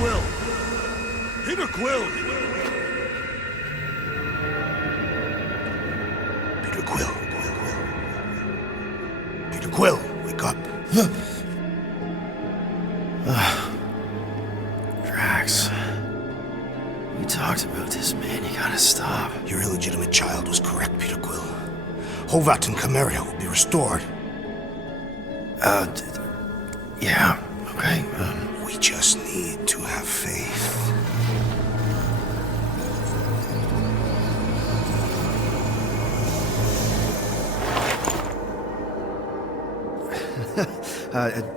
Quill! Peter Quill! Peter Quill. Peter Quill, wake up. Drax. We talked about this, man. You gotta stop. Your illegitimate child was correct, Peter Quill. Hovat and Cameria will be restored. Yeah, okay. We just need to have faith.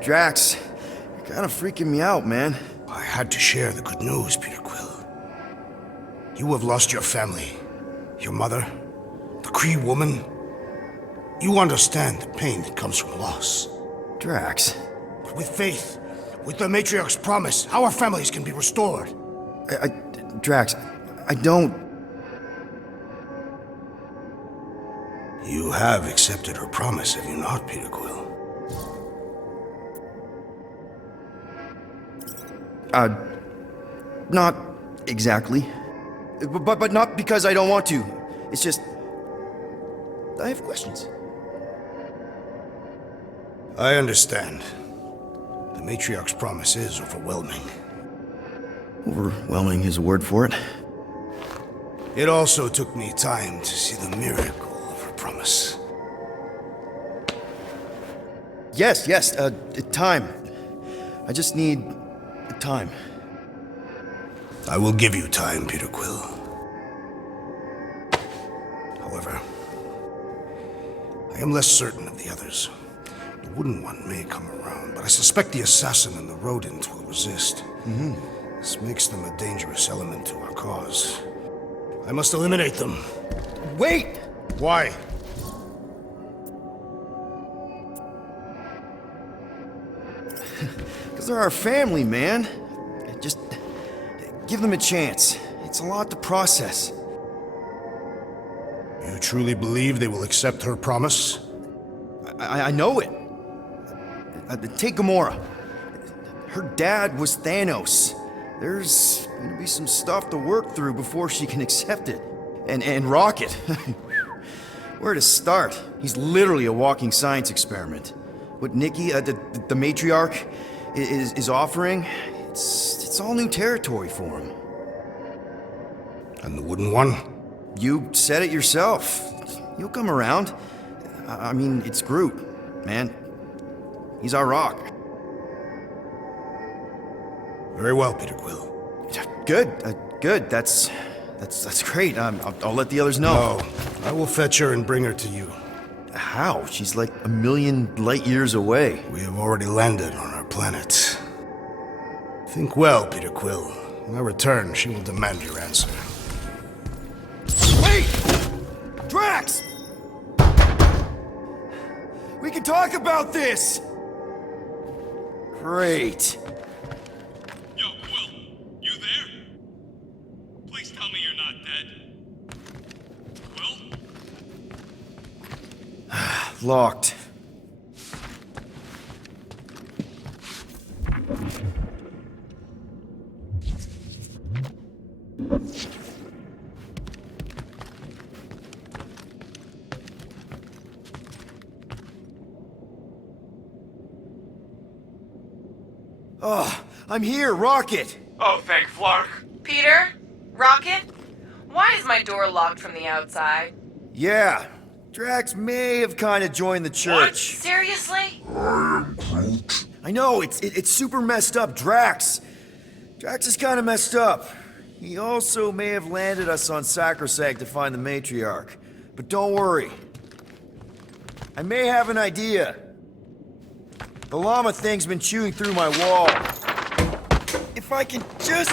Drax, you're kind of freaking me out, man. I had to share the good news, Peter Quill. You have lost your family. Your mother, the Kree woman. You understand the pain that comes from loss. Drax. But with faith, with the Matriarch's promise, our families can be restored. Drax, I don't... You have accepted her promise, have you not, Peter Quill? Not exactly. But not because I don't want to. It's just... I have questions. I understand. The Matriarch's promise is overwhelming. Overwhelming is a word for it. It also took me time to see the miracle of her promise. Yes, time. I just need time. I will give you time, Peter Quill. However, I am less certain of the others. The Wooden One may come around, but I suspect the assassin and the rodent will resist. This makes them a dangerous element to our cause. I must eliminate them. Wait! Why? Because they're our family, man. Just give them a chance. It's a lot to process. You truly believe they will accept her promise? I know it. Take Gamora. Her dad was Thanos. There's gonna be some stuff to work through before she can accept it. And Rocket. Where to start? He's literally a walking science experiment. What Nikki, the matriarch, is offering, it's all new territory for him. And the Wooden One? You said it yourself. You'll come around. I mean, it's Groot, man. He's our rock. Very well, Peter Quill. Good. That's great. I'll let the others know. No, I will fetch her and bring her to you. How? She's like a million light years away. We have already landed on our planet. Think well, Peter Quill. When I return, she will demand your answer. Wait! Drax! We can talk about this! Great. Yo, Quill, you there? Please tell me you're not dead. Quill? Locked. Oh, I'm here, Rocket! Oh, thank Flark. Peter? Rocket? Why is my door locked from the outside? Yeah, Drax may have kind of joined the church. Seriously? I know, it's super messed up, Drax. Drax is kind of messed up. He also may have landed us on Sacrosanct to find the Matriarch. But don't worry. I may have an idea. The llama thing's been chewing through my wall. If I can just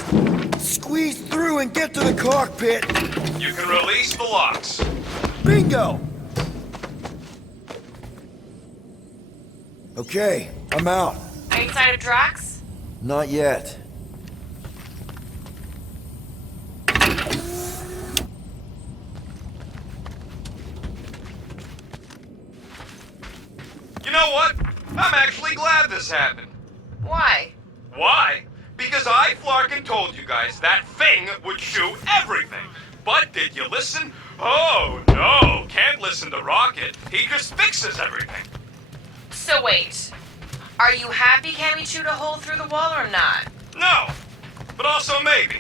squeeze through and get to the cockpit... You can release the locks. Bingo! Okay, I'm out. Are you inside of Drax? Not yet. You know what? I'm actually glad this happened. Why? Why? Because I, Flarkin, told you guys that thing would shoot everything. But did you listen? Oh, no, can't listen to Rocket. He just fixes everything. So wait. Are you happy Cammy chewed a hole through the wall or not? No, but also maybe.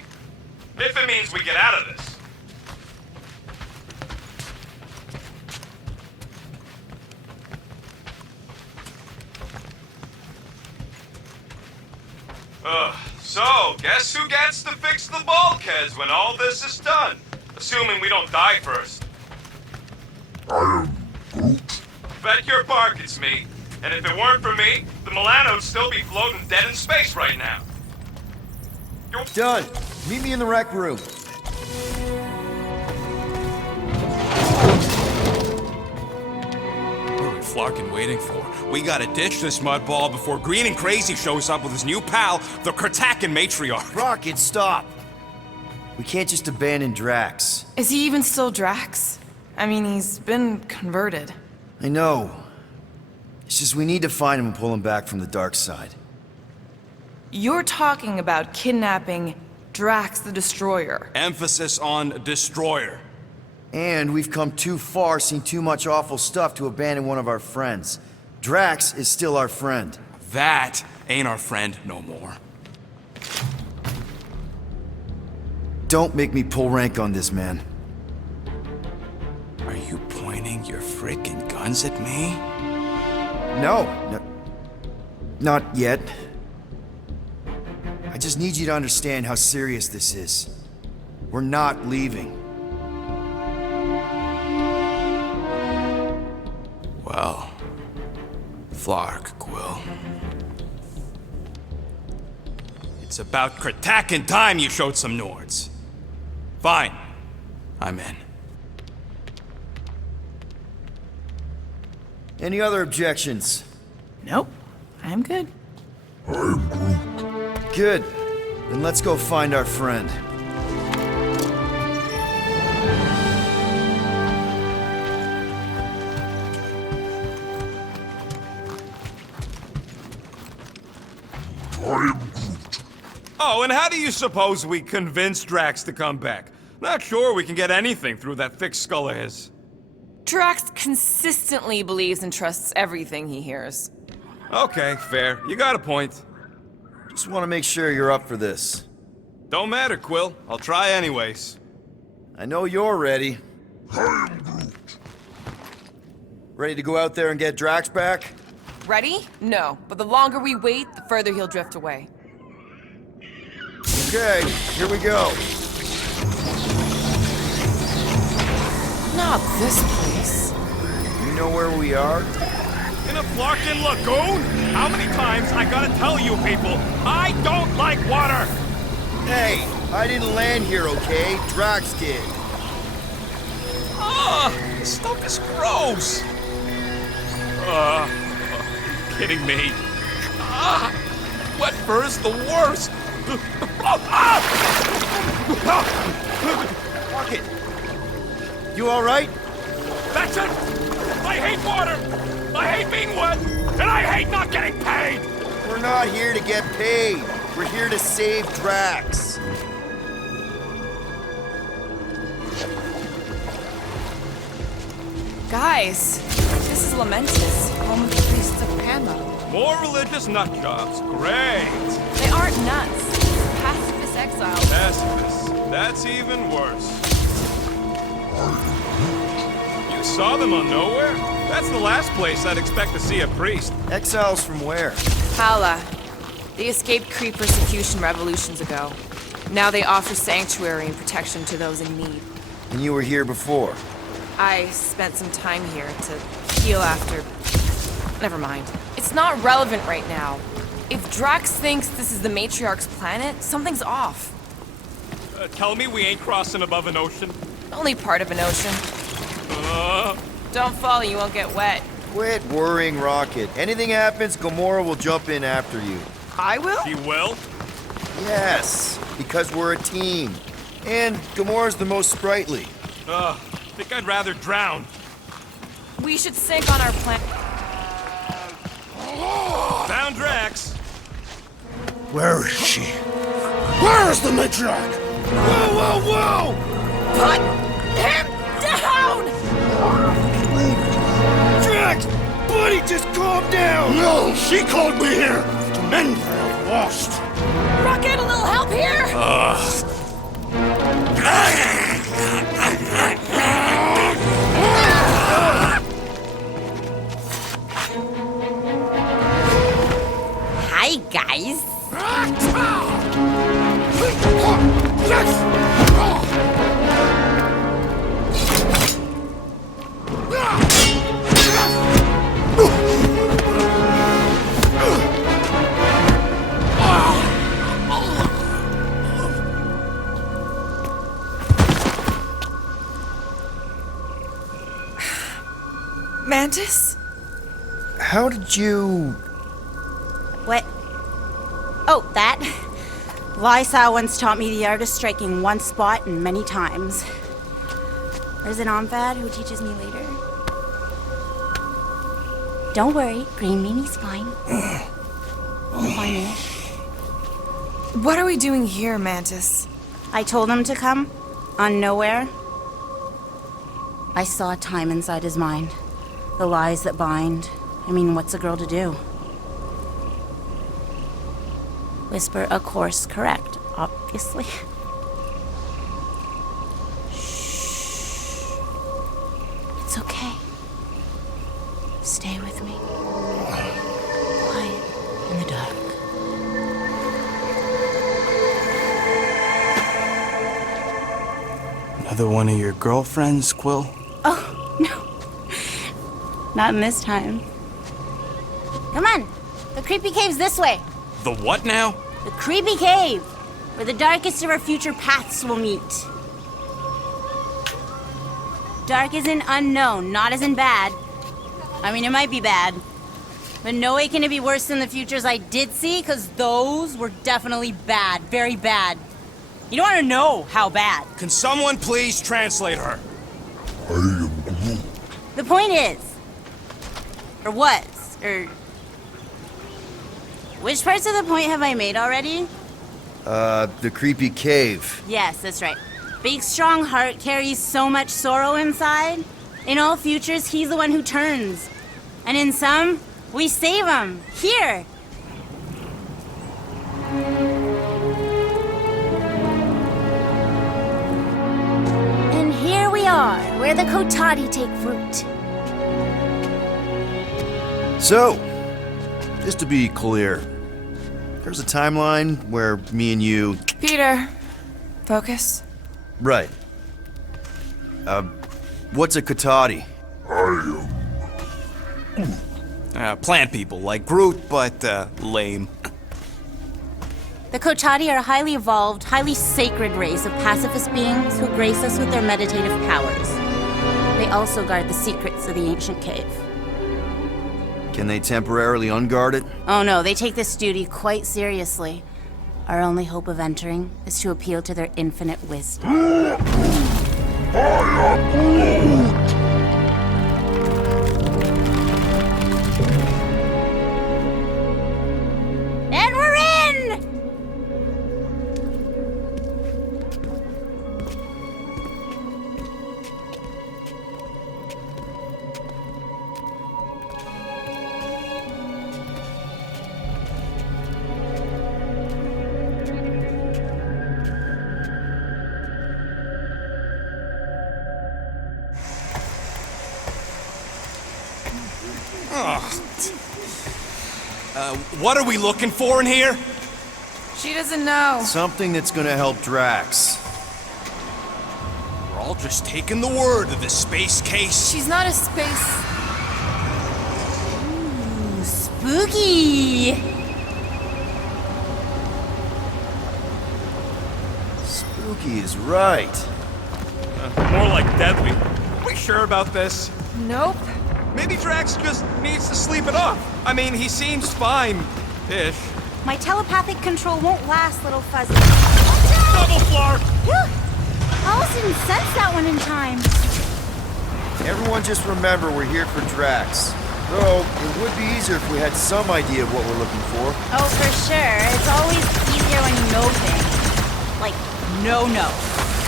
If it means we get out of this. So, guess who gets to fix the bulkheads when all this is done? Assuming we don't die first. I am Groot. Bet your bark it's me. And if it weren't for me, the Milano would still be floating dead in space right now. You're Done. Meet me in the rec room. What are we Flarkin waiting for? We gotta ditch this mudball before Green and Crazy shows up with his new pal, the Kratakan matriarch. Rocket, stop! We can't just abandon Drax. Is he even still Drax? I mean, he's been converted. I know. It's just we need to find him and pull him back from the dark side. You're talking about kidnapping Drax the Destroyer. Emphasis on destroyer. And we've come too far, seen too much awful stuff to abandon one of our friends. Drax is still our friend. That ain't our friend no more. Don't make me pull rank on this, man. Are you pointing your frickin' guns at me? No, not yet. I just need you to understand how serious this is. We're not leaving. Well, Flark, Quill. It's about Kratakan time you showed some Nords. Fine. I'm in. Any other objections? Nope. I'm good. I am Groot. Good. Then let's go find our friend. I am Groot. Oh, and how do you suppose we convince Drax to come back? Not sure we can get anything through that thick skull of his. Drax consistently believes and trusts everything he hears. Okay, fair. You got a point. Just want to make sure you're up for this. Don't matter, Quill. I'll try anyways. I know you're ready. I am Groot. Ready to go out there and get Drax back? Ready? No. But the longer we wait, the further he'll drift away. Okay, here we go. Not this place. You know where we are? In a Flarkin lagoon? How many times I gotta tell you people, I don't like water! Hey, I didn't land here, okay? Drax did. This stuff is gross. Kidding me. Wet fur is the worst. Rocket! You alright? That's it! I hate water! I hate being wet! And I hate not getting paid! We're not here to get paid. We're here to save Drax. Guys, this is Lamentus, home of the priests of Panda. More religious nut jobs. Great! They aren't nuts. Pacifist exiles. Pacifists. That's even worse. You saw them on Nowhere? That's the last place I'd expect to see a priest. Exiles from where? Hala. They escaped Kree persecution revolutions ago. Now they offer sanctuary and protection to those in need. And you were here before. I spent some time here to heal after... Never mind. It's not relevant right now. If Drax thinks this is the Matriarch's planet, something's off. Tell me we ain't crossing above an ocean. Only part of an ocean. Don't fall, you won't get wet. Quit worrying, Rocket. Anything happens, Gamora will jump in after you. I will? She will? Yes, because we're a team. And Gamora's the most sprightly. Think I'd rather drown. We should sync on our plan. Found Drax. Where is she? Where's the matriarch? Whoa, whoa, whoa! Put him down! Drax! Buddy, just calm down! No, she called me here to mend the lost. Rocket, a little help here? Hi, guys. Mantis? How did you... What? Oh, that? Lysa once taught me the art of striking one spot and many times. There's an Omvad who teaches me later. Don't worry, Green Meanie's fine. Fine-ish. What are we doing here, Mantis? I told him to come, on nowhere. I saw time inside his mind. The lies that bind. I mean, what's a girl to do? Whisper a course correct, obviously. Shh. It's okay. Stay with me. Quiet in the dark. Another one of your girlfriends, Quill? Oh, no. Not in this time. Come on. The creepy cave's this way. The what now? The creepy cave, where the darkest of our future paths will meet. Dark as in unknown, not as in bad. I mean, it might be bad, but no way can it be worse than the futures I did see, because those were definitely bad, very bad. You don't want to know how bad. Can someone please translate her? I am Groot. The point is, or was, or... Which parts of the point have I made already? The creepy cave. Yes, that's right. Big, strong heart carries so much sorrow inside. In all futures, he's the one who turns. And in some, we save him. Here. And here we are, where the Kotati take root. So, just to be clear, there's a timeline where me and you... Peter, focus. Right. What's a Kotati? I am Plant people, like Groot, but, lame. The Kotati are a highly evolved, highly sacred race of pacifist beings who grace us with their meditative powers. They also guard the secrets of the ancient cave. Can they temporarily unguard it? Oh no, they take this duty quite seriously. Our only hope of entering is to appeal to their infinite wisdom. And we're in! What are we looking for in here? She doesn't know. Something that's gonna help Drax. We're all just taking the word of the space case. She's not a space... Spooky! Spooky is right. More like deadly. Are we sure about this? Nope. Maybe Drax just needs to sleep it off. I mean, he seems fine-ish. My telepathic control won't last, little fuzzy. Double floor! Phew! I almost didn't sense that one in time. Everyone just remember we're here for Drax. Though, it would be easier if we had some idea of what we're looking for. Oh, for sure. It's always easier when you know things. no.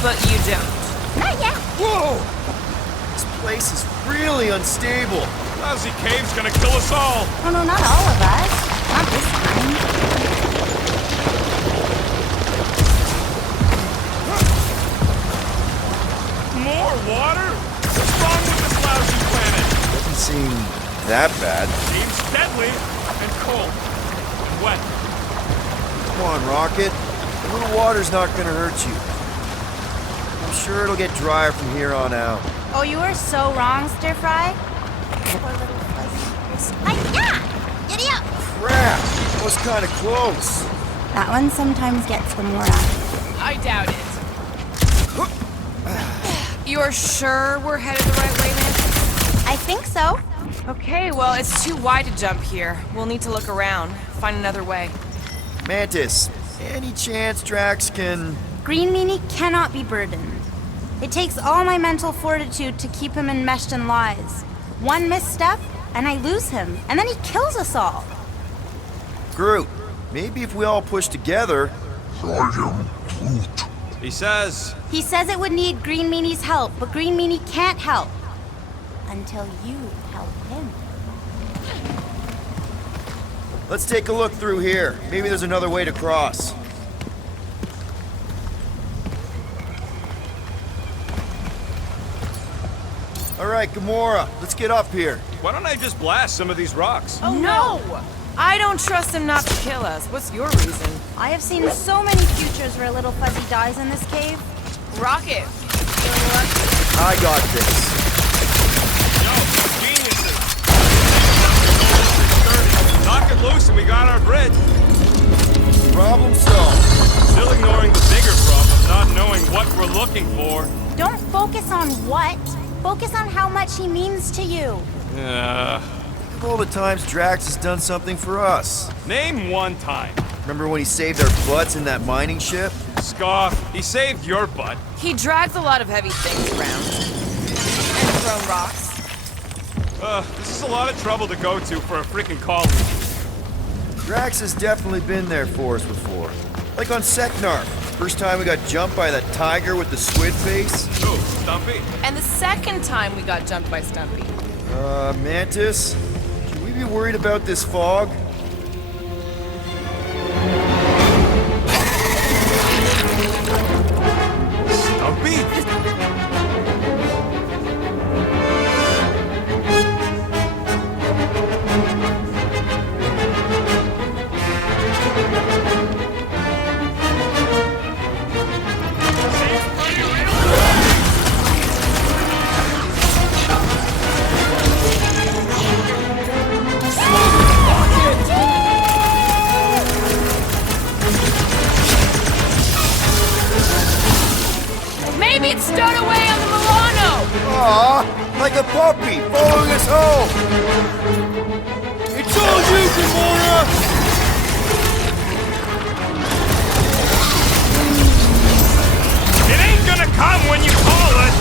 But you don't. Not yet. Whoa! This place is really unstable. Lousy cave's gonna kill us all. Oh no, not all of us. Not this time. More water? What's wrong with this lousy planet? Doesn't seem that bad. Seems deadly and cold and wet. Come on, Rocket. A little water's not gonna hurt you. I'm sure it'll get drier from here on out. Oh, you were so wrong, Stir Fry. Poor little fuzzy. Hi-ya! Giddy up! Crap! That was kind of close. That one sometimes gets Gamora. I doubt it. You're sure we're headed the right way, Mantis? I think so. Okay, well, it's too wide to jump here. We'll need to look around, find another way. Mantis, any chance Drax can... Green Meanie cannot be burdened. It takes all my mental fortitude to keep him enmeshed in lies. One misstep, and I lose him, and then he kills us all. Groot, maybe if we all push together... I am Groot. He says... He says it would need Green Meanie's help, but Green Meanie can't help. Until you help him. Let's take a look through here. Maybe there's another way to cross. All right, Gamora, let's get up here. Why don't I just blast some of these rocks? Oh, no! I don't trust him not to kill us. What's your reason? I have seen so many futures where little Fuzzy dies in this cave. Rocket, feeling lucky? I got this. No, geniuses. Knock it loose and we got our bridge. Problem solved. Still ignoring the bigger problem, not knowing what we're looking for. Don't focus on what. Focus on how much he means to you. All the times Drax has done something for us. Name one time. Remember when he saved our butts in that mining ship? Scoff, he saved your butt. He drags a lot of heavy things around. And thrown rocks. This is a lot of trouble to go to for a freaking colleague. Drax has definitely been there for us before. Like on Seknarf. First time we got jumped by that tiger with the squid face. Oh, Stumpy. And the second time we got jumped by Stumpy. Mantis, should we be worried about this fog? Stumpy? Maybe it's stowed away on the Milano! Aw, like a puppy following us home! It's all you, Gamora! It ain't gonna come when you call it!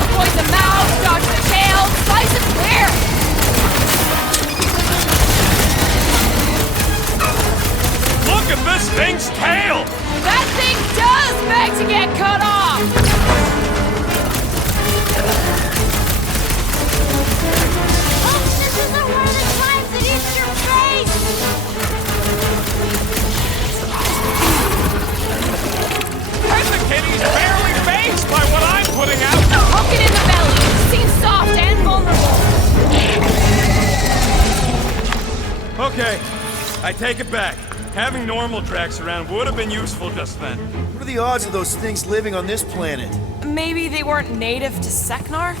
Avoid the mouth, dodge the tail, slice it clear! Look at this thing's tail! That thing does beg to get cut off! Oh, this isn't one of the times that eats your face! And the kitty's barely phased by what I'm putting out! Hook it in the belly! Seems soft and vulnerable! Okay, I take it back. Having normal Drax around would have been useful just then. What are the odds of those things living on this planet? Maybe they weren't native to Seknarf?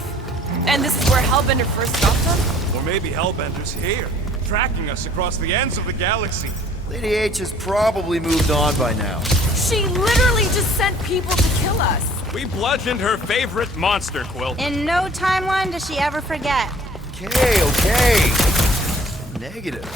And this is where Hellbender first got them? Or maybe Hellbender's here, tracking us across the ends of the galaxy. Lady H has probably moved on by now. She literally just sent people to kill us. We bludgeoned her favorite monster, Quill. In no timeline does she ever forget. Okay. Negative.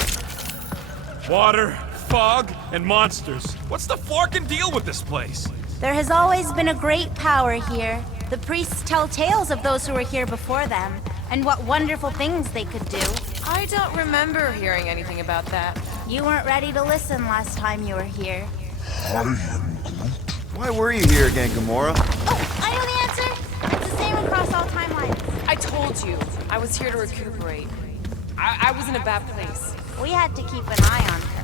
Water, fog, and monsters. What's the forkin' deal with this place? There has always been a great power here. The priests tell tales of those who were here before them, and what wonderful things they could do. I don't remember hearing anything about that. You weren't ready to listen last time you were here. I am Groot. Why were you here again, Gamora? Oh, I know the answer! It's the same across all timelines. I told you, I was here to recuperate. I was in a bad place. We had to keep an eye on her.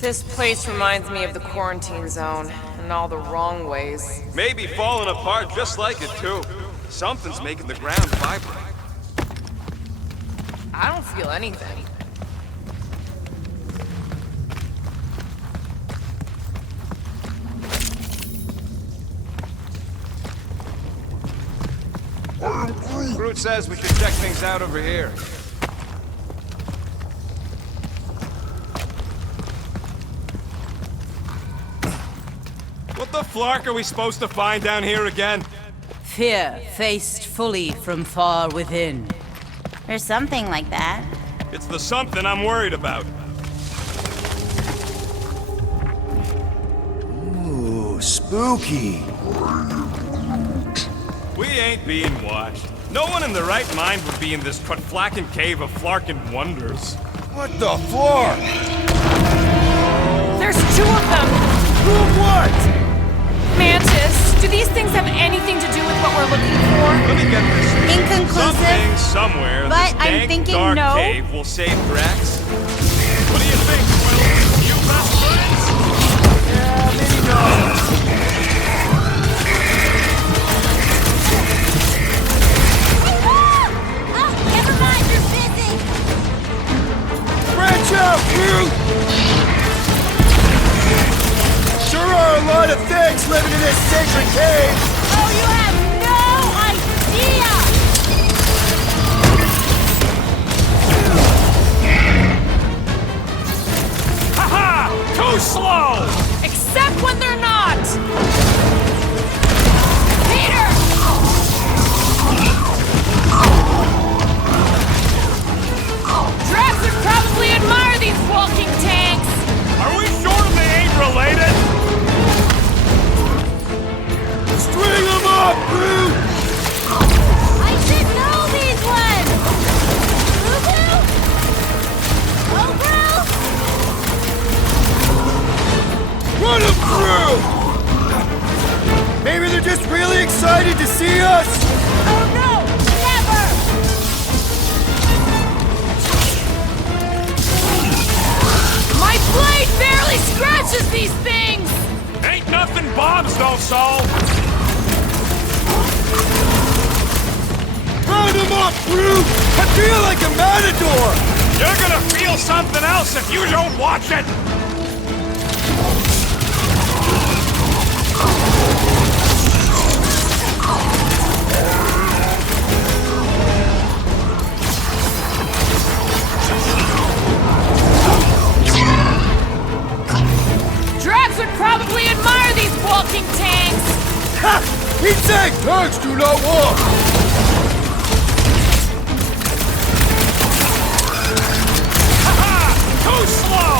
This place reminds me of the quarantine zone, in all the wrong ways. Maybe falling apart just like it, too. Something's making the ground vibrate. I don't feel anything. Groot says we should check things out over here. What the flark are we supposed to find down here again? Fear faced fully from far within. Or something like that. It's the something I'm worried about. Ooh, spooky. We ain't being watched. No one in their right mind would be in this Trotflacken cave of Flarkin wonders. What the flark? There's two of them! Who what? Mantis, do these things have anything to do with what we're looking for? Let me get this straight. Inconclusive. Something somewhere in But this I'm dank, thinking dark no. cave will save Drax. What do you think, Quill? You best friends? Yeah, maybe not. Oh, never mind, you're busy! Branch out, Groot! Sure are a lot of things living in this sacred cave! Oh, you have no idea! Haha! Too slow! Except when they're not! Peter! Drax would probably admire these walking tanks! Are we sure they ain't related? String them up, Groot! I should know these ones! Boo-boo? Oh, bro! Run them through! Maybe they're just really excited to see us! Oh, no! Never! My blade barely scratches these things! Ain't nothing bombs don't solve! Round them up, Groot! I feel like a matador! You're gonna feel something else if you don't watch it! Drax would probably admire these walking tanks! Ha! He said tanks do not walk! Haha! Too slow!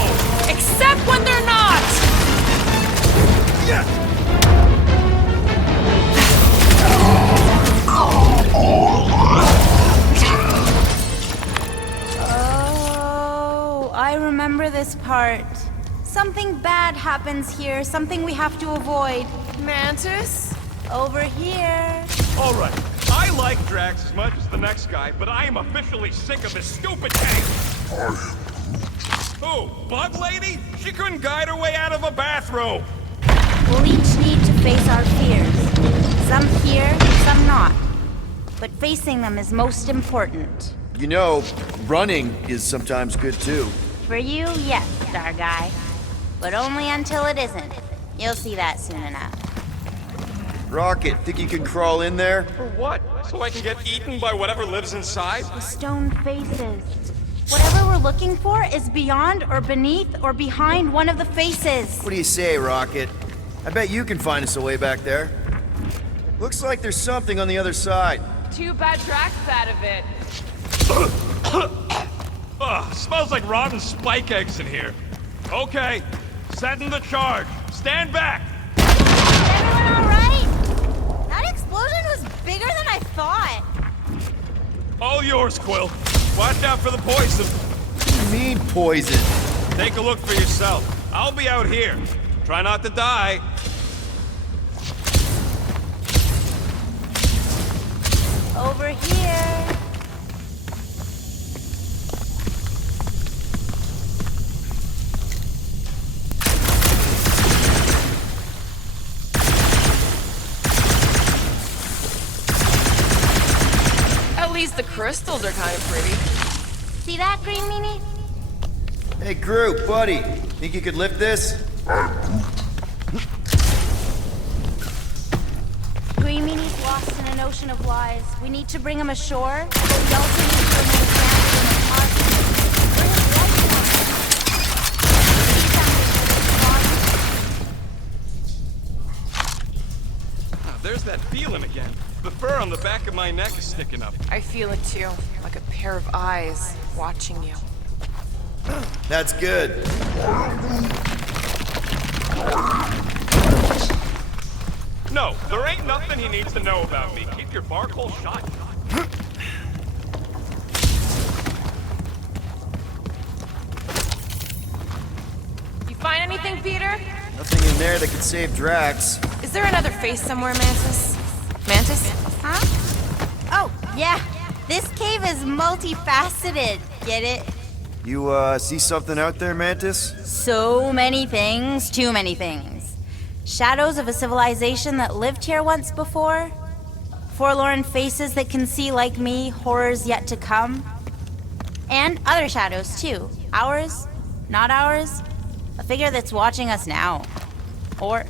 Except when they're not! Oh, I remember this part. Something bad happens here, something we have to avoid. Mantis? Over here. All right. I like Drax as much as the next guy, but I am officially sick of this stupid tank. Who? Bug Lady? She couldn't guide her way out of a bathroom. We'll each need to face our fears. Some here, some not. But facing them is most important. You know, running is sometimes good too. For you, yes, Star Guy. But only until it isn't. You'll see that soon enough. Rocket, think you can crawl in there? For what? So I can get eaten by whatever lives inside? The stone faces. Whatever we're looking for is beyond or beneath or behind one of the faces. What do you say, Rocket? I bet you can find us a way back there. Looks like there's something on the other side. Too bad Drax's out of it. Ugh, smells like rotten spike eggs in here. Okay, setting the charge. Stand back! Everyone alright? That explosion was bigger than I thought. All yours, Quill. Watch out for the poison. What do you mean, poison? Take a look for yourself. I'll be out here. Try not to die. Over here. At least the crystals are kind of pretty. See that, Green Meanie? Hey, Groot, buddy. Think you could lift this? Green Meanie's lost in an ocean of lies. We need to bring him ashore, but we also need to remain grounded in the cosmos. Bring his life Ah, there's that feeling again. The fur on the back of my neck is sticking up. I feel it too, like a pair of eyes watching you. That's good. No, there ain't nothing he needs to know about me. Keep your bark-hole shut. You find anything, Peter? Nothing in there that could save Drax. Is there another face somewhere, Mantis? Mantis? Huh? Oh, yeah. This cave is multifaceted. Get it? You, see something out there, Mantis? So many things, too many things. Shadows of a civilization that lived here once before. Forlorn faces that can see like me, horrors yet to come. And other shadows, too. Ours, not ours. A figure that's watching us now. Or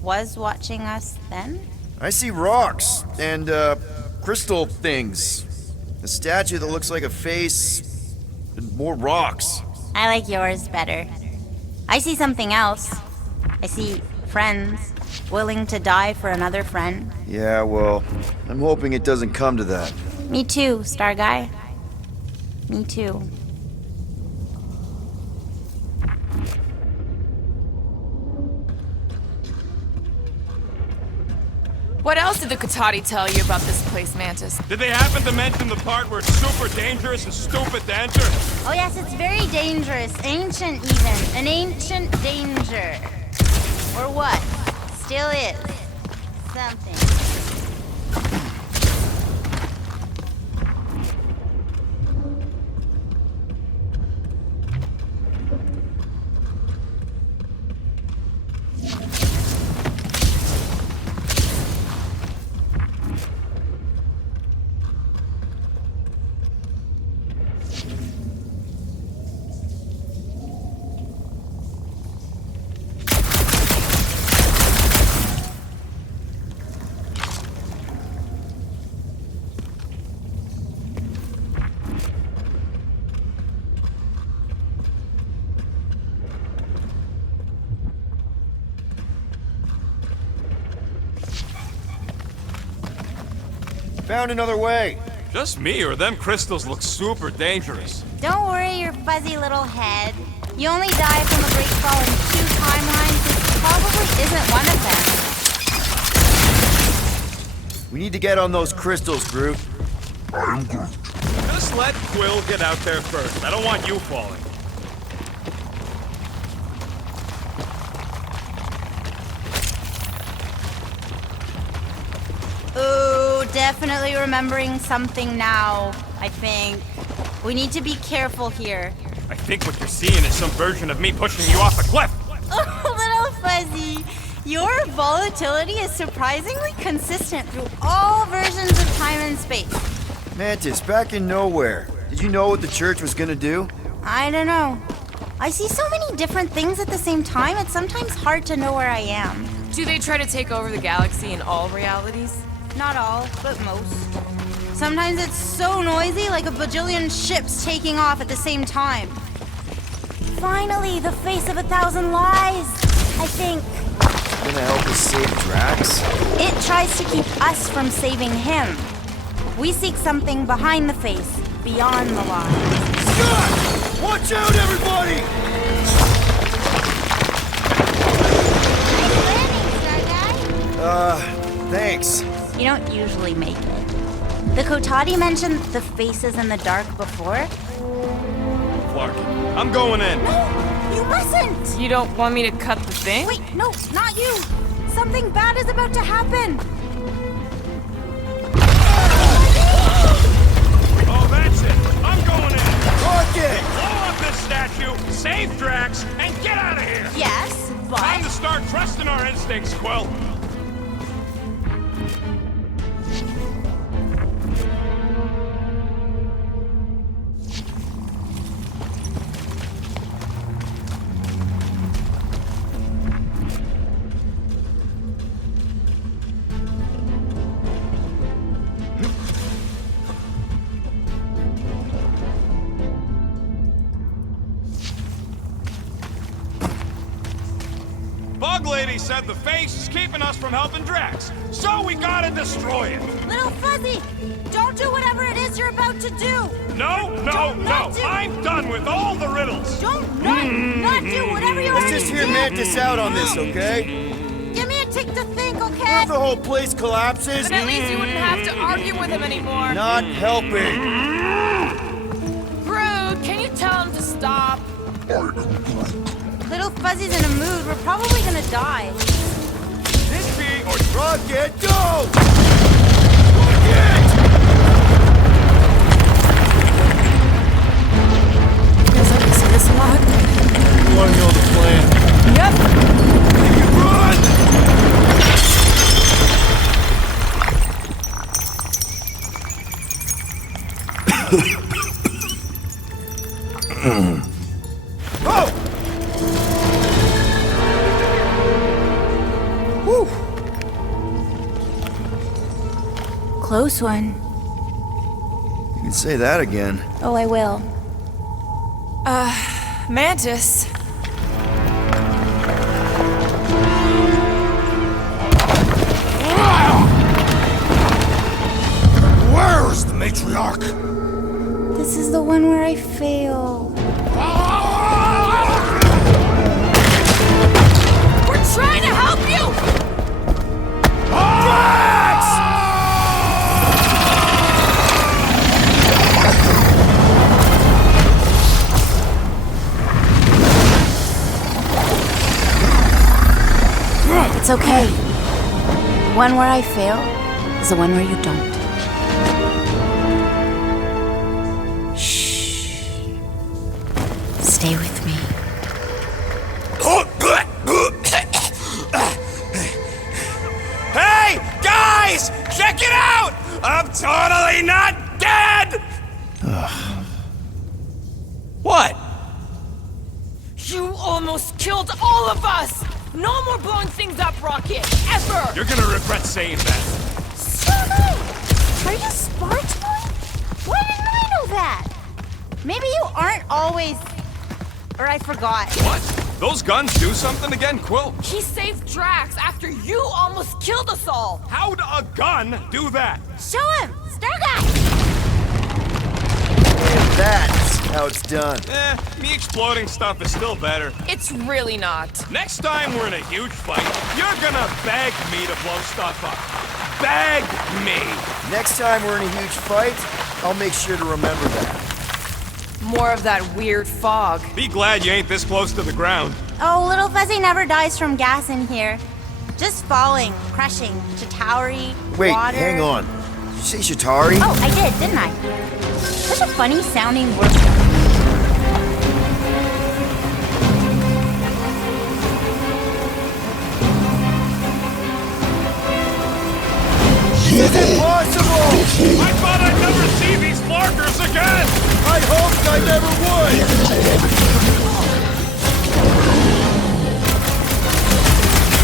was watching us then? I see rocks and, crystal things. A statue that looks like a face, and more rocks. I like yours better. I see something else. I see friends willing to die for another friend. Yeah, well, I'm hoping it doesn't come to that. Me too, Star Guy. Me too. What else did the Katati tell you about this place, Mantis? Did they happen to mention the part where it's super dangerous and stupid to enter? Oh yes, it's very dangerous. Ancient even. An ancient danger. Or what? Still is. Something. Found another way. Just me, or them crystals look super dangerous. Don't worry your fuzzy little head. You only die from a great fall in 2 timelines. This probably isn't one of them. We need to get on those crystals, Groot. I'm Groot. Just let Quill get out there first. I don't want you falling. Ooh, definitely remembering something now, I think. We need to be careful here. I think what you're seeing is some version of me pushing you off a cliff. Oh, little fuzzy. Your volatility is surprisingly consistent through all versions of time and space. Mantis, back in nowhere. Did you know what the church was gonna do? I don't know. I see so many different things at the same time, it's sometimes hard to know where I am. Do they try to take over the galaxy in all realities? Not all, but most. Sometimes it's so noisy, like a bajillion ships taking off at the same time. Finally, the face of 1,000 lies, I think. Gonna help us save Drax? It tries to keep us from saving him. We seek something behind the face, beyond the lies. Scott! Watch out, everybody! Thanks. You don't usually make it. The Kotati mentioned the faces in the dark before. Clark, I'm going in. No, you mustn't! You don't want me to cut the thing? Wait, no, not you! Something bad is about to happen! Oh, that's it. I'm going in. Rocket! Blow up this statue, save Drax, and get out of here. Yes, Time to but... start trusting our instincts, Quill. Bug Lady said the face is keeping us from helping Drax, so we gotta destroy it. Little Fuzzy, don't do whatever it is you're about to do! No, no, Don't no! not do- I'm done with all the riddles. Don't not do whatever you're Let's about just to hear do! Mantis out on this, okay? Give me a tick to think, If okay? the whole place collapses, But at least you wouldn't have to argue with him anymore. not helping. Groot, can you tell him to stop? Little Fuzzy's in a mood. We're probably gonna die. Disney or Rocket, go! Rocket! Feels like I see this a lot. You wanna know the plan? Yep. Run! Oh! Whew! Close one. You can say that again. Oh, I will. Mantis. Where's the matriarch? This is the one where I fail. We're trying to help you! It's okay. The one where I fail is the one where you don't. Shh. Stay with me. Hey, guys! Check it out! I'm totally not dead! What? You almost killed all of us! No more blowing things up, Rocket! Ever! You're gonna regret saying that. So no! Are you Spartan? Why didn't I know that? Maybe you aren't always... Or I forgot. What? Those guns do something again, Quill? He saved Drax after you almost killed us all! How'd a gun do that? Show him! Star Guy! That's how it's done. Me exploding stuff is still better. It's really not. Next time we're in a huge fight, you're gonna beg me to blow stuff up. Beg me! Next time we're in a huge fight, I'll make sure to remember that. More of that weird fog. Be glad you ain't this close to the ground. Oh, Little Fuzzy never dies from gas in here. Just falling, crushing, Chitauri, Wait, water. hang on. Did you say Chitauri? Oh, I did, didn't I? Such a funny sounding word. This is impossible! I thought I'd never see these markers again! I hoped I never would!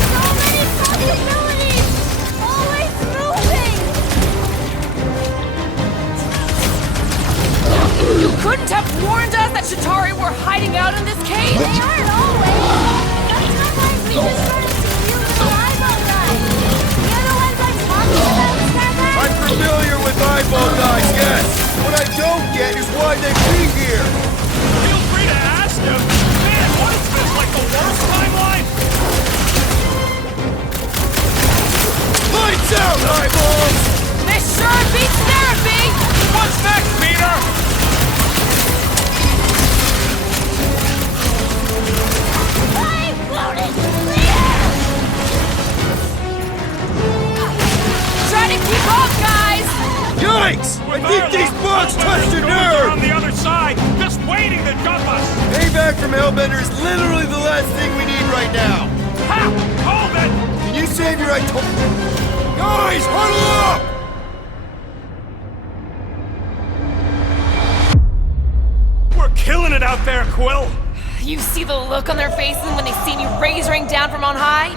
So many possibilities! Always moving! You couldn't have warned us that Chitauri were hiding out in this cave? They aren't always! Sometimes we just sort of see you little eyeball guys! You're the ones I'm talking about, Starbuck! I'm familiar with eyeball guys, yes! What I don't get is why they be here! Feel free to ask him. Man, what is this, like the worst timeline? Lights out! spikes! I think these bugs touched a nerve! On the other side, just waiting to jump us! Payback from Hellbender is literally the last thing we need right now! Ha! Hold it! Can you save your Guys, huddle up! We're killing it out there, Quill! You see the look on their faces when they see you razoring down from on high?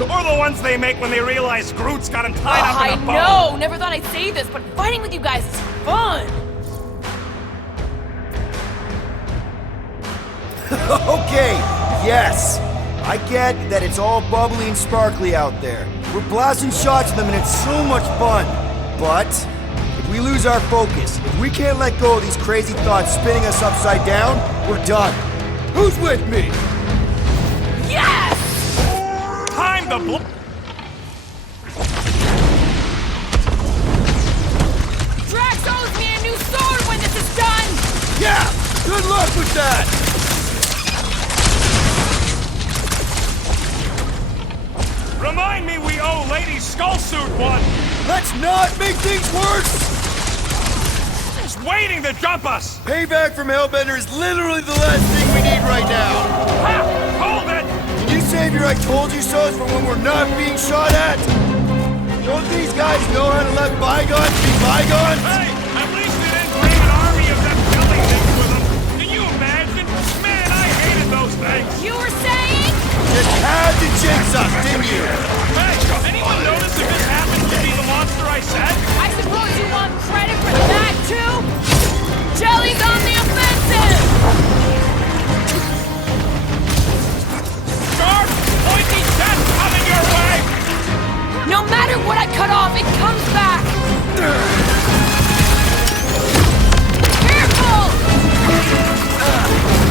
Or the ones they make when they realize Groot's got him tied up in a bow. I know! Never thought I'd say this, but fighting with you guys is fun! Okay, yes. I get that it's all bubbly and sparkly out there. We're blasting shots at them and it's so much fun. But if we lose our focus, if we can't let go of these crazy thoughts spinning us upside down, we're done. Who's with me? Yes! Time to Drax owes me a new sword when this is done! Yeah! Good luck with that! Remind me we owe Lady Skullsuit one! Let's not make things worse! Just waiting to jump us! Payback from Hellbender is literally the last thing we need right now! Ha! Hold it! Can you save your I told you so's for when we're not being shot at? Don't these guys know how to let bygones be bygones? Hey! At least they didn't bring an army of them killing things with them! Can you imagine? Man, I hated those things! You were saying? Just had to jinx us, didn't you? Hey! Anyone notice if this happens to be the monster I said? I suppose you want credit for that, too? Jelly's on the offensive! Sharp, pointy death coming your way! No matter what I cut off, it comes back! Careful!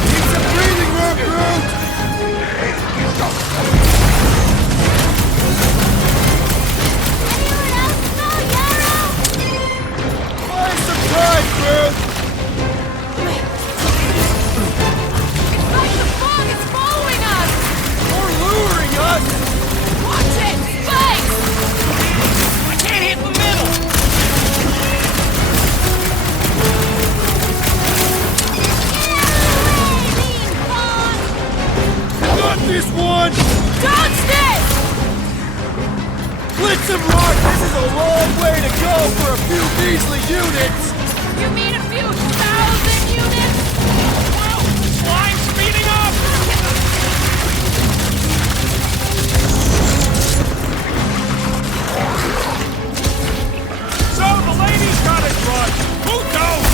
Need some breathing room, Groot! Anyone else know Yarrow? Why surprise, Groot? It's like the fog is following us! Or luring us? Watch it! Spikes! I can't hit the middle! Not this one! Dodge this! Blitz and rock, this is a long way to go for a few measly units! You mean a few thousand units? Well, flying speeding up! So the lady's got a grudge. Who knows?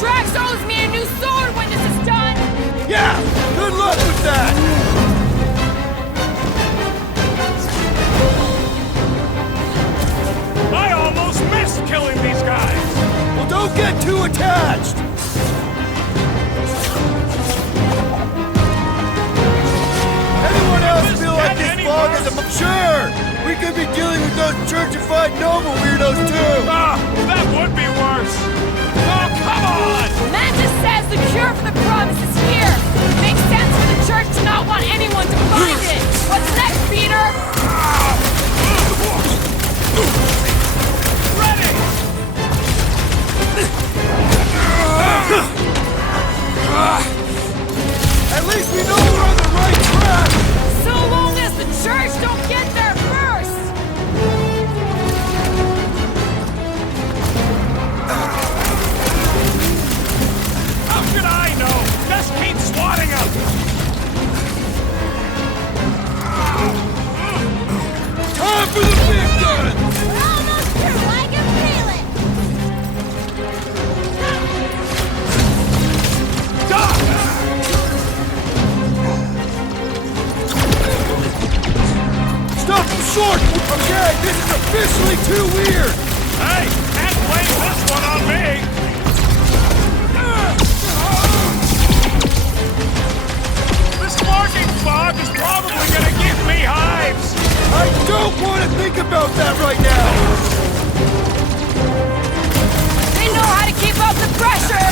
Drax owes me a new sword when this is done! Yeah! Good luck with that! I almost missed killing these guys! Well, don't get too attached! Anyone else feel like this fog is a... Sure! We could be dealing with those churchified noble weirdos too! Ah, that would be worse! Oh, come on! Mantis says the cure for the promise is here! Makes sense for the church to not want anyone to find it! What's next, Peter? Ready! At least we know we're on the right track! So long as the church don't get there first! How should I know? Just keep swatting them! Time for the big gun! We're almost through. I can feel it. Stop him short! Okay, this is officially too weird! Hey, can't blame this one on me! This larking fog is probably gonna give me hives! I don't want to think about that right now! They know how to keep up the pressure!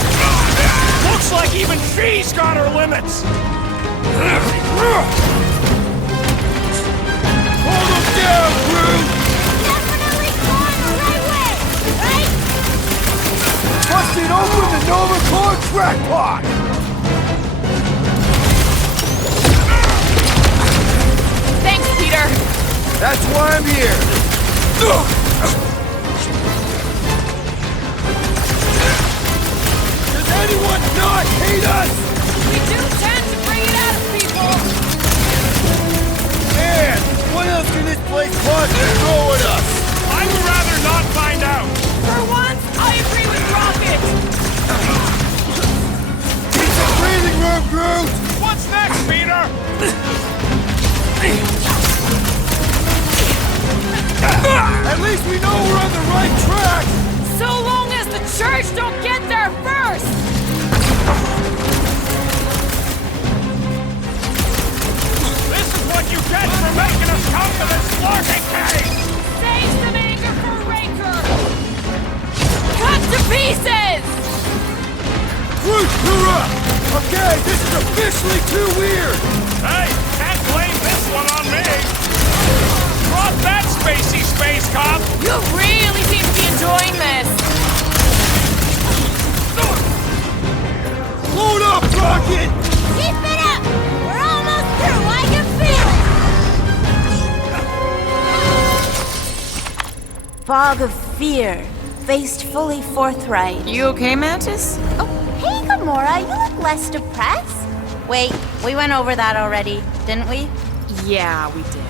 Looks like even she's got her limits! down, Groot! Definitely going the right way, right? Busted open the Nova Corps crackpot! Thanks, Peter. That's why I'm here. Does anyone not hate us? We do tend to bring it out of people. Man, what else can this place possibly throw at us? I would rather not find out. For once, I agree with Rocket. Need some breathing room, Groot! What's next, Peter? At least we know we're on the right track! So long as the church don't get there first. This is what you get for making us come to this larking cave! Save some anger for Raker. Cut to pieces. Groot, hoorah! Okay, this is officially too weird! Hey, can't blame this one on me! Drop that spacey space cop! You really seem to be enjoying this. Load up, Rocket! Keep it up! We're almost through, I can feel it! Fog of fear, faced fully forthright. You okay, Mantis? Oh, hey, Gamora, you look less depressed. Wait, we went over that already, didn't we? Yeah, we did.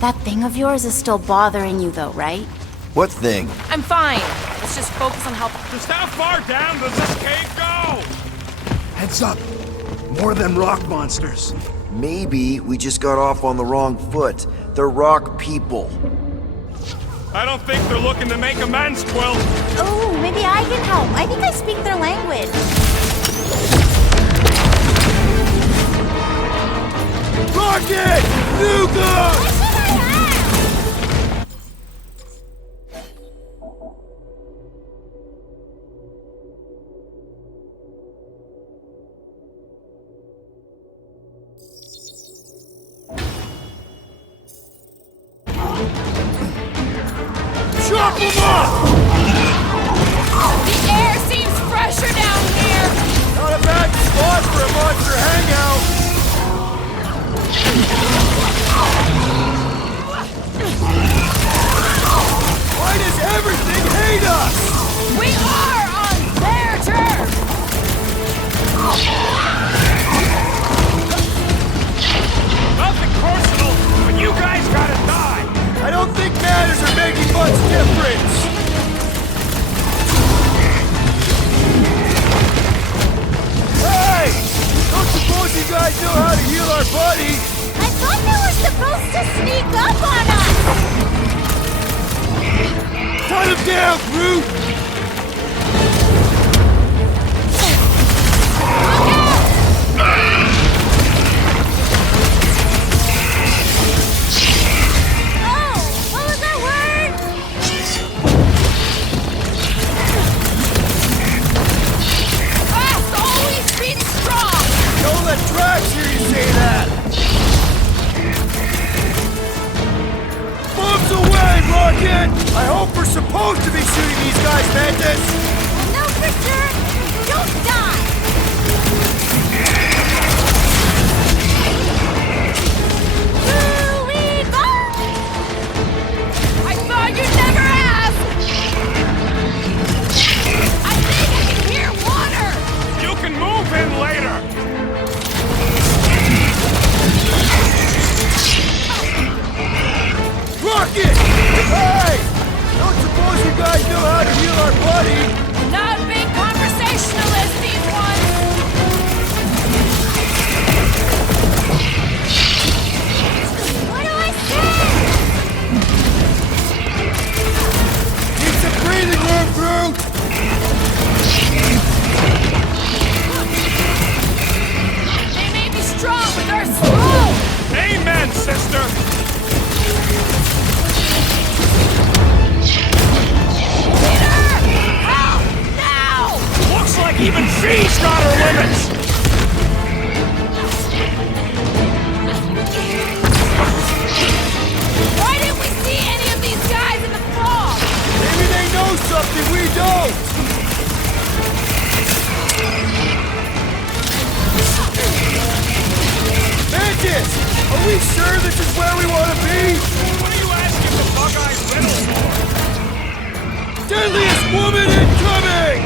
That thing of yours is still bothering you, though, right? What thing? I'm fine. Let's just focus on helping. Just how far down does this cave go? Heads up. More of them rock monsters. Maybe we just got off on the wrong foot. They're rock people. I don't think they're looking to make amends, Quill. Oh, maybe I can help. I think I speak their language. Rocket! Nuka! What should I ask? Chop them up! The air seems fresher down here. Not a bad spot for a monster hangout. Why does everything hate us? We are on their turf. Nothing personal, but you guys gotta die. I don't think manners are making much difference. Hey! Don't suppose you guys know how to heal our buddy? I thought they were supposed to sneak up on us! Cut him down, Groot! Oh, what was that word? Fast always beats strong. Don't let Drax hear you say that! Bombs away, Rocket! I hope we're supposed to be shooting these guys, Mantis! We'll know for sure. Don't die! Here we go! I thought you'd never ask. I think I can hear water. You can move in later. Rocket! Hey! Don't suppose you guys know how to heal our buddy? Not being conversationalist, do you Rocket! Are we sure this is where we want to be? What are you asking the bug-eyed riddle for? Deadliest woman incoming!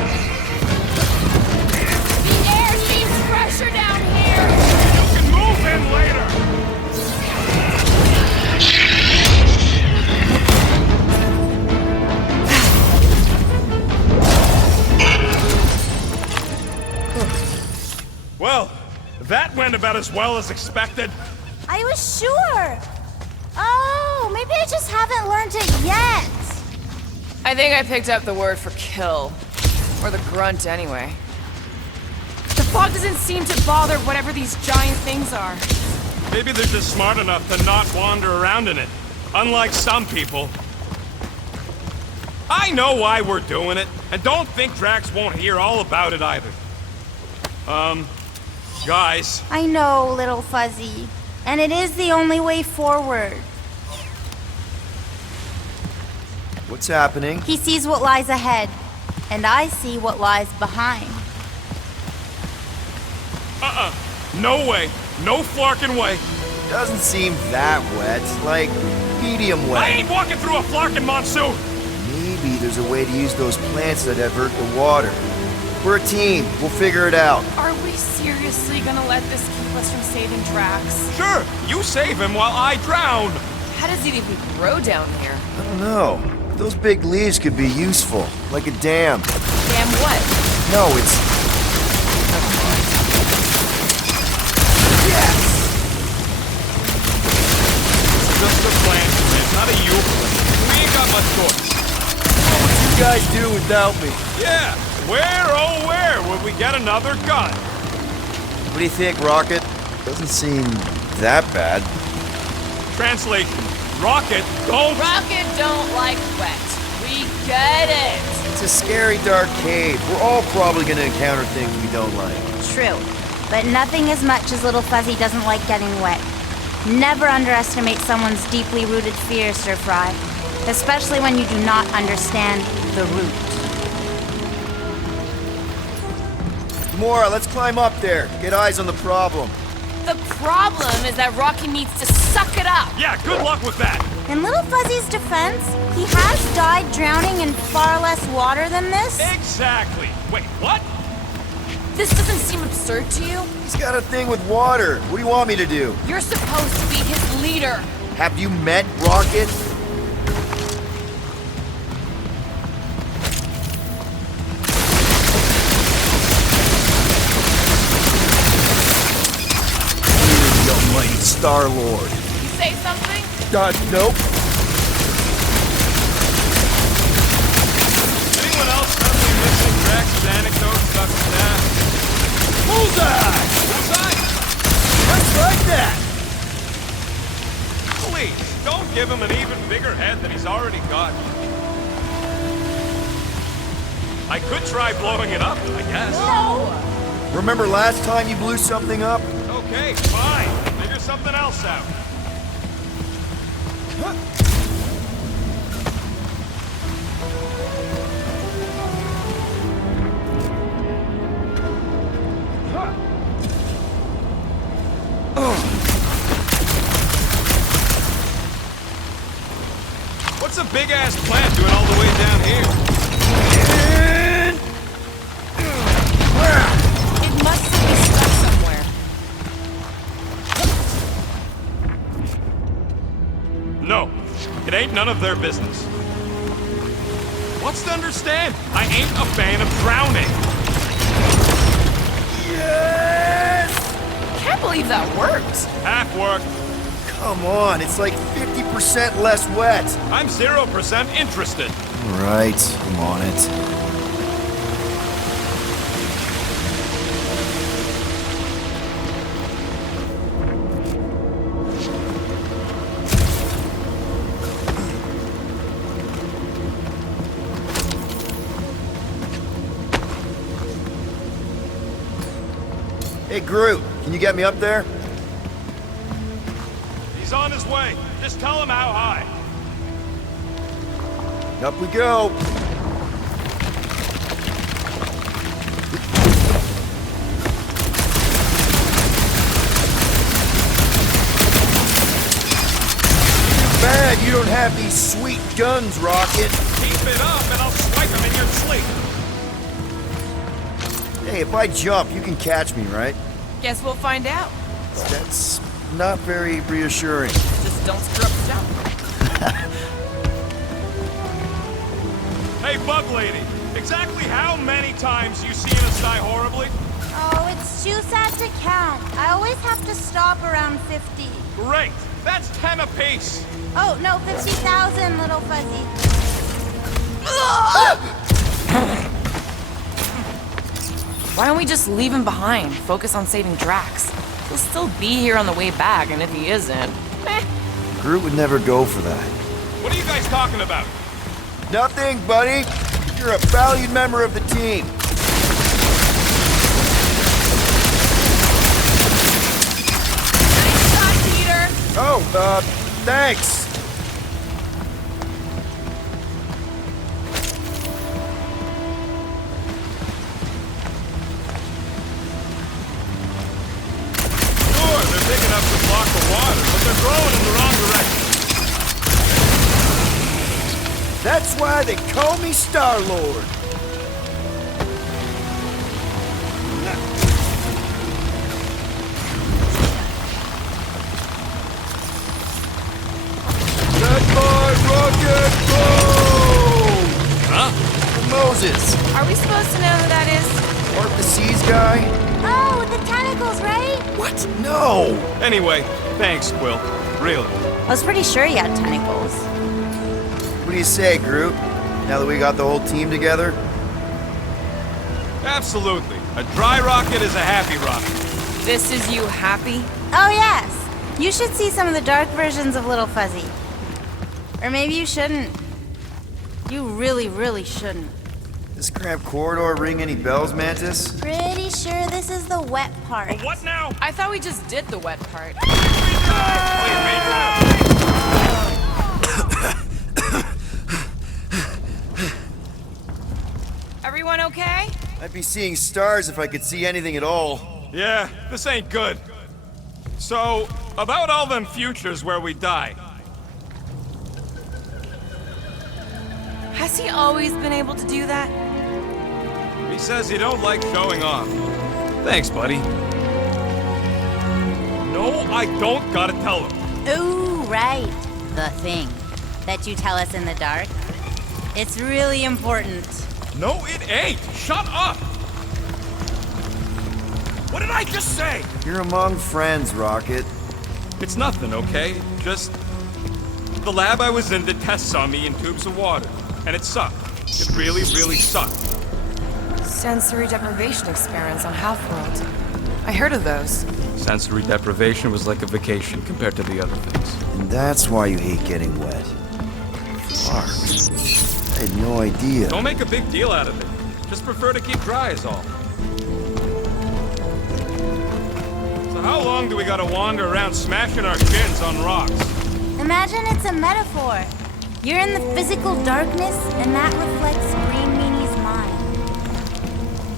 The air seems fresher down here! You can move in later! Well, that went about as well as expected. I was sure. Oh, maybe I just haven't learned it yet. I think I picked up the word for kill. Or the grunt, anyway. The fog doesn't seem to bother whatever these giant things are. Maybe they're just smart enough to not wander around in it. Unlike some people. I know why we're doing it, and don't think Drax won't hear all about it either. Guys. I know, little Fuzzy. And it is the only way forward. What's happening? He sees what lies ahead, and I see what lies behind. No way. No flarkin' way. Doesn't seem that wet. Like, medium I wet. ain't walking through a flarkin' monsoon. Maybe there's a way to use those plants that divert the water. We're a team. We'll figure it out. Are we seriously gonna let this keep us from saving Drax? Sure, you save him while I drown. How does it even grow down here? I don't know. Those big leaves could be useful. Like a dam. Damn what? No, it's... Yes! Just a plan, it's not a you. We ain't got much choice. What would you guys do without me? Yeah, where, oh where would we get another gun? What do you think, Rocket? Doesn't seem that bad. Translation, Rocket, don't... Rocket don't like wet. We get it. It's a scary dark cave. We're all probably gonna encounter things we don't like. True. But nothing as much as little Fuzzy doesn't like getting wet. Never underestimate someone's deeply rooted fear, Sir Fry. Especially when you do not understand the root. Gamora, let's climb up there. Get eyes on the problem. The problem is that Rocky needs to suck it up. Yeah, good luck with that. In little Fuzzy's defense, he has died drowning in far less water than this. Exactly. Wait, what? This doesn't seem absurd to you? He's got a thing with water. What do you want me to do? You're supposed to be his leader. Have you met Rocket? The almighty Star-Lord. You say something? Nope. Anyone else suddenly missing Drax's anecdotes about his dad? Bullseye! Bullseye? Just like that! Please, don't give him an even bigger head than he's already got. I could try blowing it up, I guess. No! Remember last time you blew something up? Okay, fine. Figure something else out. What's a big-ass plant doing all the way down here? It must be stuck somewhere. No, it ain't none of their business. What's to understand? I ain't a fan of drowning. Yes! Can't believe that worked. Half work. Come on, it's like 50% less wet. I'm 0% interested. All right, I'm on it. Hey, Groot, can you get me up there? He's on his way. Just tell him how high. Up we go. you don't have these sweet guns, Rocket. Keep it up and I'll swipe him in your sleep. Hey, if I jump, you can catch me, right? Guess we'll find out. That's not very reassuring. Just don't screw up the jump. Hey, Bug Lady, exactly how many times you seen us die horribly? Oh, it's too sad to count. I always have to stop around 50. Great, that's 10 apiece. Oh, no, 50,000, little fuzzy. Why don't we just leave him behind? Focus on saving Drax. He'll still be here on the way back, and if he isn't, Groot would never go for that. What are you guys talking about? Nothing, buddy. You're a valued member of the team. nice shot, Peter. Oh, thanks. Sure, they're big enough to block the water, but they're growing in the wrong direction. That's why they call me Star-Lord. Good boy, Rocket, go! Huh? Moses, Are we supposed to know who that is? Mark the Seas guy? Oh, with the tentacles, right? What? No! Anyway, thanks, Quill. Really. I was pretty sure he had tentacles. What do you say, Groot? Now that we got the whole team together? Absolutely. A dry rocket is a happy rocket. This is you happy? Oh, yes. You should see some of the dark versions of Little Fuzzy. Or maybe you shouldn't. You really, really shouldn't. This cramped corridor ring any bells, Mantis? Pretty sure this is the wet part. What now? I thought we just did the wet part. Everyone okay? I'd be seeing stars if I could see anything at all. Yeah, this ain't good. So, about all them futures where we die. Has he always been able to do that? He says he don't like showing off. Thanks, buddy. No, I don't gotta tell him. Ooh, right. The thing that you tell us in the dark. It's really important. No, it ain't. Shut up. What did I just say? You're among friends, Rocket. It's nothing, okay? Just the lab I was in did tests on me in tubes of water, and it sucked. It really, really sucked. Sensory deprivation experiments on Half-World. I heard of those. Sensory deprivation was like a vacation compared to the other things. And that's why you hate getting wet. Fuck. I had no idea. Don't make a big deal out of it. Just prefer to keep dry is all. So how long do we gotta wander around smashing our chins on rocks? Imagine it's a metaphor. You're in the physical darkness, and that reflects Green Meanie's mind.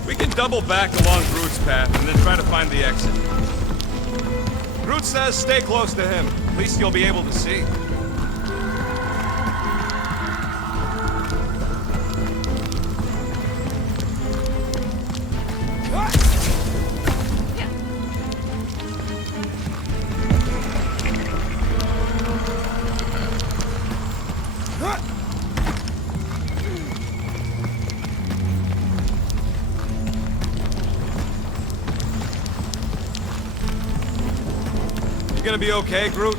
We can double back along Groot's path and then try to find the exit. Groot says stay close to him. At least you'll be able to see. You gonna be okay, Groot?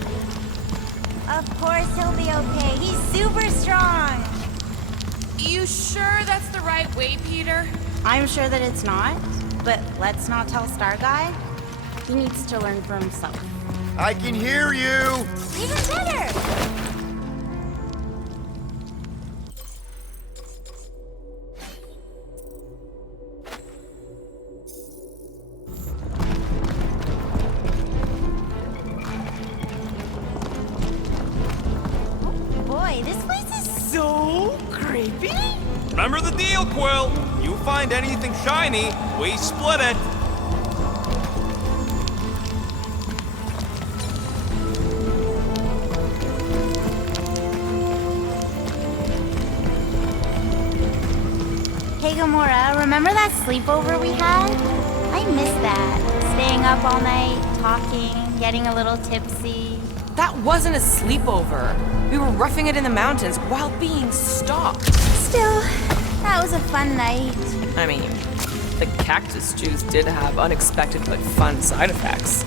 Of course he'll be okay. He's super strong. You sure that's the right way, Peter? I'm sure that it's not, but let's not tell Star Guy. He needs to learn for himself. I can hear you! Even better! Boy, this place is so creepy. Remember the deal, Quill. You find anything shiny, we split it. Hey, Gamora, remember that sleepover we had? I miss that. Staying up all night, talking, getting a little tipsy. That wasn't a sleepover. We were roughing it in the mountains while being stalked. Still, that was a fun night. I mean, the cactus juice did have unexpected but fun side effects.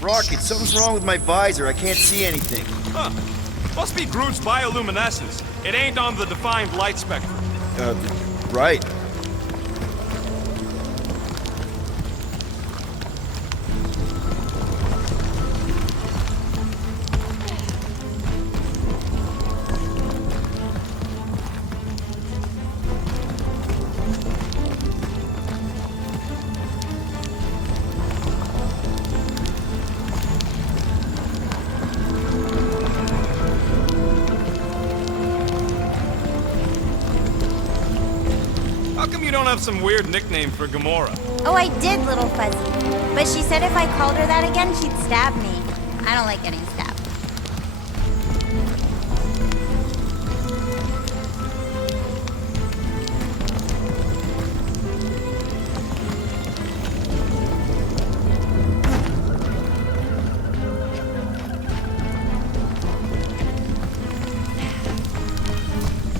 Rocket, something's wrong with my visor. I can't see anything. Huh. Must be Groot's bioluminescence. It ain't on the defined light spectrum. Right. How come you don't have some weird nickname for Gamora? Oh, I did, little fuzzy. But she said if I called her that again, she'd stab me. I don't like getting stabbed.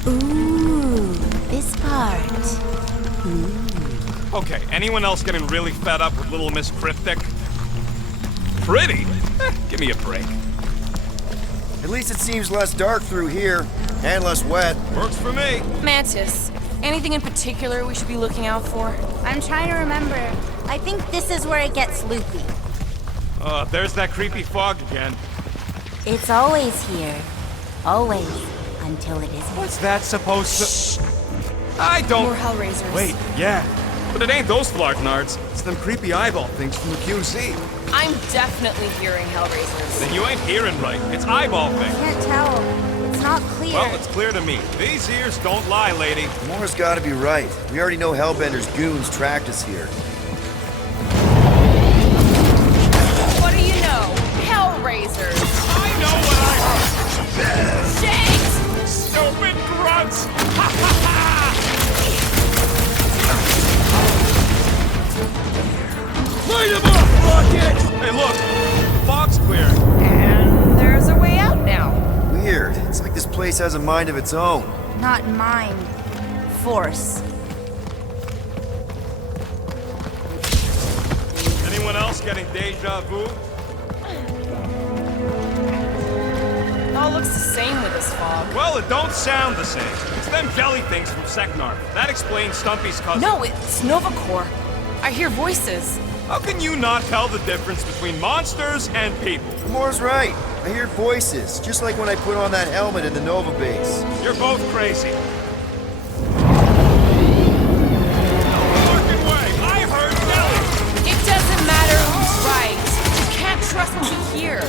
Ooh, this part. Okay, anyone else getting really fed up with Little Miss Cryptic? Pretty? Give me a break. At least it seems less dark through here, and less wet. Works for me. Mantis, anything in particular we should be looking out for? I'm trying to remember. I think this is where it gets loopy. There's that creepy fog again. It's always here. Always. Until it isn't. What's that supposed to... I don't... More Hellraisers. Wait, yeah. But it ain't those Flarknards. It's them creepy eyeball things from the QC. I'm definitely hearing Hellraisers. Then you ain't hearing right. It's eyeball thing. Can't tell. It's not clear. Well, it's clear to me. These ears don't lie, lady. Gamora's gotta be right. We already know Hellbender's goons tracked us here. What do you know? Hellraisers. I know what I heard. Shit! Stupid grunts! Ha ha ha! Light him up, Rocket! Hey, look! The fog's clear. And there's a way out now. Weird. It's like this place has a mind of its own. Not mine. Force. Anyone else getting deja vu? It all looks the same with this fog. Well, it don't sound the same. It's them jelly things from Seknar. That explains Stumpy's cousin. No, it's Nova Corps. I hear voices. How can you not tell the difference between monsters and people? Gamora's right. I hear voices, just like when I put on that helmet in the Nova base. You're both crazy. No fucking way! I heard Nelly! It doesn't matter who's right. You can't trust what you hear.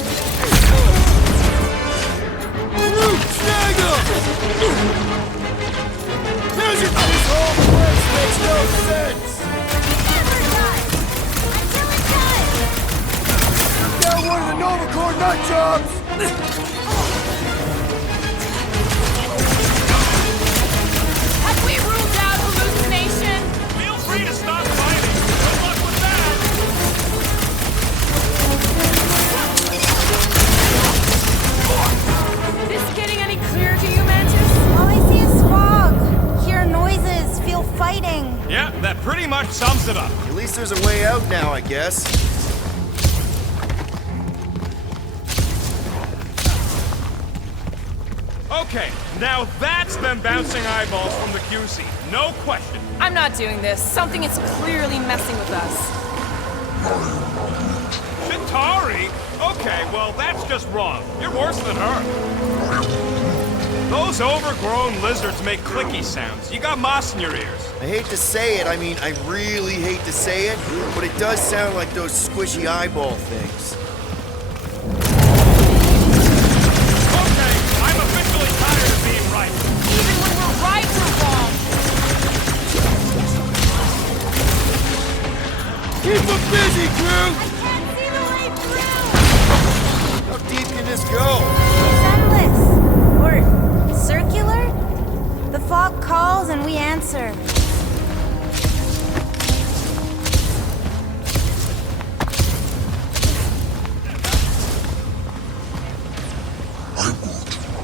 Snag him! There's your this whole place makes no sense! Down one of the Nova Corps nut jobs! Have we ruled out hallucination? Feel free to stop fighting. Good luck with that. This getting any clearer to you, Mantis? All I see is fog. Hear noises. Feel fighting. Yeah, that pretty much sums it up. At least there's a way out now, I guess. Okay, now that's them bouncing eyeballs from the QC. No question. I'm not doing this. Something is clearly messing with us. Chitauri? Okay, well, that's just wrong. You're worse than her. Those overgrown lizards make clicky sounds. You got moss in your ears. I hate to say it, I mean, I really hate to say it, but it does sound like those squishy eyeball things. Okay, I'm officially tired of being right. Even when we're right, we're wrong. Keep them busy, crew! I can't see the way through! How deep can this go? It's endless. Or circular? The fog calls and we answer.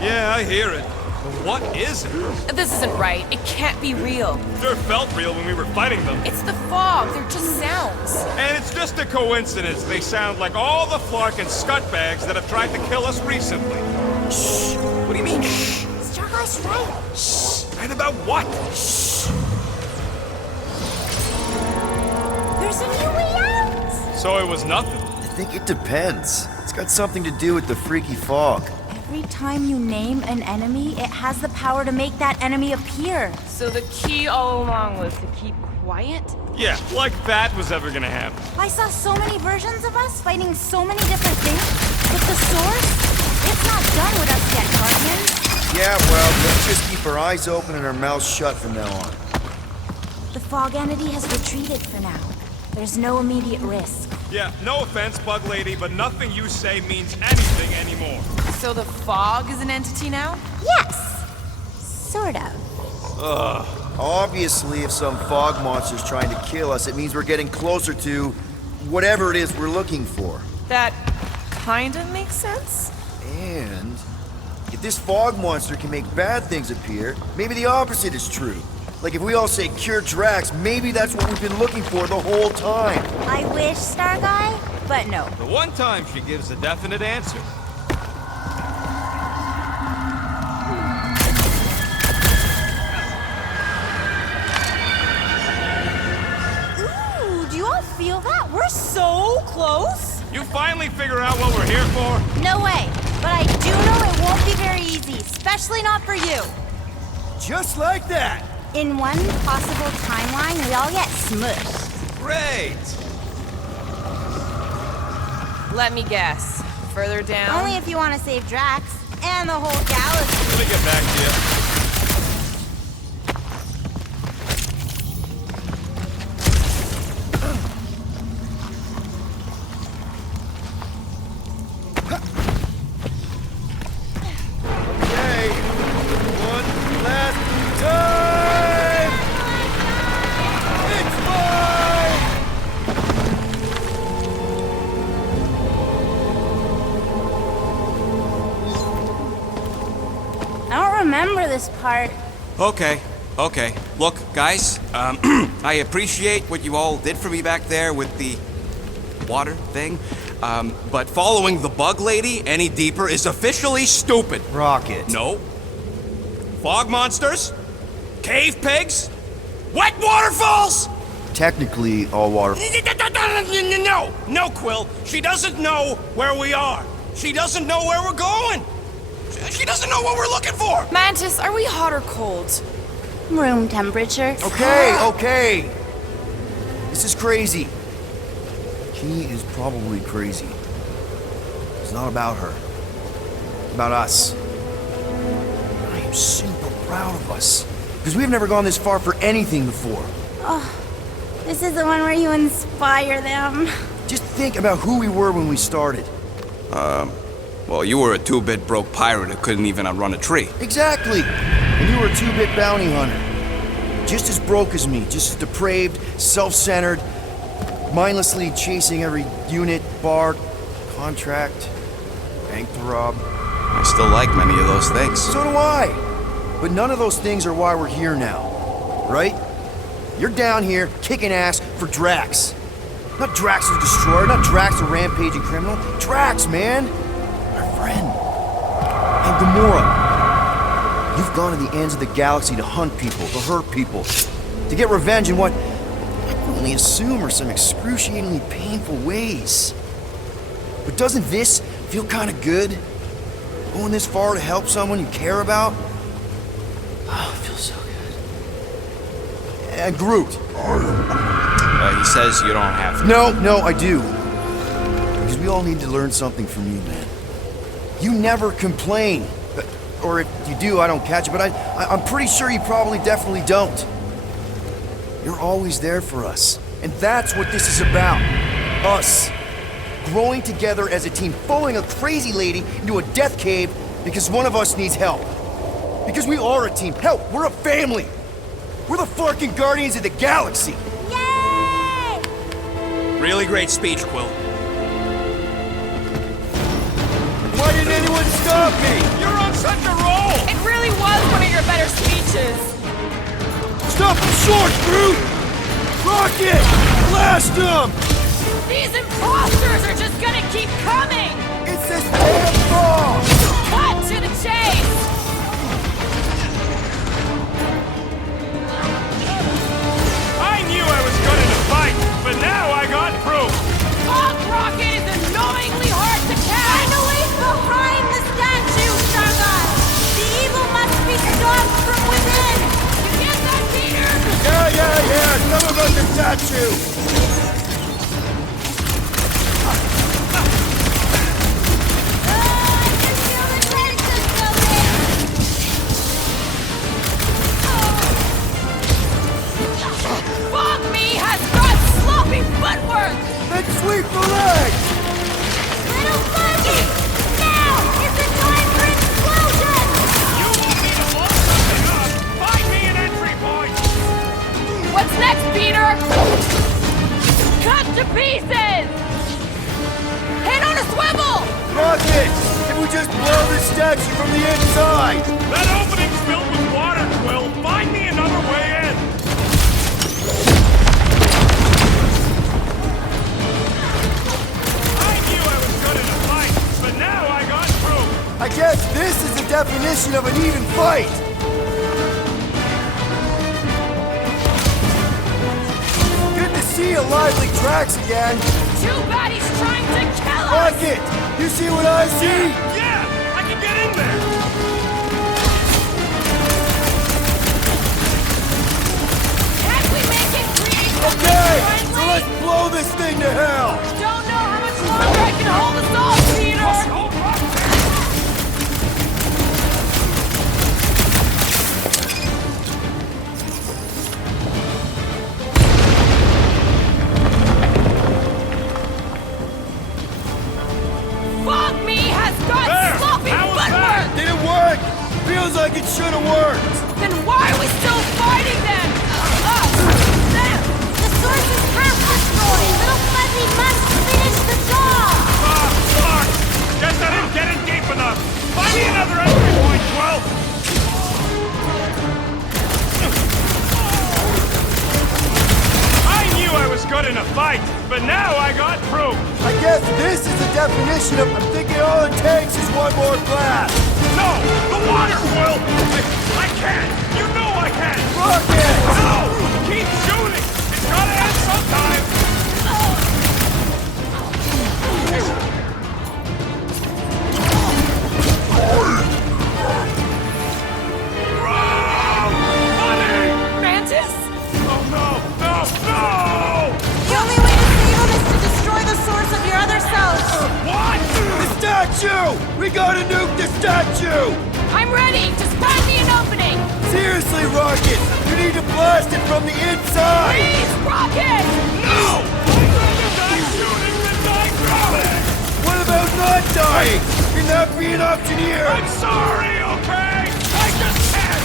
Yeah, I hear it. But what is it? This isn't right. It can't be real. Sure felt real when we were fighting them. It's the fog. They're just sounds. And it's just a coincidence they sound like all the flark and scutbags that have tried to kill us recently. Shh. What do you mean, shh? Starguy's right. Shh. Right about what? Shh. There's a new way out! So it was nothing. I think it depends. It's got something to do with the freaky fog. Every time you name an enemy, it has the power to make that enemy appear. So the key all along was to keep quiet? Yeah, like that was ever gonna happen. I saw so many versions of us fighting so many different things, but the source, it's not done with us yet, Guardians. Yeah, well, let's just keep our eyes open and our mouths shut from now on. The fog entity has retreated for now. There's no immediate risk. Yeah, no offense, Bug Lady, but nothing you say means anything anymore. So the fog is an entity now? Yes! Sort of. Obviously, if some fog monster's trying to kill us, it means we're getting closer to whatever it is we're looking for. That kind of makes sense. And if this fog monster can make bad things appear, maybe the opposite is true. Like if we all say cure Drax, maybe that's what we've been looking for the whole time. I wish, Starguy, but no. The one time she gives a definite answer. Ooh, do you all feel that? We're so close! You finally figure out what we're here for? No way, but I do know it won't be very easy, especially not for you. Just like that. In one possible timeline, we all get smushed. Great! Let me guess. Further down? Only if you want to save Drax and the whole galaxy. Let me get back to you. Okay, one last time! It's mine! I don't remember this part. Okay. Look, guys, I appreciate what you all did for me back there with the water thing, but following the Bug Lady any deeper is officially stupid. Rocket. No. Fog monsters? Cave pigs? Wet waterfalls? Technically, all water. No, Quill. She doesn't know where we are. She doesn't know where we're going. She doesn't know what we're looking for. Mantis, are we hot or cold? Room temperature. Okay. This is crazy. She is probably crazy. It's not about her. It's about us. I am super proud of us. Because we've never gone this far for anything before. This is the one where you inspire them. Just think about who we were when we started. Well, you were a two-bit broke pirate who couldn't even outrun a tree. Exactly. And you were a 2-bit bounty hunter. Just as broke as me, just as depraved, self-centered, mindlessly chasing every unit, bar, contract, bank to rob. I still like many of those things. So do I. But none of those things are why we're here now. Right? You're down here kicking ass for Drax. Not Drax the Destroyer, not Drax the rampaging criminal. Drax, man! Our friend. And Gamora. You've gone to the ends of the galaxy to hunt people, to hurt people, to get revenge in what I can only assume are some excruciatingly painful ways. But doesn't this feel kind of good? Going this far to help someone you care about? Oh, it feels so good. And Groot. He says you don't have to. No, I do. Because we all need to learn something from you, man. You never complain. Or if you do, I don't catch it, but I'm pretty sure you probably definitely don't. You're always there for us. And that's what this is about. Us. Growing together as a team, following a crazy lady into a death cave because one of us needs help. Because we are a team. Hell, we're a family. We're the fucking Guardians of the Galaxy. Yay! Really great speech, Quill. Why didn't anyone stop me? You're on such a roll! It really was one of your better speeches. Stop him short, Groot! Rocket! Blast him! These imposters are just gonna keep coming! It's this damn ball! Cut to the chase! I knew I was good in a fight, but now I got proof! Fog Rocket is annoyingly hard to catch! Finally behind the statue, Sargon! The evil must be stopped from within! You get that, Peter? Yeah! Some of us are statue! I can feel the tension building! Fog Me has got sloppy footwork! Let's sweep the leg! Little Fuzzy! Now is the time for explosion! You want me to blow something up? Find me an entry point! What's next, Peter? Cut to pieces! Hit on a swivel! Rocket! If we just blow the statue from the inside! That opening's filled with water, Quill! Find me another way in! I knew I was good in a fight, but now I got proof! I guess this is the definition of an even fight! Good to see you lively tracks again! Too bad he's trying to kill us! Rocket! You see what I see? Yeah! I can get in there! Can't we make it green? Okay! So let's blow this thing to hell! Don't know how much longer I can hold us all, Peter! Fog Me has got There! sloppy How was footwork! that? Did it work? Feels like it should have worked! Then why are we still fighting then? There! The source is half destroyed! Little Fuzzy must finish the job! Ah, fuck! Guess I didn't get in deep enough! Find me another entry point, Quill! I knew I was good in a fight, but now I got proof! I guess this is the definition of I'm thinking all it takes is one more blast! No! The water, Quill! I can't! You know I can't! Rocket! No! Keep shooting! It's gotta end sometime! Money! Mantis? Oh no! The only way to save him is to destroy the source of your other selves! What? The statue! We gotta nuke the statue! I'm ready! Just find me an opening! Seriously, Rocket! You need to blast it from the inside! Please, Rocket! No! Die shooting and die crawling! What about not dying? Can that be an option here? I'm sorry, okay? I just can't!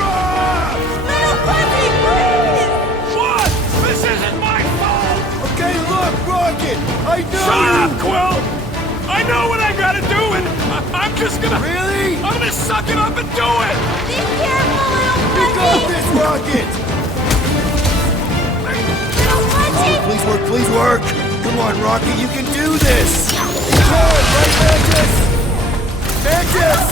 Little Fuzzy, please! What? This isn't my fault! Okay, look, Rocket! I know Shut you! up, Quill! I know what I gotta do, and I'm just gonna... Really? I'm gonna suck it up and do it! Be careful, little You got Fuzzy! this, Rocket! Little Fuzzy! Please work! Come on, Rocket, you can do this! You can, right, Mantis? Mantis!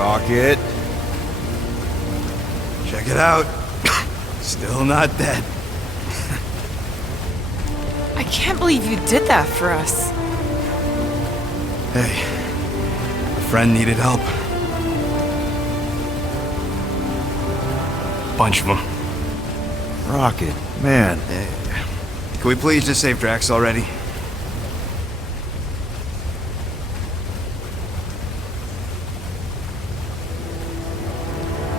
Rocket. Check it out. Still not dead. I can't believe you did that for us. Hey, a friend needed help. Bunch of them. Rocket, man. Can we please just save Drax already?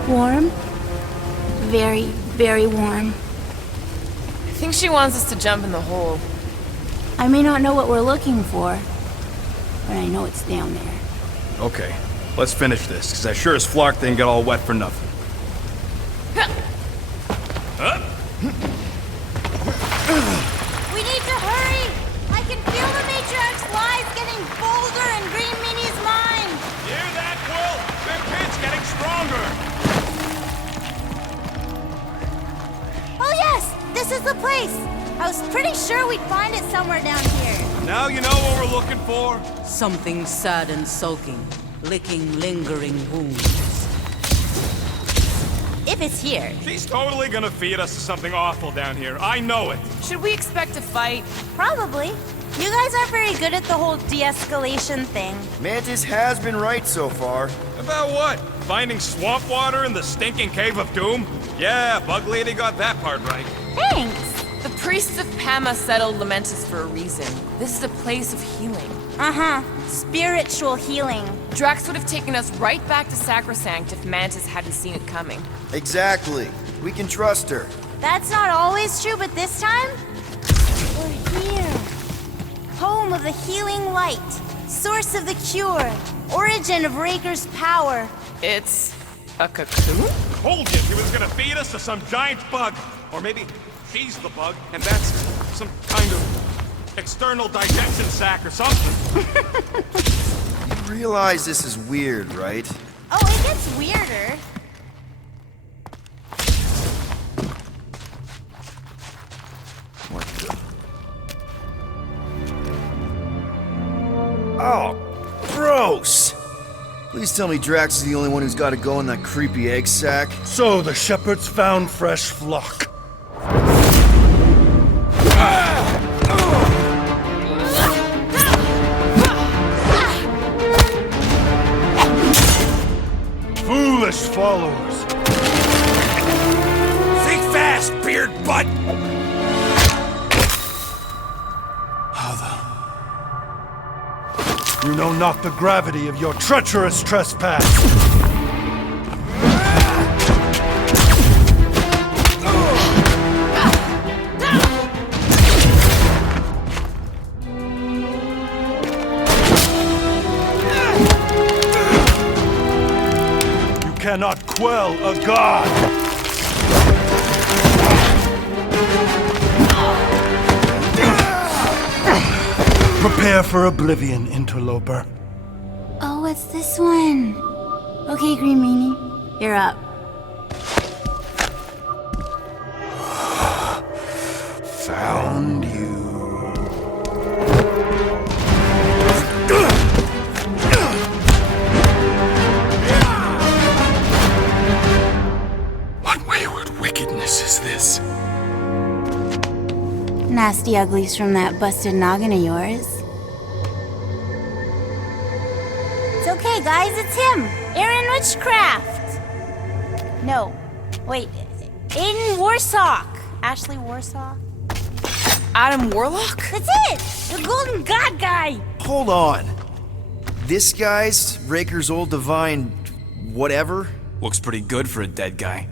Warm? Very, very warm. I think she wants us to jump in the hole. I may not know what we're looking for, but I know it's down there. Okay, let's finish this, because I sure as Flark didn't get all wet for nothing. We need to hurry! I can feel the Matriarch's lies getting bolder in Green Meanie's mind! Hear that, Quill? Their kid's getting stronger. Oh yes! This is the place! I was pretty sure we'd find it somewhere down here. Now you know what we're looking for? Something sad and sulking, licking lingering wounds. If it's here. She's totally gonna feed us to something awful down here. I know it. Should we expect a fight? Probably. You guys aren't very good at the whole de-escalation thing. Mantis has been right so far. About what? Finding swamp water in the stinking cave of doom? Yeah, Bug Lady got that part right. Thanks! The priests of Pama settled Lamentus for a reason. This is a place of healing. Uh-huh. Spiritual healing. Drax would have taken us right back to Sacrosanct if Mantis hadn't seen it coming. Exactly. We can trust her. That's not always true, but this time? We're here. Home of the healing light. Source of the cure. Origin of Raker's power. It's a cocoon? Told you he was gonna feed us to some giant bug. Or maybe she's the bug, and that's some kind of external digestion sac or something. You realize this is weird, right? Oh, it gets weirder. What the? Oh, gross! Please tell me Drax is the only one who's got to go in that creepy egg sack. So the shepherds found fresh flock. Foolish followers. Think fast, beard butt! You know not the gravity of your treacherous trespass. You cannot quell a god. Prepare for oblivion, interloper. Oh, what's this one? Okay, Green Meanie, you're up. Found you. What wayward wickedness is this? Nasty uglies from that busted noggin of yours. It's okay, guys, it's him! Aaron Witchcraft! No, wait, Aiden Warsock! Ashley Warsaw? Adam Warlock? That's it! The Golden God guy! Hold on. This guy's Raker's old divine whatever? Looks pretty good for a dead guy.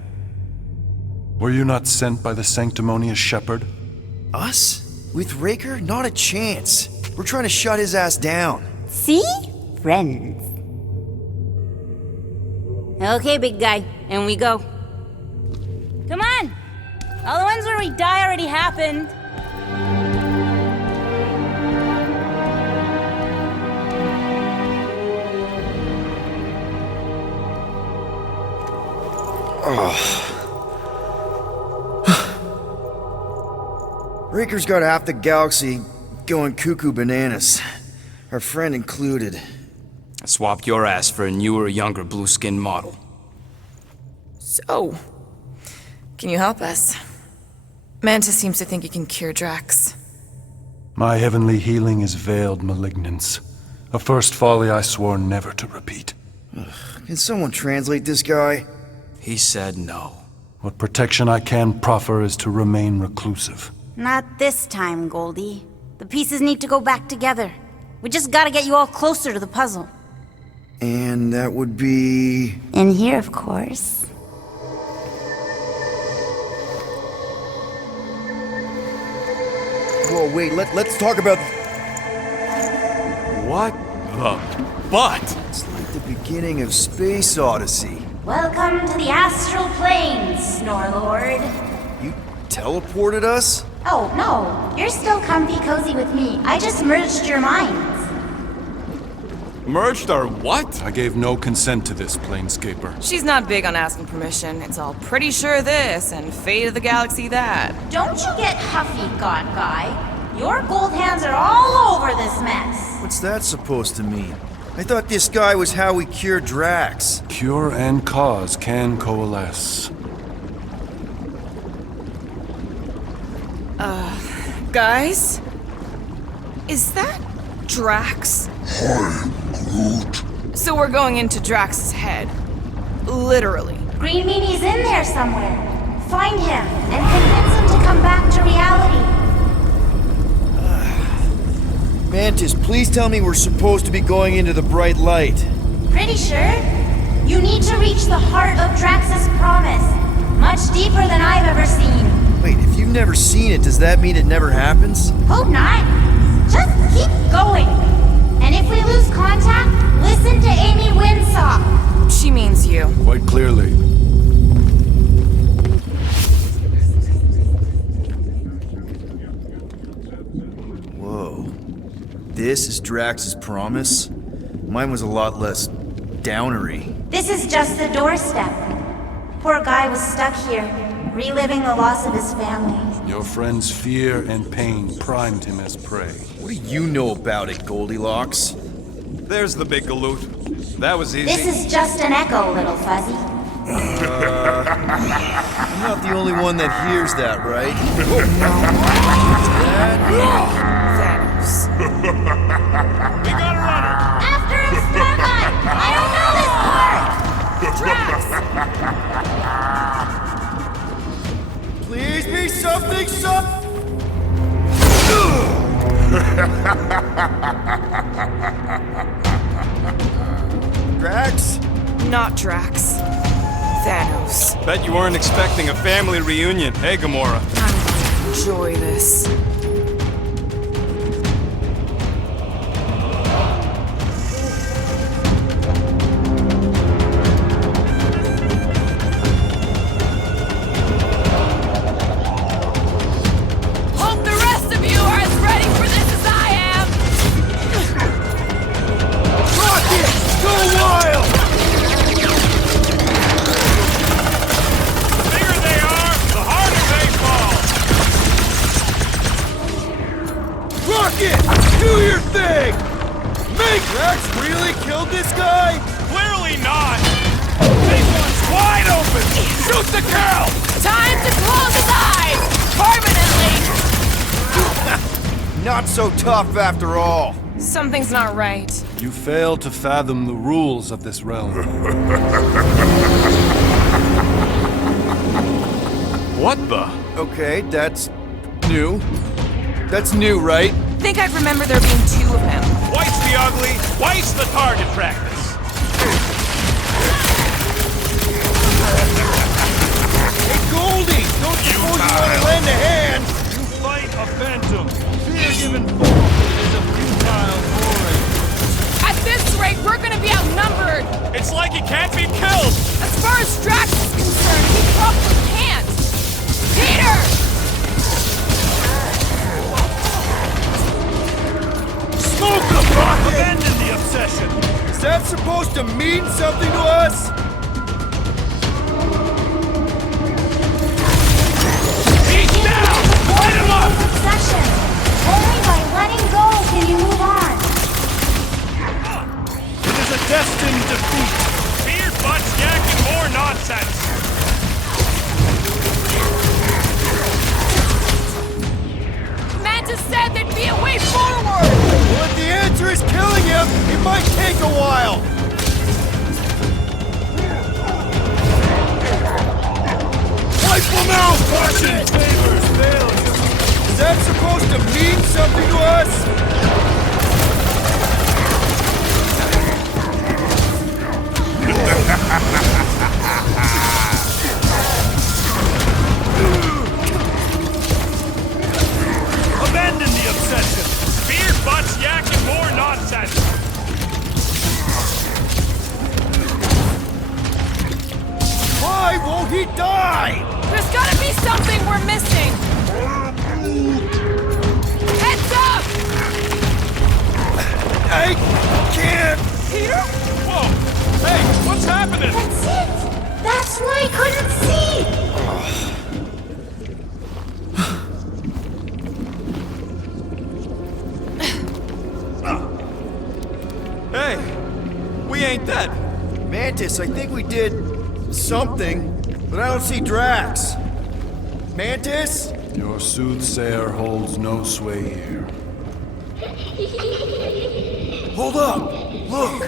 Were you not sent by the sanctimonious shepherd? Us? With Raker? Not a chance. We're trying to shut his ass down. See? Friends. Okay, big guy, and we go. Come on! All the ones where we die already happened. Raker's got half the galaxy going cuckoo bananas. Our friend included. Swapped your ass for a newer, younger blue-skinned model. So, can you help us? Mantis seems to think he can cure Drax. My heavenly healing is veiled malignance. A first folly I swore never to repeat. Can someone translate this guy? He said no. What protection I can proffer is to remain reclusive. Not this time, Goldie. The pieces need to go back together. We just gotta get you all closer to the puzzle. And that would be... In here, of course. Whoa, wait, let's talk about... What the butt? It's like the beginning of Space Odyssey. Welcome to the astral planes, Snorlord. You teleported us? Oh, no. You're still comfy cozy with me. I just merged your minds. Merged our what? I gave no consent to this, Planescaper. She's not big on asking permission. It's all pretty sure this and fate of the galaxy that. Don't you get huffy, God Guy. Your gold hands are all over this mess. What's that supposed to mean? I thought this guy was how we cured Drax. Cure and cause can coalesce. Guys? Is that Drax? Hi, Groot. So we're going into Drax's head. Literally. Green Meanie's in there somewhere. Find him and convince him to come back to reality. Mantis, please tell me we're supposed to be going into the bright light. Pretty sure? You need to reach the heart of Drax's promise. Much deeper than I've ever seen. Wait, if you've never seen it, does that mean it never happens? Hope not. Just keep going. And if we lose contact, listen to Amy Winsock. She means you. Quite clearly. Whoa. This is Drax's promise? Mine was a lot less downery. This is just the doorstep. Poor guy was stuck here, reliving the loss of his family. Your friend's fear and pain primed him as prey. What do you know about it, Goldilocks? There's the big galoot. That was easy. This is just an echo, little fuzzy. I'm not the only one that hears that, right? Thanos. We got a runner! After him, Starlight! I don't know this part! Drax! Please be something, Drax? Not Drax. Thanos. Bet you weren't expecting a family reunion, hey Gamora? I'm gonna enjoy this. Hope the rest of you are as ready for this as I am! Rocket! Go wild! The bigger they are, the harder they fall! Rocket! Do your thing! Make Drax really killed this guy? Clearly not! Big one's wide open! Shoot the girl! Time to close his eyes! Permanently! Not so tough after all. Something's not right. You fail to fathom the rules of this realm. What the? Okay, that's new. That's new, right? Think I'd remember there being two of him. Twice the ugly, twice the target practice! Hey, Goldie! Don't you want to lend a hand? You fight a phantom. Fear-given form is a futile glory. At this rate, we're gonna be outnumbered! It's like he can't be killed! As far as Drax is concerned, he probably can't! Peter! Smoke the rocket! Abandon the obsession! Is that supposed to mean something to us? He's down! Light him up! Obsession. Only by letting go can you move on. With his a destined defeat. Beard butts yakking more nonsense. Mantis said there'd be a way forward! Well, if the answer is killing him, it might take a while. Wipe them out, fortune favors failure. Is that supposed to mean something to us? Abandon the obsession. Beard butts yakking more nonsense. Why won't he die? There's gotta be something we're missing! Heads up! I can't. Peter? Whoa! Hey, what's happening? That's it! That's why I couldn't see! Hey, we ain't dead. Mantis, I think we did something, but I don't see Drax. Mantis? Your soothsayer holds no sway here. Hold up! Look!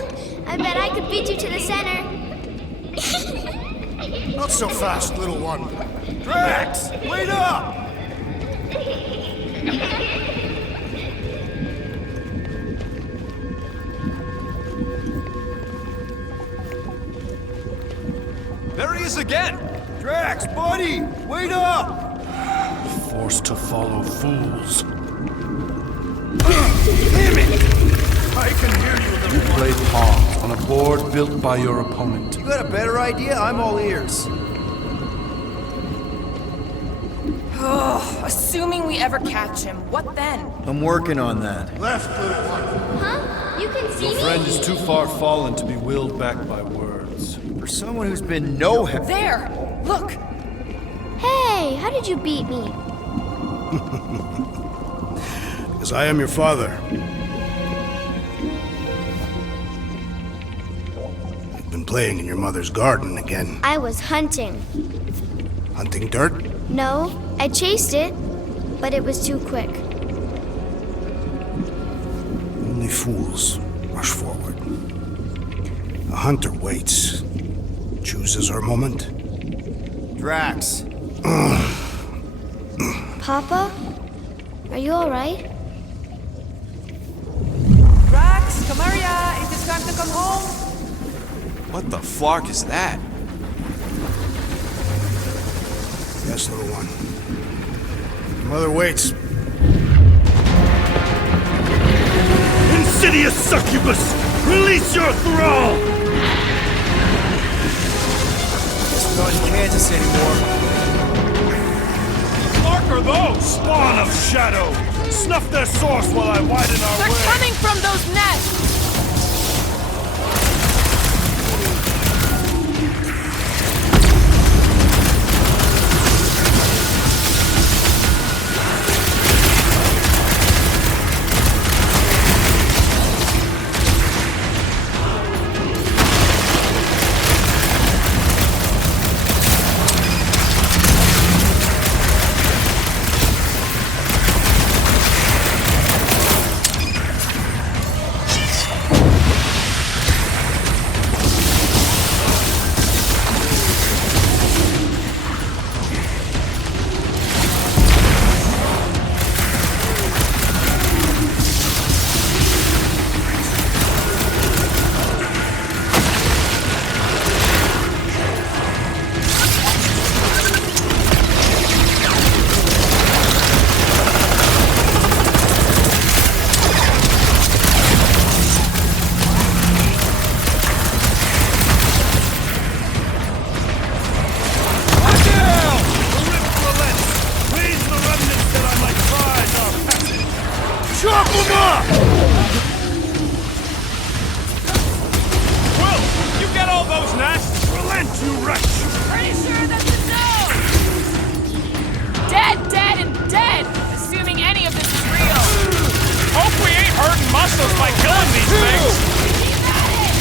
I bet I could beat you to the center. Not so fast, little one. Drax! Wait up! There he is again. Drax, buddy! Wait up! Forced to follow fools. Damn it! I can hear you, You little one. play pawns on a board built by your opponent. You got a better idea? I'm all ears. Assuming we ever catch him, what then? I'm working on that. Left, little one. Huh? You can see Your me? friend is too far fallen to be willed back by words. For someone who's been no help. There! Look! Hey, how did you beat me? Because I am your father. You've been playing in your mother's garden again. I was hunting. Hunting dirt? No, I chased it, but it was too quick. Only fools rush forward. A hunter waits. Chooses her moment. Drax. Papa? Are you alright? Drax, Kamaria, it is time to come home. What the flark is that? Yes, little one. Your mother waits. Insidious succubus! Release your thrall! It's not in Kansas anymore. What are those? Spawn of shadow! Snuff their source while I widen our They're way! coming from those nests! Chop them up! Will, you get all those nests? Relent, you wretch! Pretty sure that's a no! Dead, dead, and dead! Assuming any of this is real. Hope we ain't hurting muscles by killing these things. Keep at it!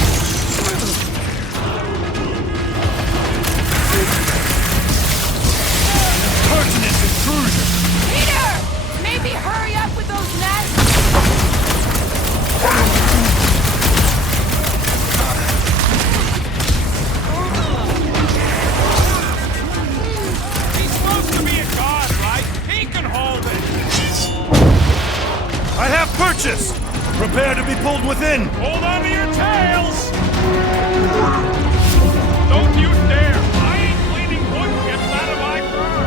pulled within! Hold on to your tails! Don't you dare! I ain't cleaning wood chips out of my car!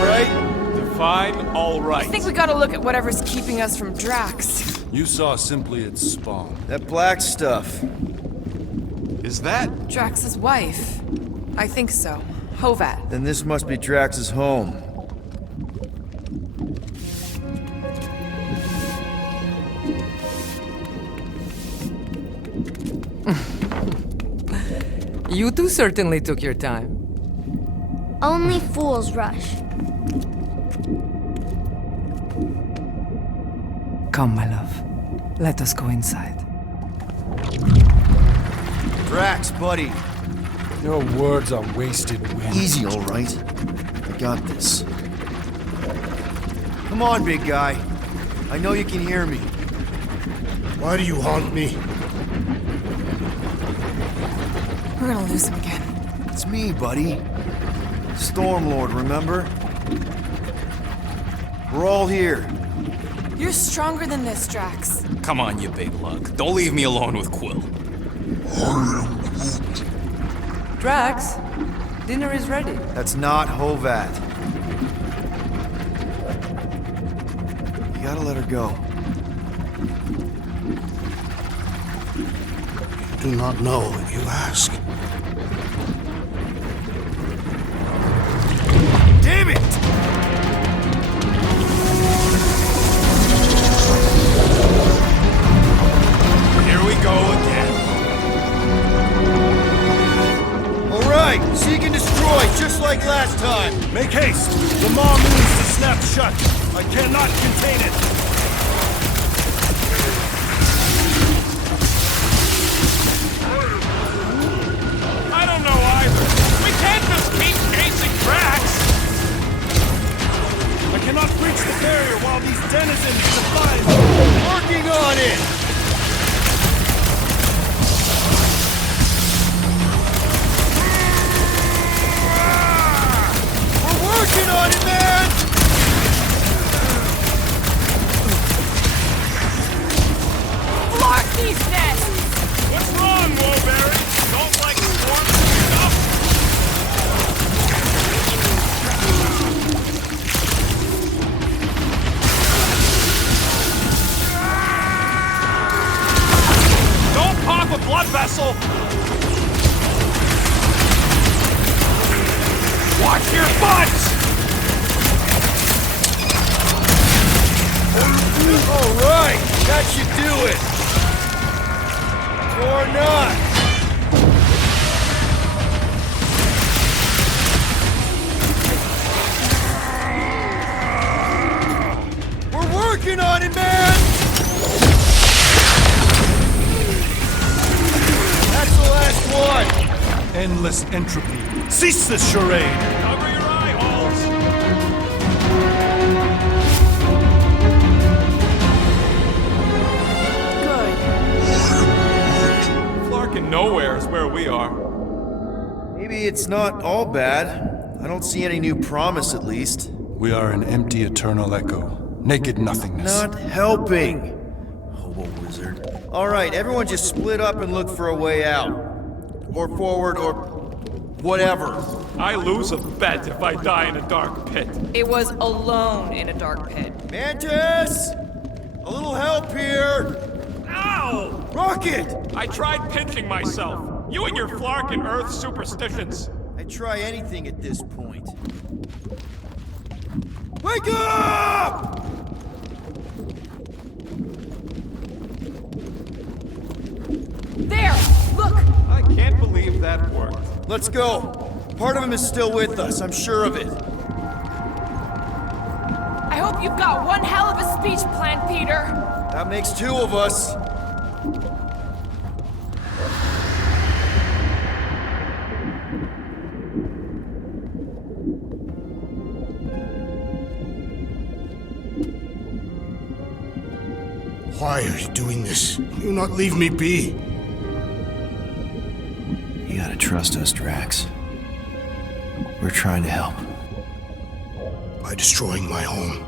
Alright? Define alright. I think we gotta look at whatever's keeping us from Drax. You saw simply its spawn. That black stuff. Is that? Drax's wife. I think so. Hovat. Then this must be Drax's home. You two certainly took your time. Only fools rush. Come, my love. Let us go inside. Drax, buddy. Your words are wasted wind. Easy, all right. I got this. Come on, big guy. I know you can hear me. Why do you haunt me? We're gonna lose him again. It's me, buddy. Stormlord, remember? We're all here. You're stronger than this, Drax. Come on, you big lug. Don't leave me alone with Quill. Drax, dinner is ready. That's not Hovat. You gotta let her go. Do not know if you ask. Damn it! Here we go again. All right, seek and destroy, just like last time. Make haste! The maw moves to snap shut. I cannot contain it. I don't know either. We can't just keep chasing Drax. I cannot breach the barrier while these denizens defy me. Working on it! We're working on it, man! Block these nests! What's wrong, Woberry? Don't like swarms and stuff? Don't pop a blood vessel! Watch your butts! All right, that should do it. Or not. We're working on it, man! That's the last one! Endless entropy. Cease this charade! Cover your eye holes! Good. Flarkin' nowhere is where we are. Maybe it's not all bad. I don't see any new promise, at least. We are an empty eternal echo. Naked nothingness. Not helping. Hobo wizard. All right, everyone just split up and look for a way out. Or forward, or whatever. I lose a bet if I die in a dark pit. It was alone in a dark pit. Mantis! A little help here! Ow! Rocket! I tried pinching myself. You and your Flarkin' Earth superstitions. I'd try anything at this point. Wake up! There! Look! I can't believe that worked. Let's go. Part of him is still with us, I'm sure of it. I hope you've got one hell of a speech plan, Peter. That makes two of us. Why are you doing this? Will you not leave me be? You gotta trust us, Drax. We're trying to help. By destroying my home.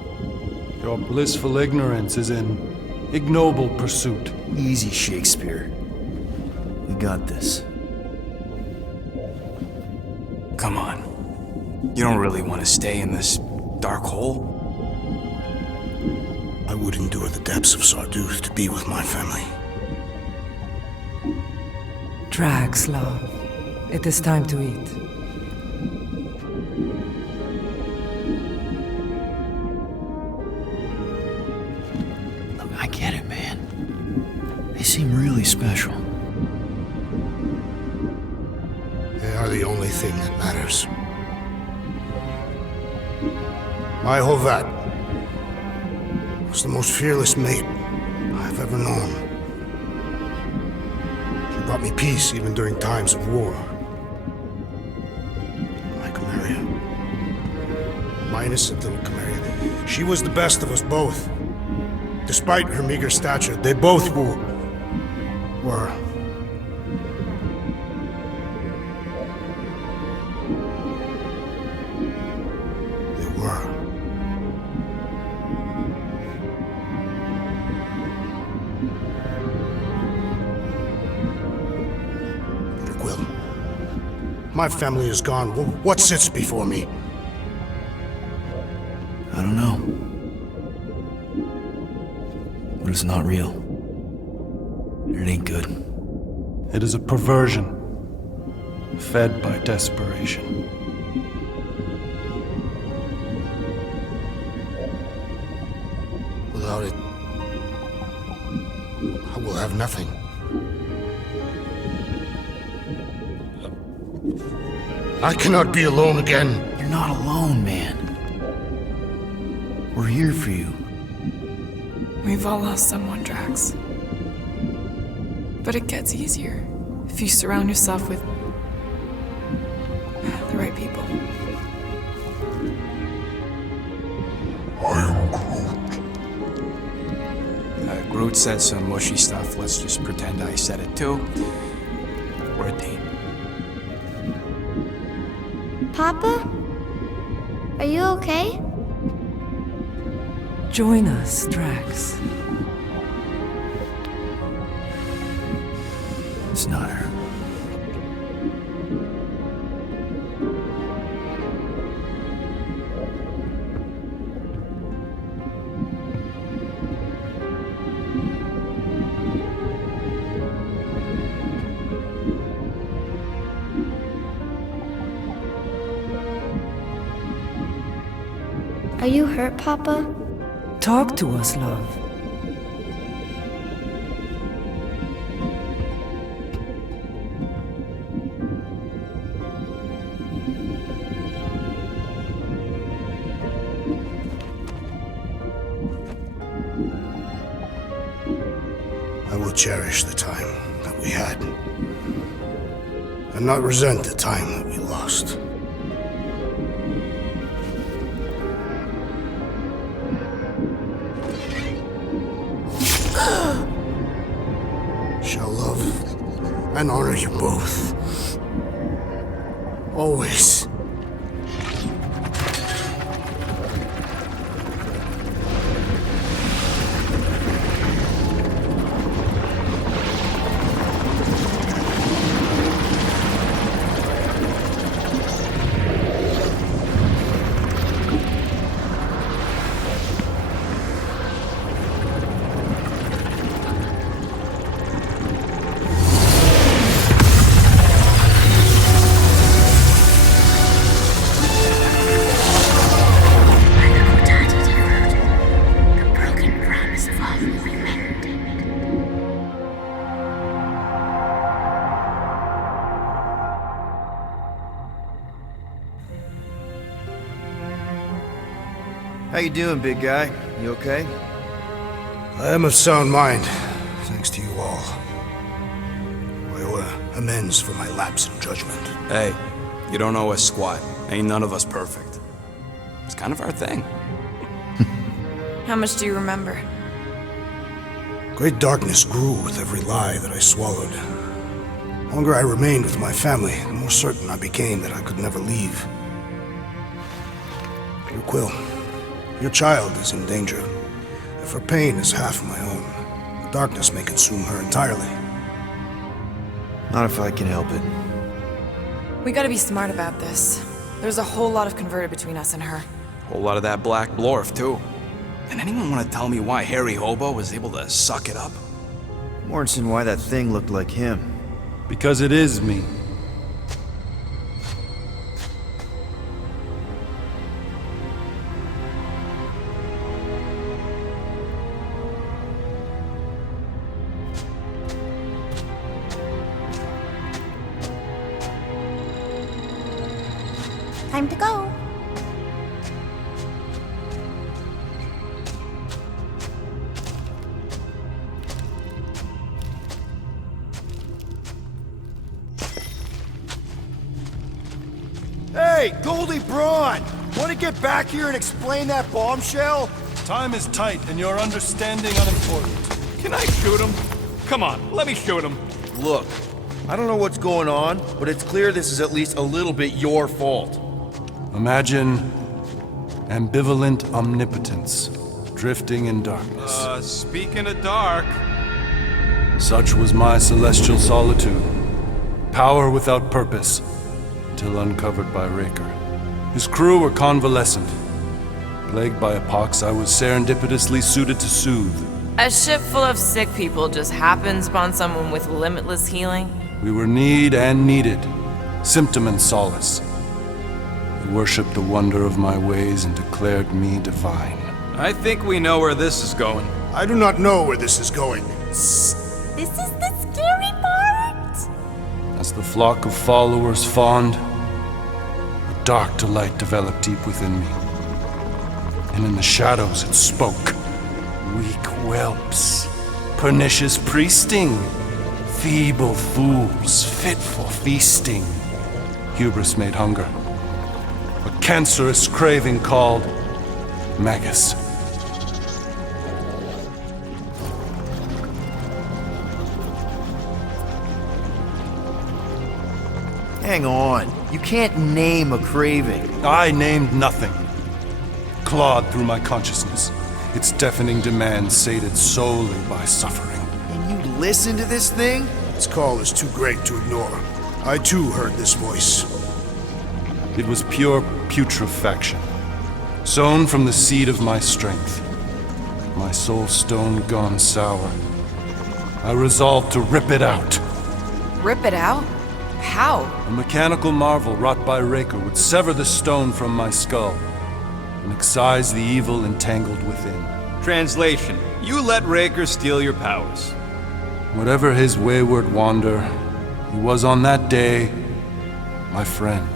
Your blissful ignorance is in ignoble pursuit. Easy, Shakespeare. We got this. Come on. You don't really want to stay in this dark hole? I would endure the depths of Sarduth to be with my family. Drax, love. It is time to eat. Look, I get it, man. They seem really special. They are the only thing that matters. My Hovat was the most fearless mate I've ever known. She brought me peace even during times of war. My Camarilla. My innocent little Camarilla. She was the best of us both. Despite her meager stature, they both were. My family is gone. What sits before me? I don't know. But it's not real. It ain't good. It is a perversion, fed by desperation. Without it, I will have nothing. I cannot be alone again. You're not alone, man. We're here for you. We've all lost someone, Drax. But it gets easier if you surround yourself with the right people. I am Groot. Groot said some mushy stuff. Let's just pretend I said it too. We're a team. Papa? Are you okay? Join us, Drax. It's not her. Are you hurt, Papa? Talk to us, love. I will cherish the time that we had, and not resent the time that we lost. Shall love and honor you both. Always. How you doing, big guy? You okay? I am of sound mind, thanks to you all. I owe amends for my lapse in judgment. Hey, you don't owe us squat. Ain't none of us perfect. It's kind of our thing. How much do you remember? Great darkness grew with every lie that I swallowed. The longer I remained with my family, the more certain I became that I could never leave. Your Quill, your child is in danger. If her pain is half my own, Darkness may consume her entirely. Not if I can help it. We gotta be smart about this. There's a whole lot of converted between us and her. Whole lot of that black blorf, too. And anyone want to tell me why Harry Hobo was able to suck it up? Morrison, why that thing looked like him. Because it is me. Time to go. Hey, Goldie Braun! Want to get back here and explain that bombshell? Time is tight and your understanding unimportant. Can I shoot him? Come on, let me shoot him. Look, I don't know what's going on, but it's clear this is at least a little bit your fault. Imagine ambivalent omnipotence, drifting in darkness. Speaking of dark... Such was my celestial solitude. Power without purpose, till uncovered by Raker. His crew were convalescent. Plagued by a pox I was serendipitously suited to soothe. A ship full of sick people just happens upon someone with limitless healing. We were need and needed, symptom and solace. He worshipped the wonder of my ways and declared me divine. I think we know where this is going. I do not know where this is going. This is the scary part. As the flock of followers fawned, a dark delight developed deep within me. And in the shadows it spoke. Weak whelps, pernicious priesting, feeble fools fit for feasting. Hubris made hunger. A cancerous craving called Magus. Hang on. You can't name a craving. I named nothing. Clawed through my consciousness, its deafening demands sated solely by suffering. And you listen to this thing? Its call is too great to ignore. I too heard this voice. It was pure putrefaction, sown from the seed of my strength. My soul stone gone sour. I resolved to rip it out. Rip it out? How? A mechanical marvel wrought by Raker would sever the stone from my skull and excise the evil entangled within. Translation: you let Raker steal your powers. Whatever his wayward wander, he was on that day my friend.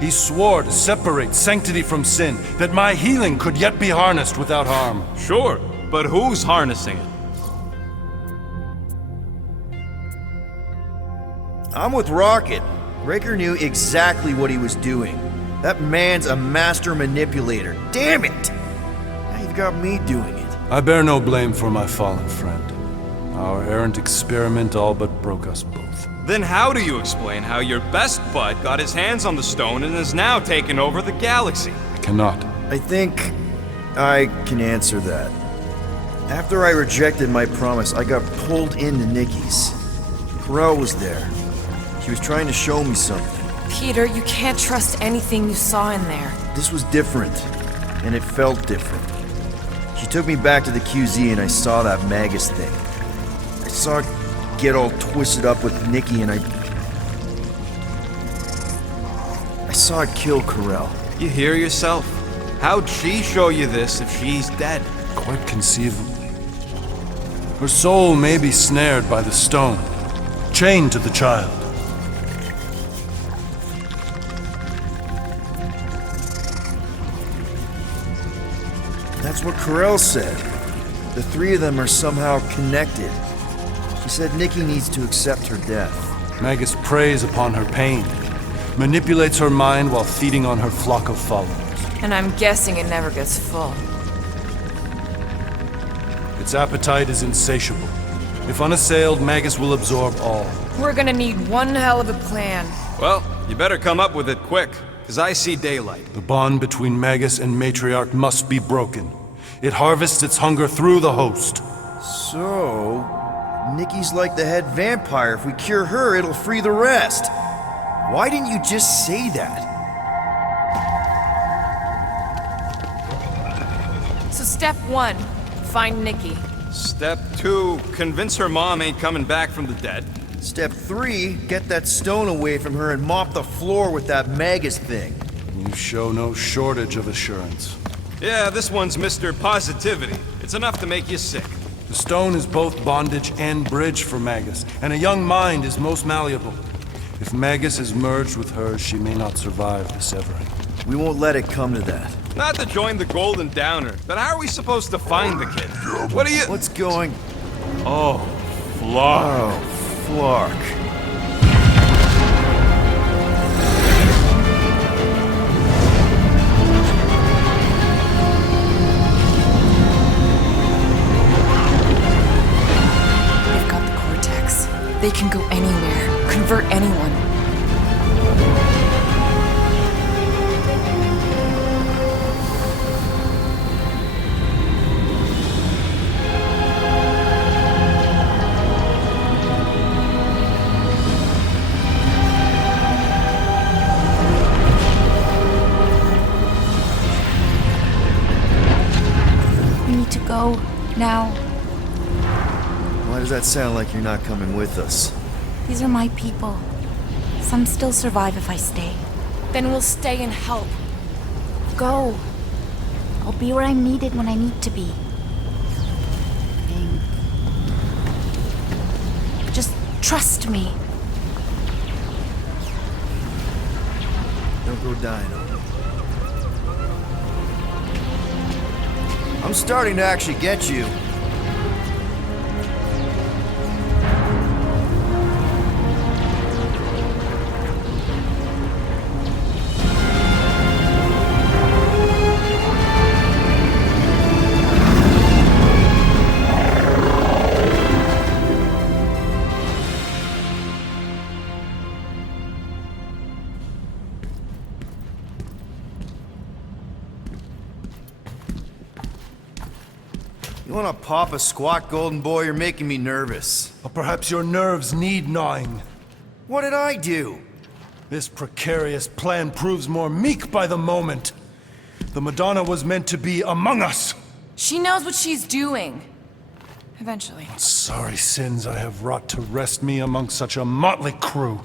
He swore to separate sanctity from sin, that my healing could yet be harnessed without harm. Sure, but who's harnessing it? I'm with Rocket. Raker knew exactly what he was doing. That man's a master manipulator. Damn it! Now you've got me doing it. I bear no blame for my fallen friend. Our errant experiment all but broke us both. Then how do you explain how your best bud got his hands on the stone and is now taking over the galaxy? I cannot. I think I can answer that. After I rejected my promise, I got pulled into Nikki's. Corel was there. She was trying to show me something. Peter, you can't trust anything you saw in there. This was different, and it felt different. She took me back to the QZ and I saw that Magus thing. I saw it get all twisted up with Nikki and I saw it kill Corel. You hear yourself? How'd she show you this if she's dead? Quite conceivably. Her soul may be snared by the stone, chained to the child. That's what Corel said. The three of them are somehow connected. She said Nikki needs to accept her death. Magus preys upon her pain, manipulates her mind while feeding on her flock of followers. And I'm guessing it never gets full. Its appetite is insatiable. If unassailed, Magus will absorb all. We're gonna need one hell of a plan. Well, you better come up with it quick, because I see daylight. The bond between Magus and Matriarch must be broken. It harvests its hunger through the host. So, Nikki's like the head vampire. If we cure her, it'll free the rest. Why didn't you just say that? So step 1, find Nikki. Step 2, convince her mom ain't coming back from the dead. Step 3, get that stone away from her and mop the floor with that Magus thing. You show no shortage of assurance. Yeah, this one's Mr. Positivity. It's enough to make you sick. The stone is both bondage and bridge for Magus, and a young mind is most malleable. If Magus is merged with hers, she may not survive the severing. We won't let it come to that. Not to join the Golden Downer, but how are we supposed to find the kid? What are you— What's going— Oh, Flark. Oh, Flark. They've got the cortex. They can go anywhere, convert anyone. Go now. Why does that sound like you're not coming with us? These are my people. Some still survive if I stay. Then we'll stay and help. Go. I'll be where I'm needed when I need to be. Just trust me. Don't go dying on me. I'm starting to actually get you. You wanna pop a squat, golden boy? You're making me nervous. Or perhaps your nerves need gnawing. What did I do? This precarious plan proves more meek by the moment. The Madonna was meant to be among us. She knows what she's doing. Eventually. Sorry sins I have wrought to wrest me among such a motley crew.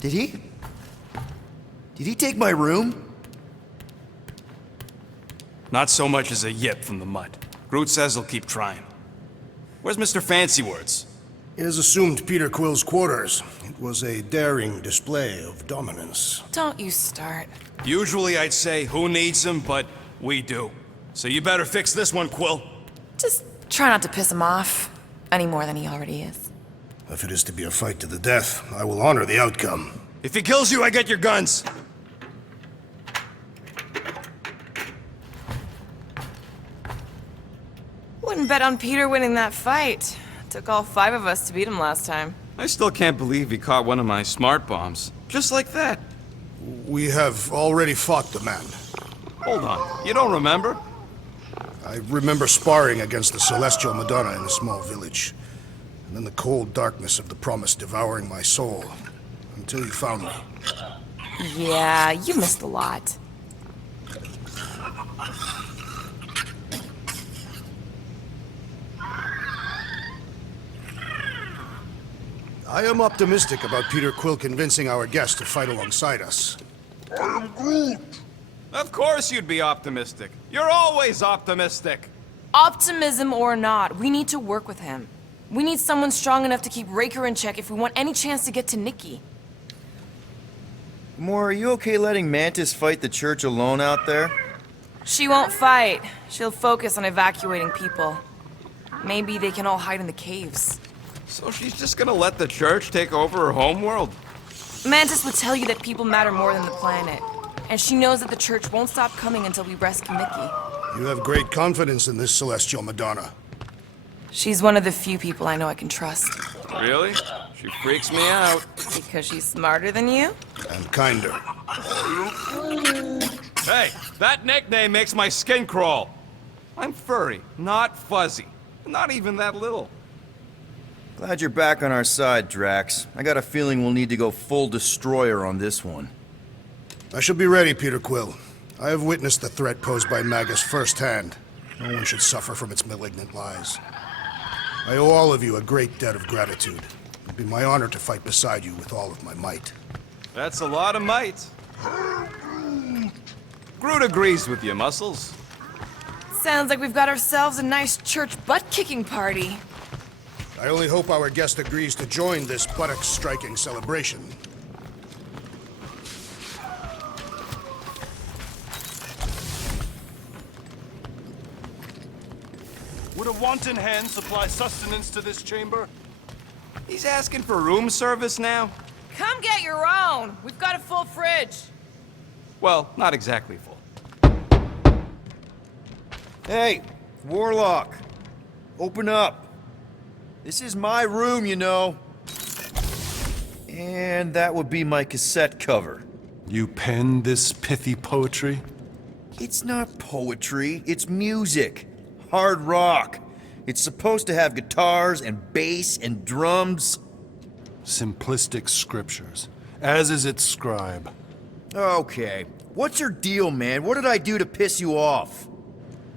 Did he? Did he take my room? Not so much as a yip from the mud. Groot says he'll keep trying. Where's Mr. Fancy Words? It is assumed Peter Quill's quarters. It was a daring display of dominance. Don't you start. Usually I'd say, who needs him, but we do. So you better fix this one, Quill. Just try not to piss him off any more than he already is. If it is to be a fight to the death, I will honor the outcome. If he kills you, I get your guns. Wouldn't bet on Peter winning that fight. Took all 5 of us to beat him last time. I still can't believe he caught one of my smart bombs. Just like that. We have already fought the man. Hold on, you don't remember? I remember sparring against the Celestial Madonna in a small village. And then the cold darkness of the promise devouring my soul. Until you found me. Yeah, you missed a lot. I am optimistic about Peter Quill convincing our guest to fight alongside us. I am Groot! Of course you'd be optimistic. You're always optimistic. Optimism or not, we need to work with him. We need someone strong enough to keep Raker in check if we want any chance to get to Nikki. Gamora, are you okay letting Mantis fight the church alone out there? She won't fight. She'll focus on evacuating people. Maybe they can all hide in the caves. So she's just gonna let the church take over her homeworld? Mantis would tell you that people matter more than the planet. And she knows that the church won't stop coming until we rescue Nikki. You have great confidence in this Celestial Madonna. She's one of the few people I know I can trust. Really? She freaks me out. Because she's smarter than you? And kinder. Hey, that nickname makes my skin crawl. I'm furry, not fuzzy. Not even that little. Glad you're back on our side, Drax. I got a feeling we'll need to go full destroyer on this one. I shall be ready, Peter Quill. I have witnessed the threat posed by Magus firsthand. No one should suffer from its malignant lies. I owe all of you a great debt of gratitude. It'd be my honor to fight beside you with all of my might. That's a lot of might. Groot agrees with you, Muscles. Sounds like we've got ourselves a nice church butt-kicking party. I only hope our guest agrees to join this buttock-striking celebration. Would a wanton hand supply sustenance to this chamber? He's asking for room service now? Come get your own. We've got a full fridge. Well, not exactly full. Hey, Warlock. Open up. This is my room, you know. And that would be my cassette cover. You penned this pithy poetry? It's not poetry, it's music. Hard rock. It's supposed to have guitars and bass and drums. Simplistic scriptures, as is its scribe. Okay. What's your deal, man? What did I do to piss you off?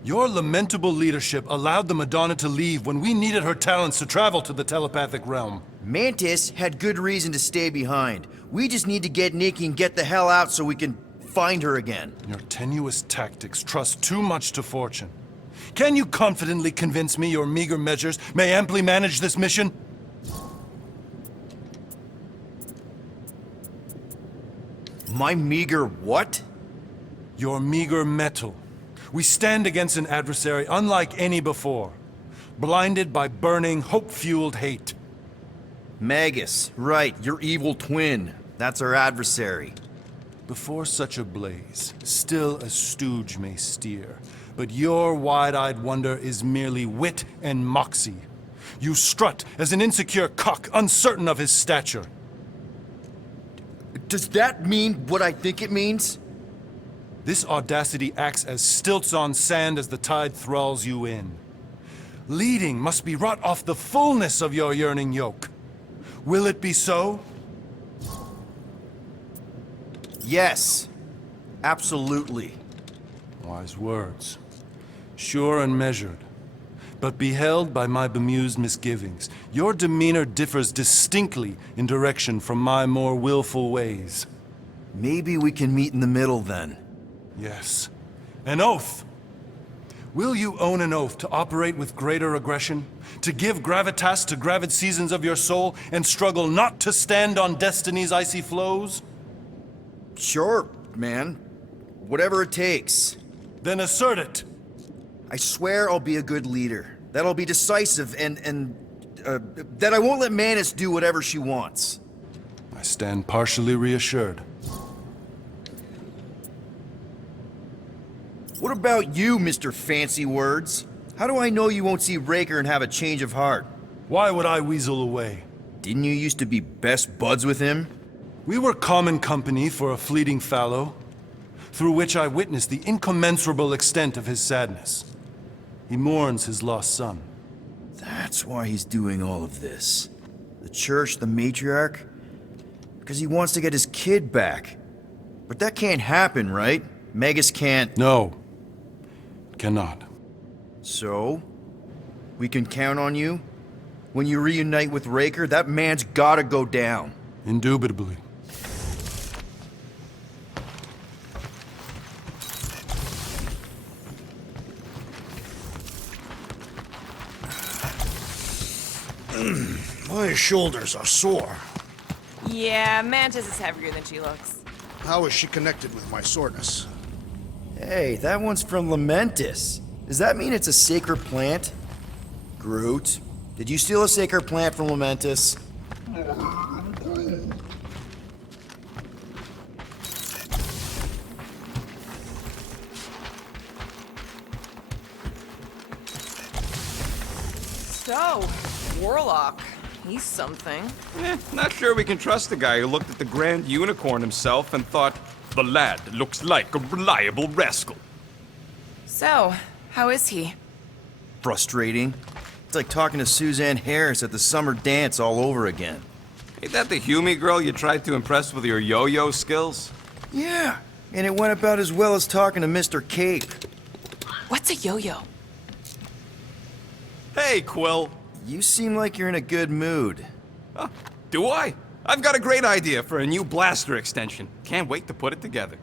Your lamentable leadership allowed the Madonna to leave when we needed her talents to travel to the telepathic realm. Mantis had good reason to stay behind. We just need to get Nikki and get the hell out so we can find her again. Your tenuous tactics trust too much to fortune. Can you confidently convince me your meager measures may amply manage this mission? My meager what? Your meager metal. We stand against an adversary unlike any before, blinded by burning, hope-fueled hate. Magus, right, your evil twin. That's our adversary. Before such a blaze, still a stooge may steer, but your wide-eyed wonder is merely wit and moxie. You strut as an insecure cock, uncertain of his stature. Does that mean what I think it means? This audacity acts as stilts on sand as the tide thralls you in. Leading must be wrought off the fullness of your yearning yoke. Will it be so? Yes. Absolutely. Wise words. Sure and measured. But beheld by my bemused misgivings, your demeanor differs distinctly in direction from my more willful ways. Maybe we can meet in the middle then. Yes. An oath! Will you own an oath to operate with greater aggression? To give gravitas to gravid seasons of your soul and struggle not to stand on destiny's icy flows? Sure, man. Whatever it takes. Then assert it! I swear I'll be a good leader. That I'll be decisive and that I won't let Mantis do whatever she wants. I stand partially reassured. What about you, Mr. Fancy Words? How do I know you won't see Raker and have a change of heart? Why would I weasel away? Didn't you used to be best buds with him? We were common company for a fleeting fallow, through which I witnessed the incommensurable extent of his sadness. He mourns his lost son. That's why he's doing all of this. The church, the matriarch? Because he wants to get his kid back. But that can't happen, right? Magus can't... No. Cannot. So? We can count on you? When you reunite with Raker, that man's gotta go down. Indubitably. My shoulders are sore. Yeah, Mantis is heavier than she looks. How is she connected with my soreness? Hey, that one's from Lamentis. Does that mean it's a sacred plant? Groot, did you steal a sacred plant from Lamentis? So, Warlock. He's something. Not sure we can trust the guy who looked at the Grand Unicorn himself and thought, The lad looks like a reliable rascal. So, how is he? Frustrating. It's like talking to Suzanne Harris at the summer dance all over again. Ain't that the Hume girl you tried to impress with your yo-yo skills? Yeah, and it went about as well as talking to Mr. Cape. What's a yo-yo? Hey, Quill. You seem like you're in a good mood. Oh, do I? I've got a great idea for a new blaster extension. Can't wait to put it together.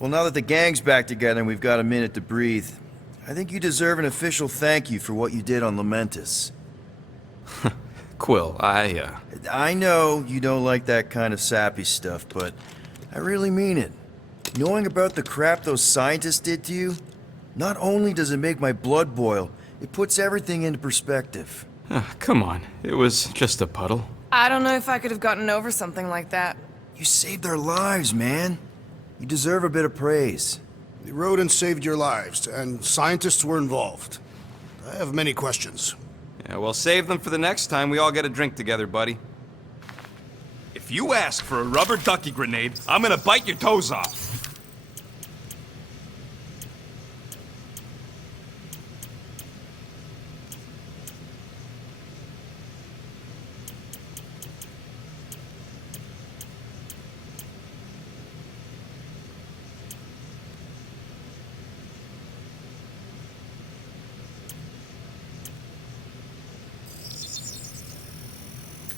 Well, now that the gang's back together and we've got a minute to breathe, I think you deserve an official thank you for what you did on Lamentus. Quill, I know you don't like that kind of sappy stuff, but I really mean it. Knowing about the crap those scientists did to you, not only does it make my blood boil, it puts everything into perspective. Come on, it was just a puddle. I don't know if I could have gotten over something like that. You saved our lives, man. You deserve a bit of praise. The rodents saved your lives, and scientists were involved. I have many questions. Yeah, well, save them for the next time we all get a drink together, buddy. If you ask for a rubber ducky grenade, I'm gonna bite your toes off.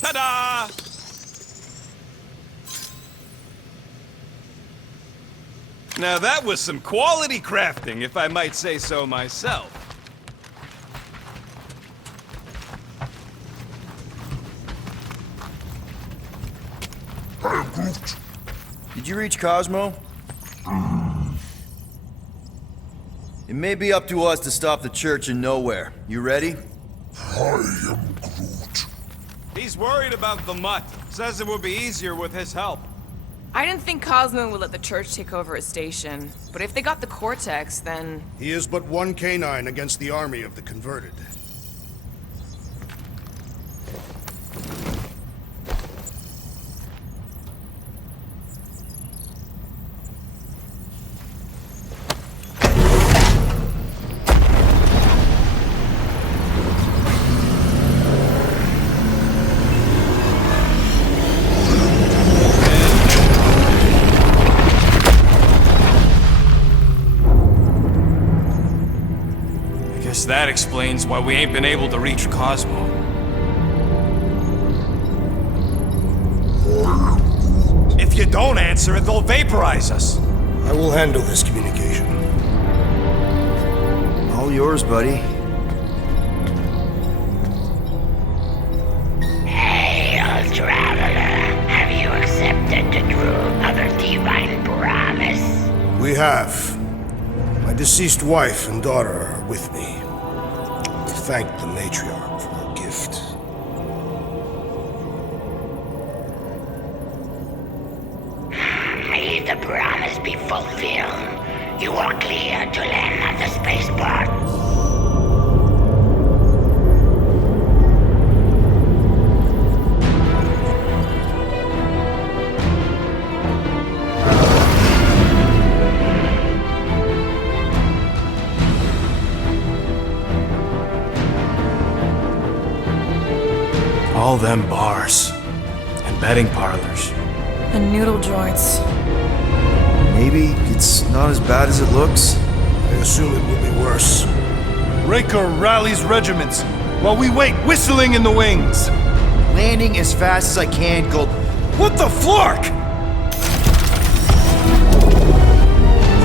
Ta-da! Now that was some quality crafting, if I might say so myself. Did you reach Cosmo? It may be up to us to stop the church in nowhere. You ready? I am Groot. He's worried about the mutt. Says it would be easier with his help. I didn't think Cosmo would let the church take over his station, but if they got the Cortex, then... He is but one canine against the army of the converted. That explains why we ain't been able to reach Cosmo. If you don't answer it, they'll vaporize us. I will handle this communication. All yours, buddy. Hail, traveler. Have you accepted the truth of a divine promise? We have. My deceased wife and daughter are with me. To thank the matriarch for her gift. May the promise be fulfilled. You are clear to land at the spaceport. All them bars and betting parlors. And noodle joints. Maybe it's not as bad as it looks. I assume it will be worse. Raker rallies regiments while we wait whistling in the wings. Landing as fast as I can, Gold. What the flark?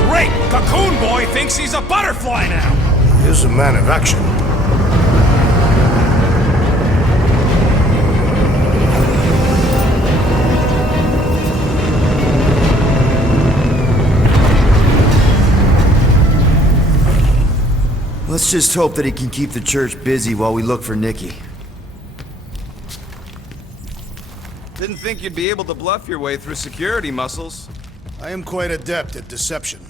Great! Cocoon Boy thinks he's a butterfly now! He is a man of action. Let's just hope that he can keep the church busy while we look for Nikki. Didn't think you'd be able to bluff your way through security muscles. I am quite adept at deception.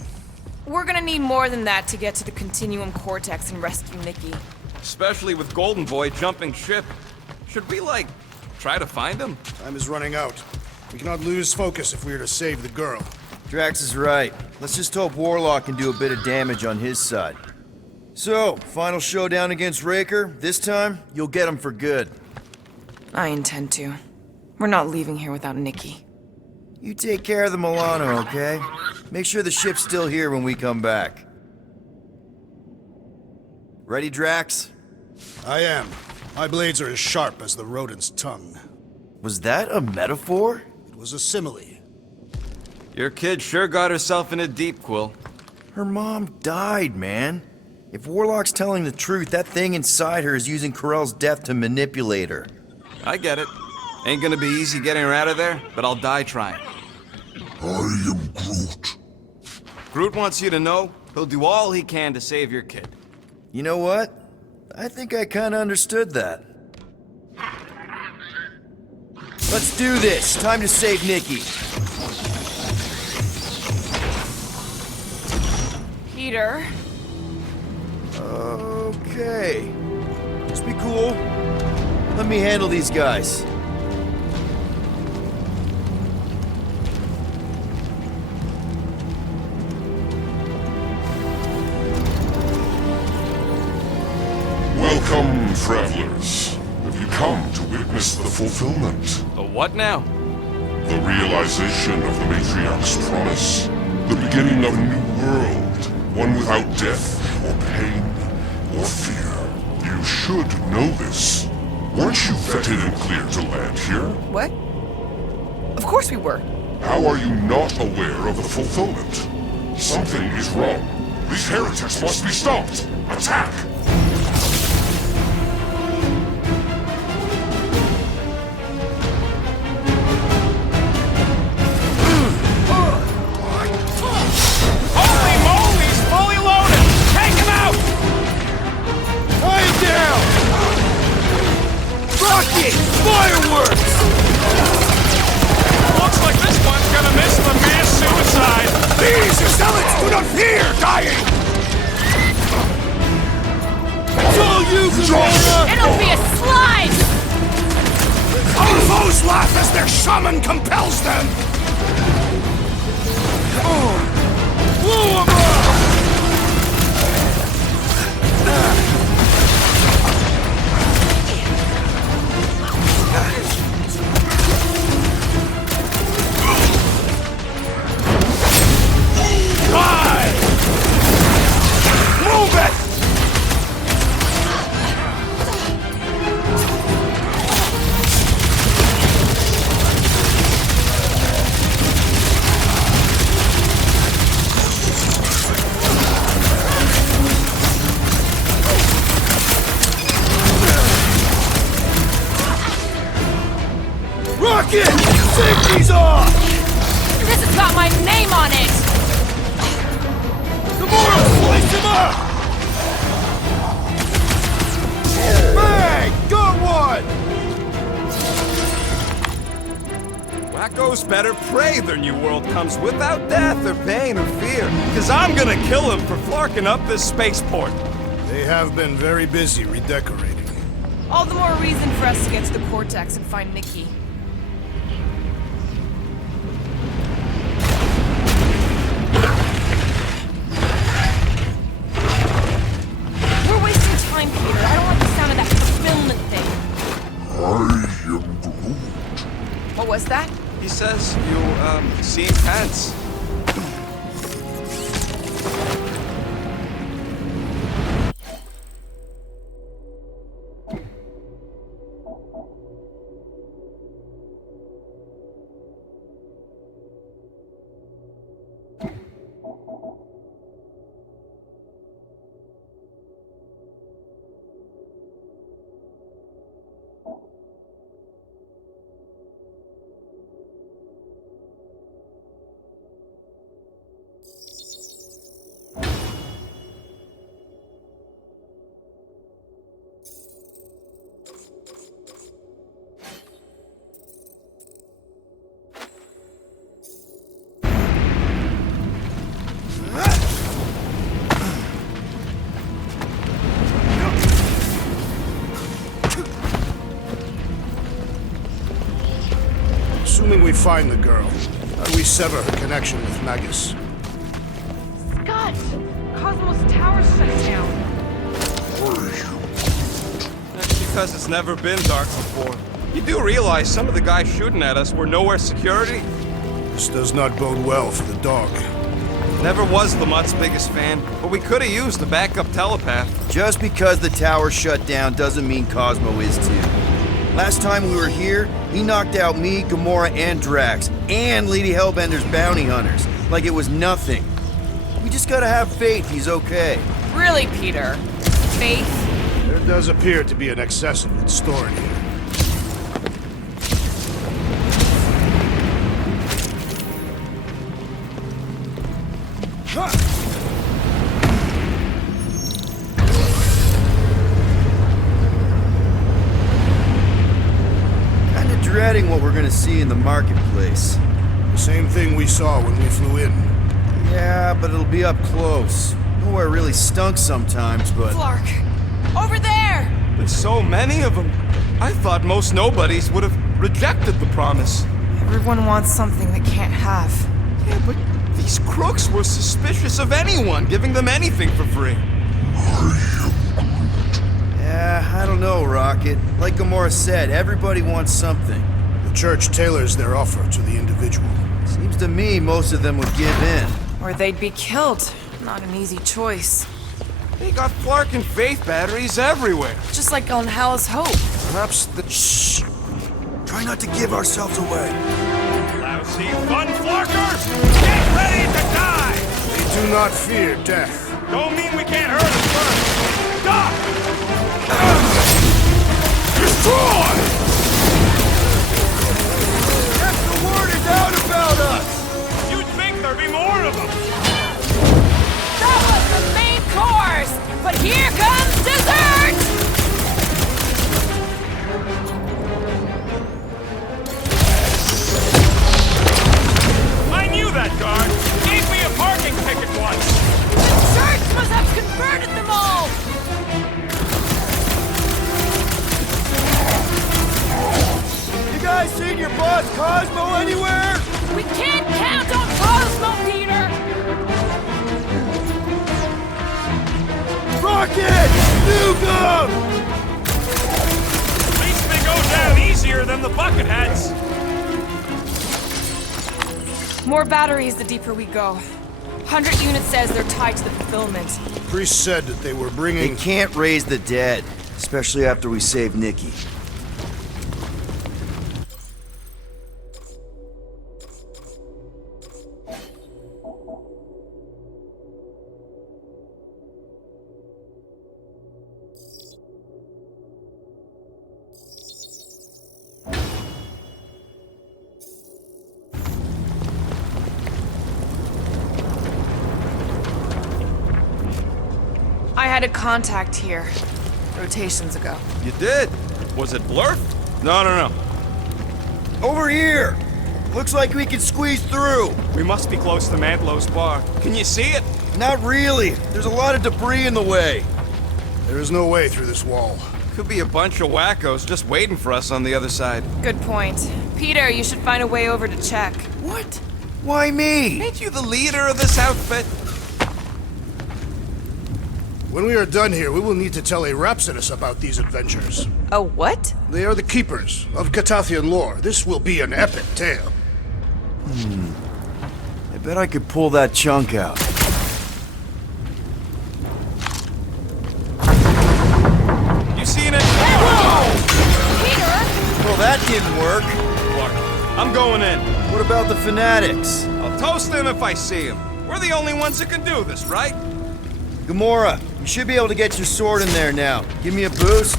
We're gonna need more than that to get to the Continuum Cortex and rescue Nikki. Especially with Golden Boy jumping ship. Should we, try to find him? Time is running out. We cannot lose focus if we are to save the girl. Drax is right. Let's just hope Warlock can do a bit of damage on his side. So, final showdown against Raker. This time, you'll get him for good. I intend to. We're not leaving here without Nikki. You take care of the Milano, okay? Make sure the ship's still here when we come back. Ready, Drax? I am. My blades are as sharp as the rodent's tongue. Was that a metaphor? It was a simile. Your kid sure got herself in a deep, Quill. Her mom died, man. If Warlock's telling the truth, that thing inside her is using Corell's death to manipulate her. I get it. Ain't gonna be easy getting her out of there, but I'll die trying. I am Groot. Groot wants you to know he'll do all he can to save your kid. You know what? I think I kinda understood that. Let's do this. Time to save Nikki. Peter? Okay. Just be cool. Let me handle these guys. Welcome, travelers. Have you come to witness the fulfillment? The what now? The realization of the Matriarch's promise. The beginning of a new world. One without death, or pain, or fear. You should know this. Weren't you vetted and cleared to land here? What? Of course we were. How are you not aware of the fulfillment? Something is wrong. These heretics must be stopped. Attack! Holy moly, he's fully loaded! Take him out! Quiet down! Rocket! Fireworks! Looks like this one's gonna miss the mass suicide! These zealots do not fear dying! It's all you, Gamora! It'll be a slide! Our foes laugh as their shaman compels them! Blow 'em up! Move it! Rocket! Safety's off! This has got my name on it! Gamora, slice him up! Bang! Got one! Wacko's better pray their new world comes without death or pain or fear. Cause I'm gonna kill him for flarking up this spaceport. They have been very busy redecorating. All the more reason for us to get to the Cortex and find Nikki. We're wasting time, Peter. I don't like the sound of that fulfillment thing. I am Groot. What was that? He says you, seem tense. we find the girl? How do we sever her connection with Magus? Scott! Cosmos Tower shut down. That's because it's never been dark before. You do realize some of the guys shooting at us were nowhere security? This does not bode well for the dog. Never was the Mutt's biggest fan, but we could have used a backup telepath. Just because the tower shut down doesn't mean Cosmo is too. Last time we were here, he knocked out me, Gamora, and Drax, and Lady Hellbender's bounty hunters, like it was nothing. We just gotta have faith he's okay. Really, Peter? Faith? There does appear to be an excess of it stored here. Kinda dreading what we're gonna see in the marketplace. The same thing we saw when we flew in. Yeah, but it'll be up close. Nowhere really stunk sometimes, but... Clark! Over there! There's so many of them. I thought most nobodies would have rejected the promise. Everyone wants something they can't have. Yeah, but these crooks were suspicious of anyone giving them anything for free. Yeah, I don't know, Rocket. Like Gamora said, everybody wants something. The church tailors their offer to the individual. Seems to me most of them would give in. Or they'd be killed. Not an easy choice. They got Clark and Faith batteries everywhere. Just like on Hala's Hope. Perhaps the... Shh! Try not to give ourselves away. Lousy fun flarkers! Get ready to die! They do not fear death. Don't mean we can't hurt us first. Stop! Destroy! Get the word is out about us! You'd think there'd be more of them. That was the main course! But here comes dessert! I knew that guard. Gave me a parking ticket once. The church must have converted them all! You guys seen your boss Cosmo anywhere? We can't count on Cosmo, Peter! Rocket! Nuke 'em! At least they go down easier than the bucketheads. More batteries the deeper we go. 100 units says they're tied to the fulfillment. Priest said that they were bringing... They can't raise the dead, especially after we save Nikki. I had a contact here. Rotations ago. You did? Was it Blurf? No. Over here! Looks like we can squeeze through. We must be close to Mantlow's bar. Can you see it? Not really. There's a lot of debris in the way. There is no way through this wall. Could be a bunch of wackos just waiting for us on the other side. Good point. Peter, you should find a way over to check. What? Why me? Ain't you the leader of this outfit? When we are done here, we will need to tell a Rhapsodus about these adventures. Oh, what? They are the keepers of Catathian lore. This will be an epic tale. I bet I could pull that chunk out. You seen it? Peter! Well, that didn't work. Clark, I'm going in. What about the fanatics? I'll toast them if I see them. We're the only ones that can do this, right? Gamora, you should be able to get your sword in there now. Give me a boost.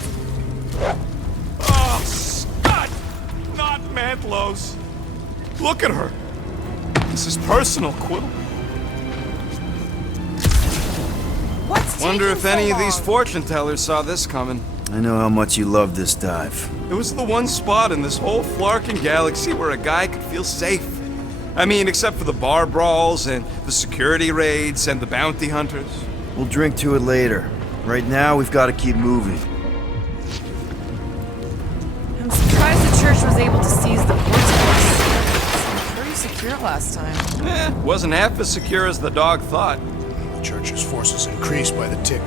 Oh, Scott! Not Mantlow's. Look at her. This is personal, Quill. What's Wonder taking if so any of long? these fortune tellers saw this coming. I know how much you love this dive. It was the one spot in this whole flarkin' galaxy where a guy could feel safe. I mean, except for the bar brawls and the security raids and the bounty hunters. We'll drink to it later. Right now, we've got to keep moving. I'm surprised the church was able to seize the vortex. secure last time. Wasn't half as secure as the dog thought. The Church's forces increased by the tick.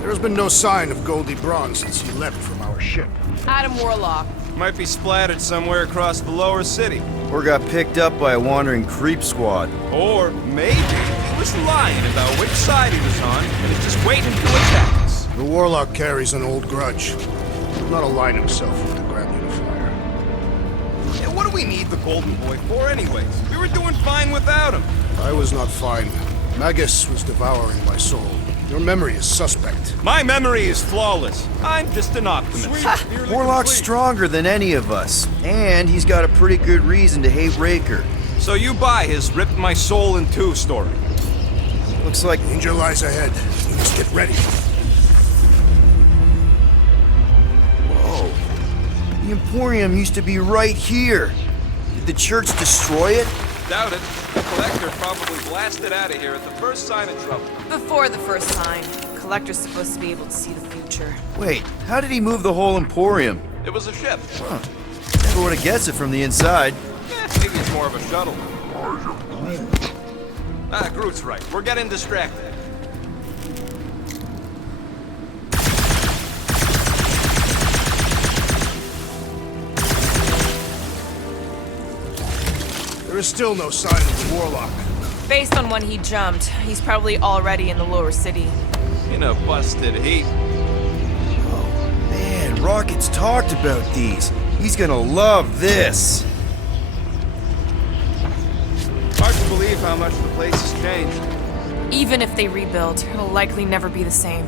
There has been no sign of Goldie Braun since he left from our ship. Adam Warlock. Might be splattered somewhere across the lower city. Or got picked up by a wandering creep squad. Or maybe he was lying about which side he was on and is just waiting to attack us. The Warlock carries an old grudge. He will not align himself with the Grand Unifier. And what do we need the Golden Boy for anyways? We were doing fine without him. I was not fine. Magus was devouring my soul. Your memory is suspect. My memory is flawless. I'm just an optimist. Warlock's stronger than any of us. And he's got a pretty good reason to hate Raker. So you buy his ripped my soul in two story. Looks like danger lies ahead. We must get ready. Whoa. The Emporium used to be right here. Did the Church destroy it? Doubt it. The Collector probably blasted out of here at the first sign of trouble. Before the first sign. Collector's supposed to be able to see the future. Wait, how did he move the whole Emporium? It was a ship. Huh. Never would have guessed it from the inside. Maybe it's more of a shuttle. Groot's right. We're getting distracted. There is still no sign of the Warlock. Based on when he jumped, he's probably already in the lower city. In a busted heap. Oh, man, Rocket's talked about these. He's gonna love this. Hard to believe how much the place has changed. Even if they rebuild, it'll likely never be the same.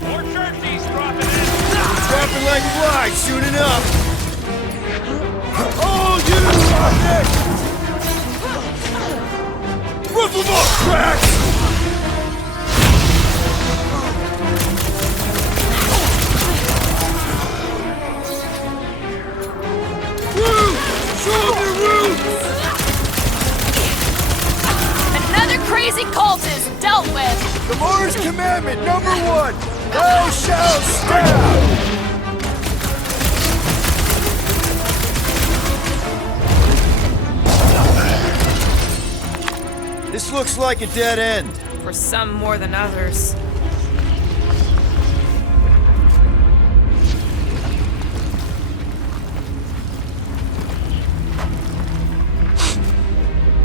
More churchies dropping in! Dropping like flies soon enough! Oh, you Rocket! Rip them up, cracks! Another crazy cultist dealt with! The Mars Commandment #1! Thou shalt stab! This looks like a dead end. For some more than others.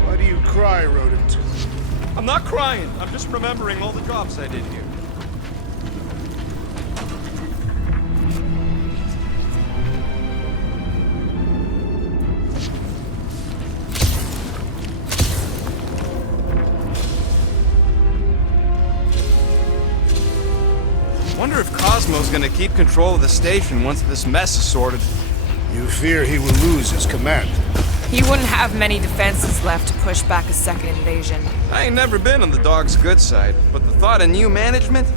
Why do you cry, rodent? I'm not crying. I'm just remembering all the jobs I did here. Wonder if Cosmo's gonna keep control of the station once this mess is sorted. You fear he will lose his command. He wouldn't have many defenses left to push back a second invasion. I ain't never been on the dog's good side, but the thought of new management,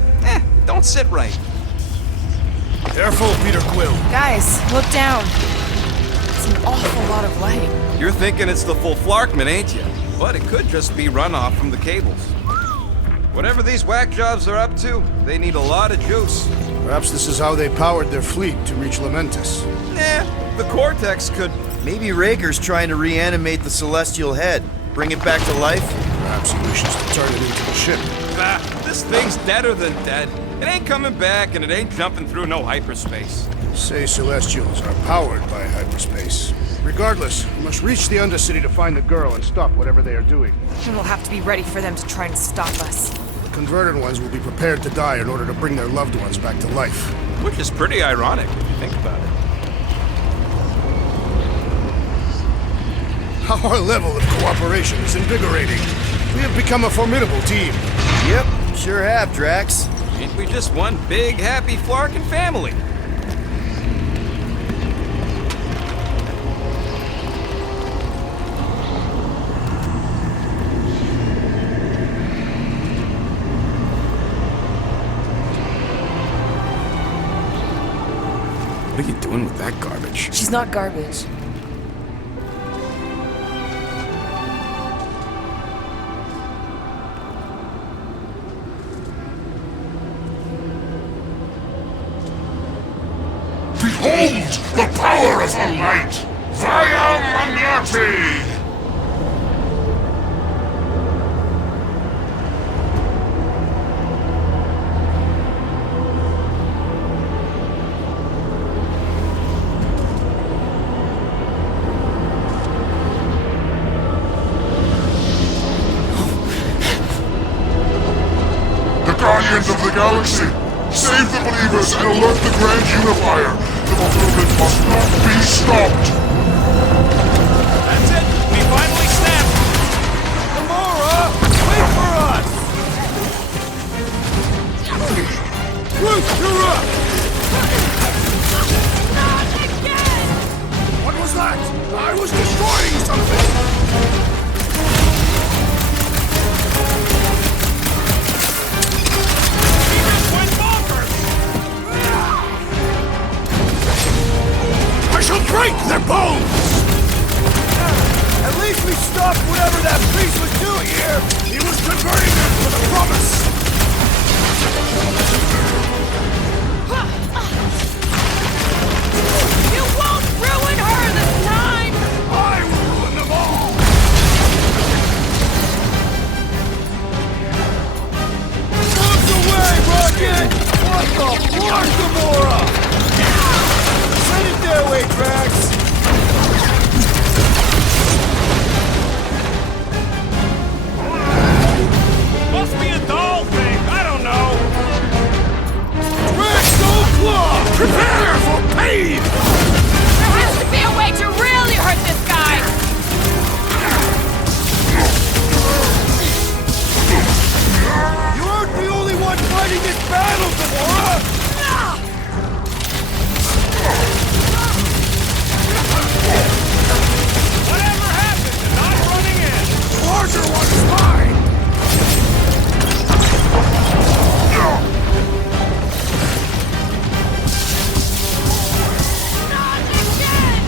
don't sit right. Careful, Peter Quill. Guys, look down. It's an awful lot of light. You're thinking it's the full Flarkman, ain't you? But it could just be runoff from the cables. Whatever these whack jobs are up to, they need a lot of juice. Perhaps this is how they powered their fleet to reach Lamentus. The Cortex could... Maybe Raker's trying to reanimate the Celestial Head. Bring it back to life? Perhaps he wishes to turn it into a ship. This thing's deader than dead. It ain't coming back, and it ain't jumping through no hyperspace. Say Celestials are powered by hyperspace. Regardless, we must reach the Undercity to find the girl and stop whatever they are doing. And we'll have to be ready for them to try and stop us. The converted ones will be prepared to die in order to bring their loved ones back to life. Which is pretty ironic, if you think about it. Our level of cooperation is invigorating. We have become a formidable team. Yep, sure have, Drax. Ain't we just one big, happy Flarkin family? What are you doing with that garbage? She's not garbage. power of the light! Via Magnati! Guardians of the Galaxy! Save the believers and alert the Grand Unifier! The fulfillment must not be stopped! That's it! We finally snapped! Gamora! Wait for us! Groot, you're up! Not again! What was that? I was destroying something! I shall break their bones! At least we stopped whatever that priest was doing here! He was converting them for the promise! You won't ruin her this time! I will ruin them all! Bombs away, Rocket! What the fuck, Gamora? Send it their way, Drax! Must be a doll thing, I don't know. Drax, go claw! Prepare for pain! There has to be a way to really hurt this guy! You aren't the only one fighting this battle, Gamora! Whatever happened to not running in? The larger one is mine! Not again!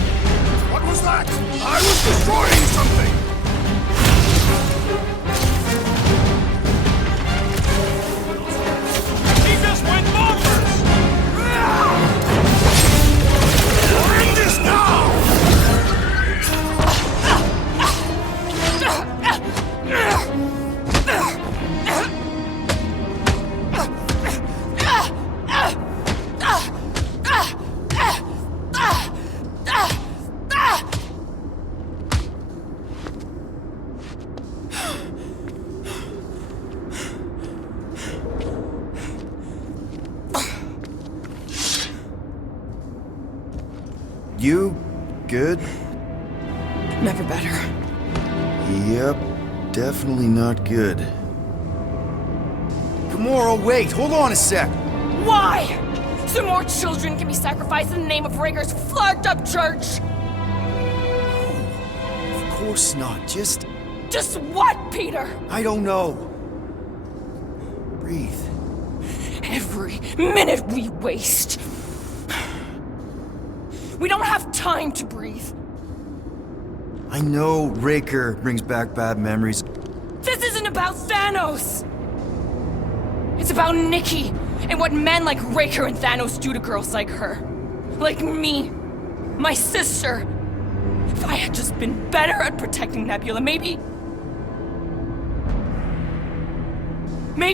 What was that? I was destroying something! He just went bonkers! End this now! You good? Never better. Yep, definitely not good. Gamora, wait! Hold on a sec! Why? So more children can be sacrificed in the name of Raker's flagged-up church? Of course not, just what, Peter? I don't know. Breathe. Every minute we waste. We don't have time to breathe. I know Raker brings back bad memories. This isn't about Thanos! It's about Nikki and what men like Raker and Thanos do to girls like her. Like me. My sister. If I had just been better at protecting Nebula, maybe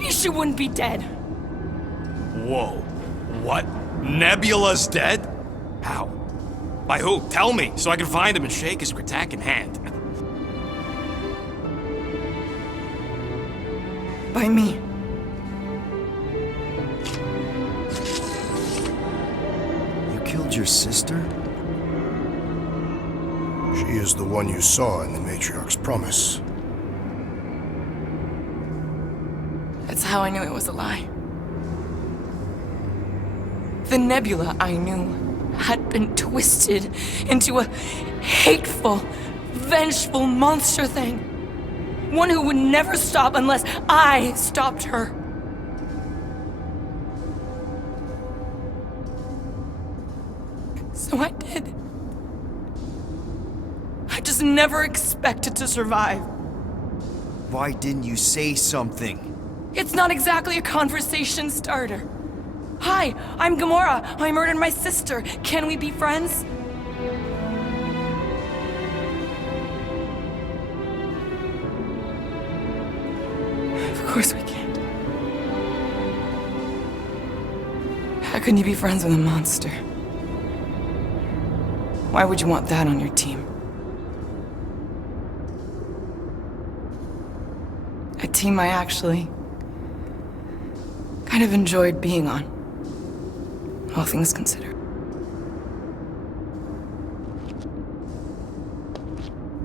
she wouldn't be dead. Whoa. What? Nebula's dead? How? By who? Tell me, so I can find him and shake his Kratak in hand. By me. You killed your sister? She is the one you saw in the Matriarch's promise. That's how I knew it was a lie. The Nebula I knew had been twisted into a hateful, vengeful monster thing. One who would never stop unless I stopped her. So I did. I just never expected to survive. Why didn't you say something? It's not exactly a conversation starter. Hi, I'm Gamora. I murdered my sister. Can we be friends? course we can't. How can you be friends with a monster? Why would you want that on your team? A team I actually kind of enjoyed being on, all things considered.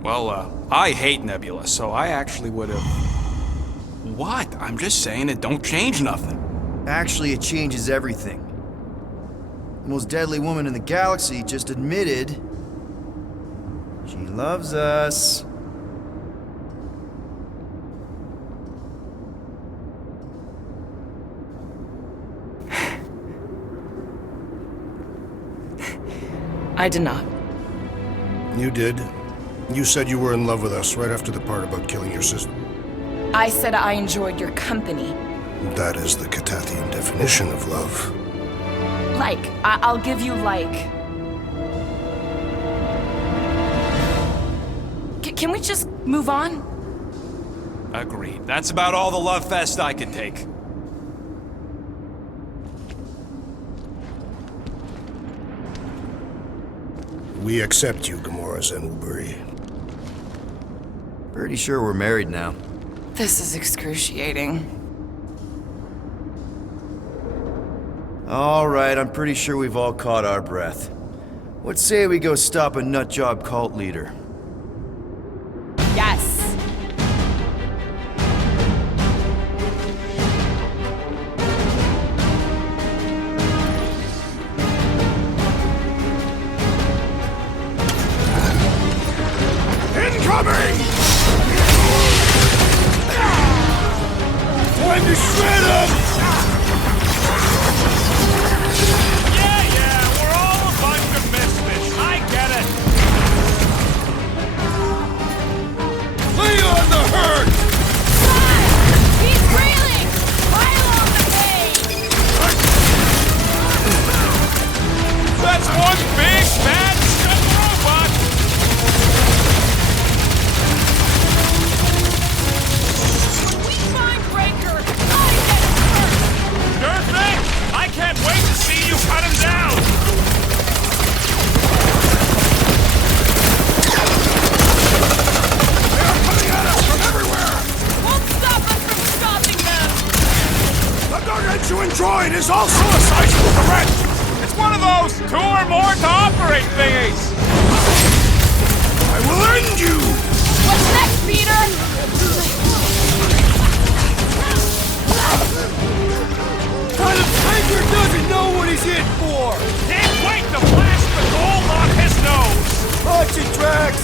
Well, I hate Nebula, so I actually would have... What? I'm just saying it don't change nothing. Actually, it changes everything. The most deadly woman in the galaxy just admitted she loves us. I did not. You did. You said you were in love with us right after the part about killing your sister. I said I enjoyed your company. That is the Catathian definition of love. Like. I'll give you like. Can we just move on? Agreed. That's about all the love fest I could take. We accept you, Gamora Zenwuburi. Pretty sure we're married now. This is excruciating. Alright, I'm pretty sure we've all caught our breath. What say we go stop a nutjob cult leader? Yes. Incoming! Time to shred him! Yeah, we're all a bunch of misfits. I get it. Lay on the hurt! He's reeling! Pile on the pain! That's one big, bad, stuck robot. We find Breaker! I get hurt! Sure thing. I can't wait to see you cut him down. They're coming at us from everywhere! Won't stop us from stopping them! The gargantuan droid is also a sizable threat! It's one of those 2 or more to operate thingies. I will end you! What's next, Peter? Kind of tiger doesn't know what he's in for! Can't wait to blast the gold on his nose. Watch it, Drax!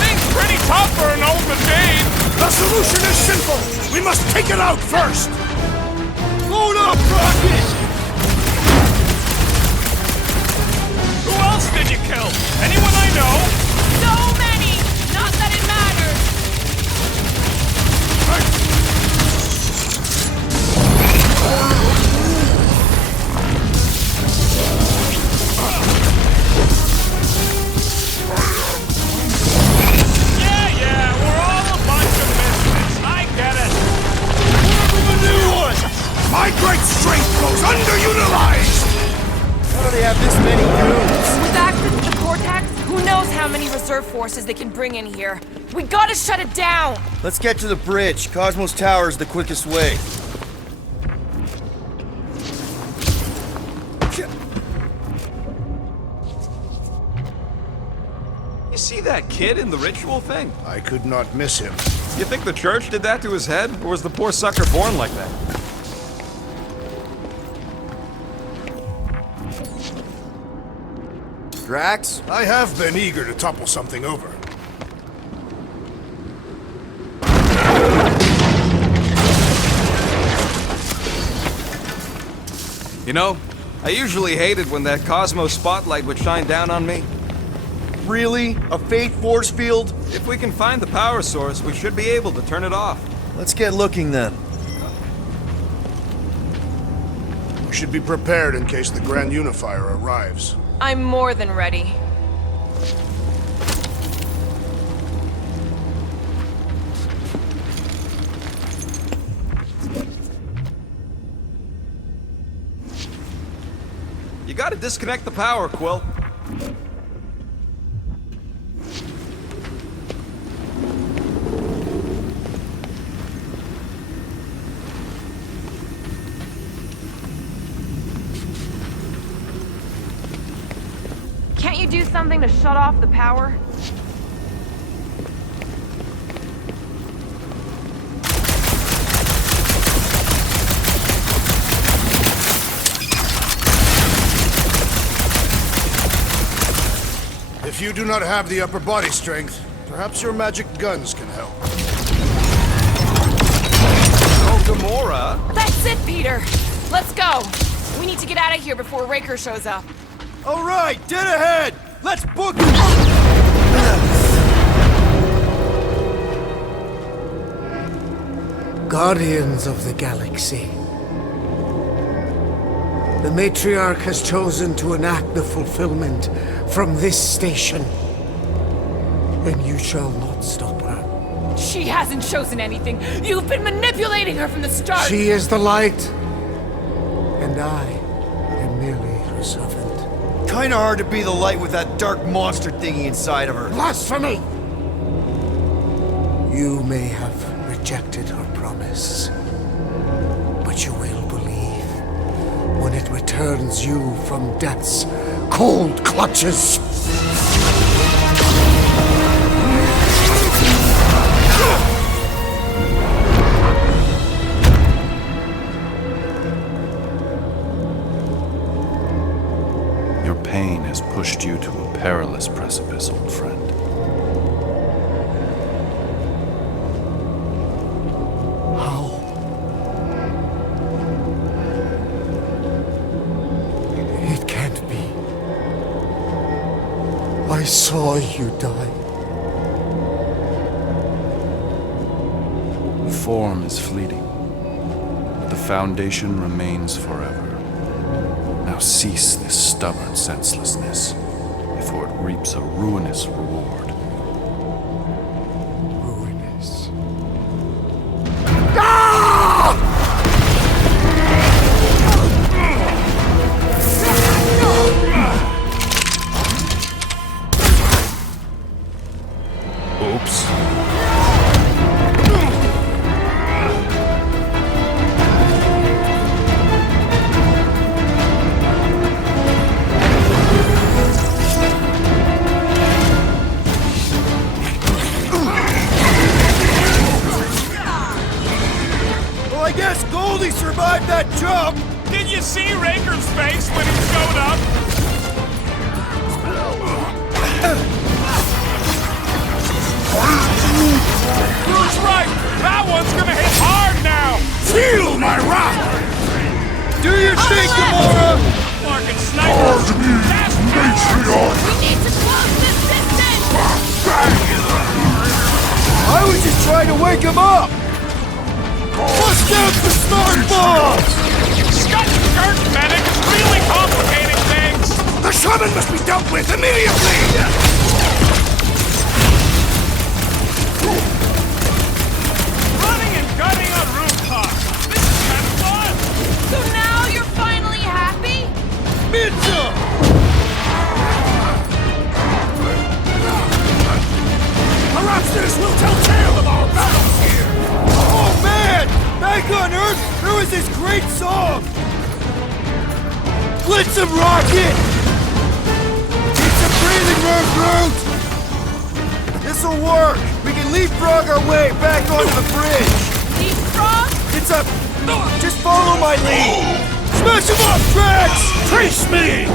Thing's pretty tough for an old machine. The solution is simple! We must take it out first! Load up, Rocket! Who else did you kill? Anyone I know? So many! Not that it matters! Yeah, we're all a bunch of misfits. I get it. The new one! My great strength goes underutilized! How do they have this many goons? With access to the Cortex, who knows how many reserve forces they can bring in here. We gotta shut it down! Let's get to the bridge. Cosmos Tower is the quickest way. You see that kid in the ritual thing? I could not miss him. You think the church did that to his head? Or was the poor sucker born like that? Drax? I have been eager to topple something over. You know, I usually hated when that Cosmos spotlight would shine down on me. Really? A fate force field? If we can find the power source, we should be able to turn it off. Let's get looking then. We should be prepared in case the Grand Unifier arrives. I'm more than ready. gotta disconnect the power, Quill. Can't you do something to shut off the power? If you do not have the upper body strength, perhaps your magic guns can help. Oh, Gamora! That's it, Peter! Let's go! We need to get out of here before Raker shows up. All right, dead ahead! Let's book it! Guardians of the Galaxy. The Matriarch has chosen to enact the fulfillment from this station. And you shall not stop her. She hasn't chosen anything. You've been manipulating her from the start. She is the light. And I am merely her servant. Kinda hard to be the light with that dark monster thingy inside of her. Blasphemy! You may have rejected her promise, but you will believe when it returns you from death's cold clutches. Your pain has pushed you to a perilous precipice, old friend. I saw you die. The form is fleeting, but the foundation remains forever. Now cease this stubborn senselessness, before it reaps a ruinous reward. Ruinous. Oops. Well, I guess Goldie survived that jump! Did you see Raker's face when he showed up? Who's right? That one's gonna hit hard now! Feel my wrath! Do your thing, Gamora! Fucking sniper! That's Matriarch! We need to close this distance! I was just trying to wake him up! Bust out the smart bomb! Scott Kirk, medic, is really complicating things! The shaman must be dealt with immediately! Running and gunning on rooftops! This is kind of fun! So now you're finally happy? Mitchell! Perhaps this will tell tale of our battles here! Oh man! Back on Earth, there was this great song! Blitz of Rocket! It's a breathing room, Groot! This'll work! We can leapfrog our way back onto the bridge! Leapfrog? It's a... Just follow my lead! Smash him up, Drax! Trace me!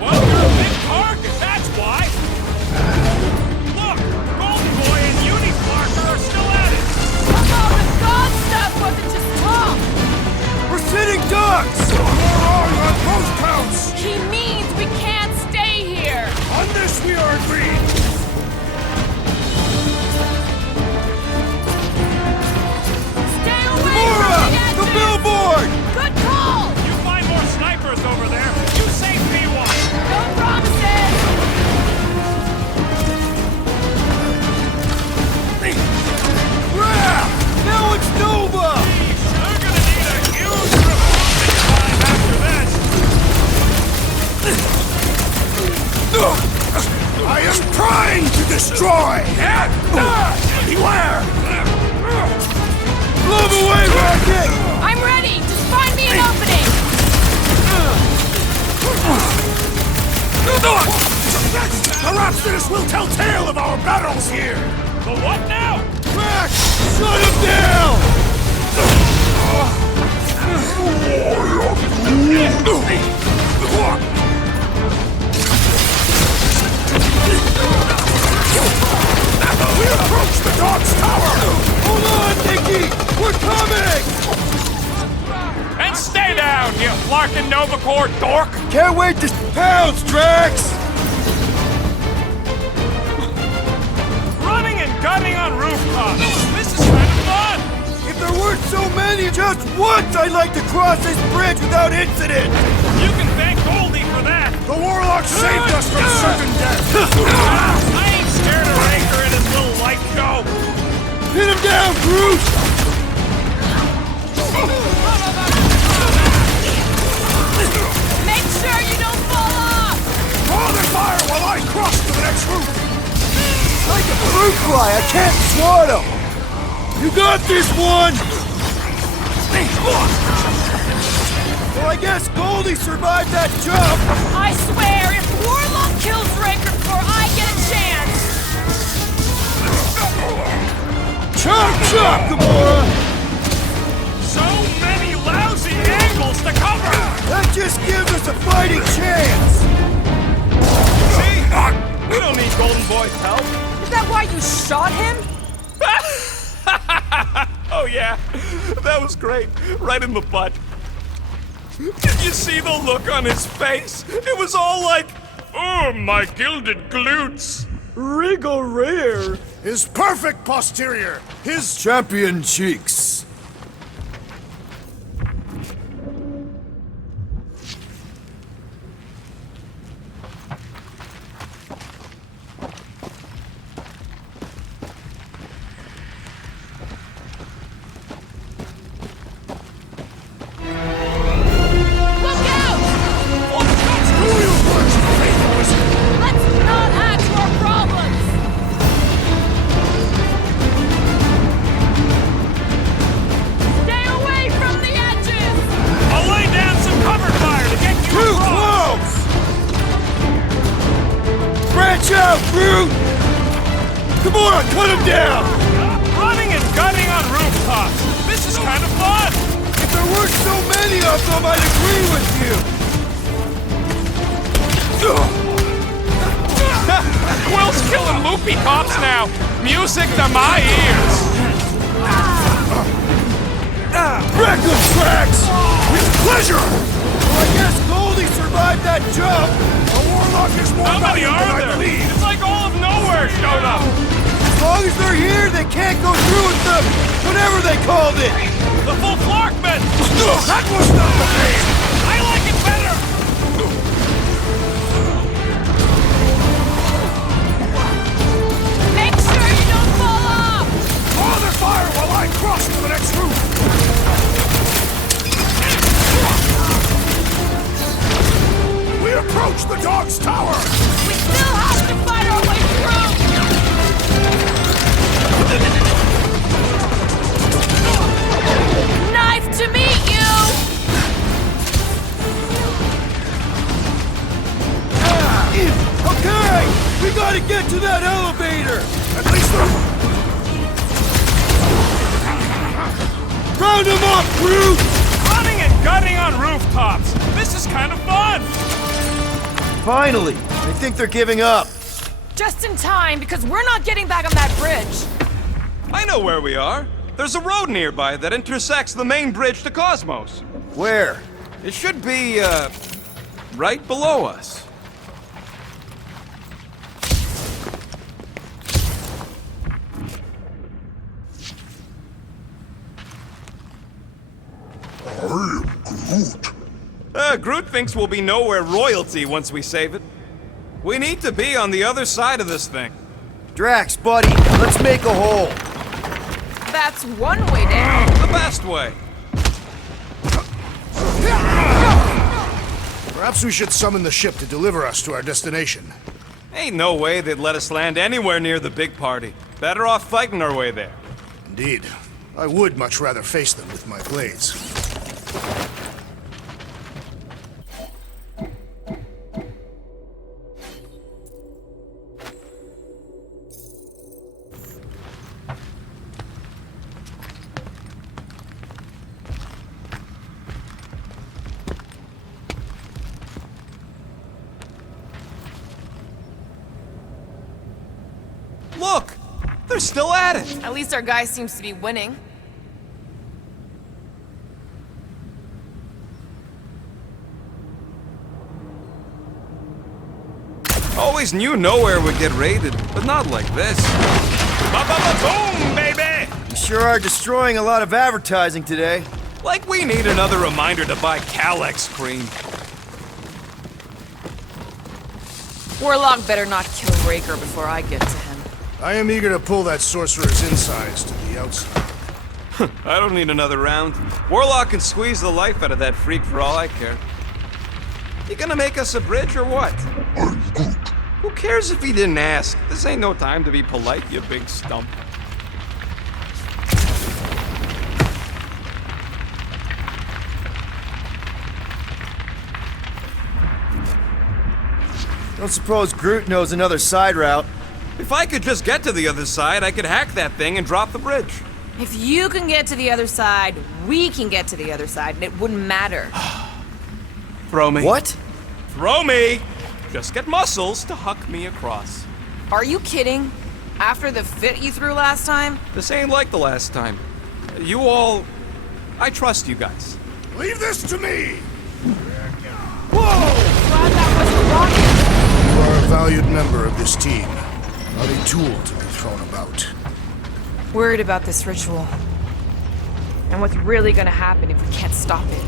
Well, you're a big target, that's why! Look! Golden Boy and Uniparker are still at it! Oh, the god stuff wasn't just talk! We're sitting ducks! More on post counts! He means we can't stay here! On this we are agreed! Stay away Gamora! from the edges! The billboard! I am trying to destroy! Beware! Move away, Rocket! I'm ready! Just find me an opening! Perhaps this will tell tale of our battles here! The what now? Drax! Shut him down! We approach the dog's tower! Hold on, Nikki! We're coming! And stay down, you Flarkin Novacore dork! Can't wait to pounce, Drax! Running and gunning on rooftops! This is kind of fun! If there weren't so many, just once I'd like to cross this bridge without incident! You can thank Goldie for that! The warlock saved us from certain death! I ain't scared of Raker and his little light show! Hit him down, Groot! Make sure you don't fall off! Draw their fire while I cross to the next roof! Like a fruit fly, I can't swat him! You got this one! Well, I guess Goldie survived that jump! I swear, if Warlock kills Raker before I get a chance! Chop, chop, Gamora! So many lousy angles to cover! That just gives us a fighting chance! See? We don't need Golden Boy's help. Is that why you shot him? Oh yeah, that was great. Right in the butt. Did you see the look on his face? It was all like, oh, my gilded glutes. Wriggle rear! His perfect posterior! His Champion cheeks! Branch out, Groot! Gamora, cut him down! Running and gunning on rooftops. This is kind of fun. If there weren't so many of them, I'd agree with you. Quill's killing loopy cops now. Music to my ears. Wreck him, Drax! With pleasure! Well, I guess Goldie survived that jump. A warlock is more How many valuable are than I there? believe! It's like all of nowhere showed up. As long as they're here, they can't go through with them. Whatever they called it. The full Flarkman. That was not the name! I like it better. Make sure you don't fall off! Draw their fire while I cross to the next roof! We approach the dog's tower! We still have to fight our way through! Knife to meet you! Okay! We gotta get to that elevator! At least Round him up, Groot! Running and gunning on rooftops. This is kind of fun. Finally! I think they're giving up. Just in time, because we're not getting back on that bridge. I know where we are. There's a road nearby that intersects the main bridge to Cosmos. Where? It should be, right below us. Groot thinks we'll be nowhere royalty once we save it. We need to be on the other side of this thing. Drax, buddy, let's make a hole. That's one way down. The best way. Perhaps we should summon the ship to deliver us to our destination. Ain't no way they'd let us land anywhere near the big party. Better off fighting our way there. Indeed. I would much rather face them with my blades. Look! They're still at it! At least our guy seems to be winning. Always knew nowhere would get raided, but not like this. Ba-ba-ba-boom, baby! You sure are destroying a lot of advertising today. Like we need another reminder to buy Calex cream. Warlock better not kill Raker before I get to him. I am eager to pull that sorcerer's insides to the outside. I don't need another round. Warlock can squeeze the life out of that freak for all I care. You gonna make us a bridge or what? Who cares if he didn't ask? This ain't no time to be polite, you big stump. Don't suppose Groot knows another side route. If I could just get to the other side, I could hack that thing and drop the bridge. If you can get to the other side, we can get to the other side, and it wouldn't matter. Throw me. What? Throw me! Just get muscles to huck me across. Are you kidding? After the fit you threw last time? This ain't like the last time. You all... I trust you guys. Leave this to me! Glad that wasn't rocket. You are a valued member of this team, not a tool to be thrown about. Worried about this ritual. And what's really gonna happen if we can't stop it.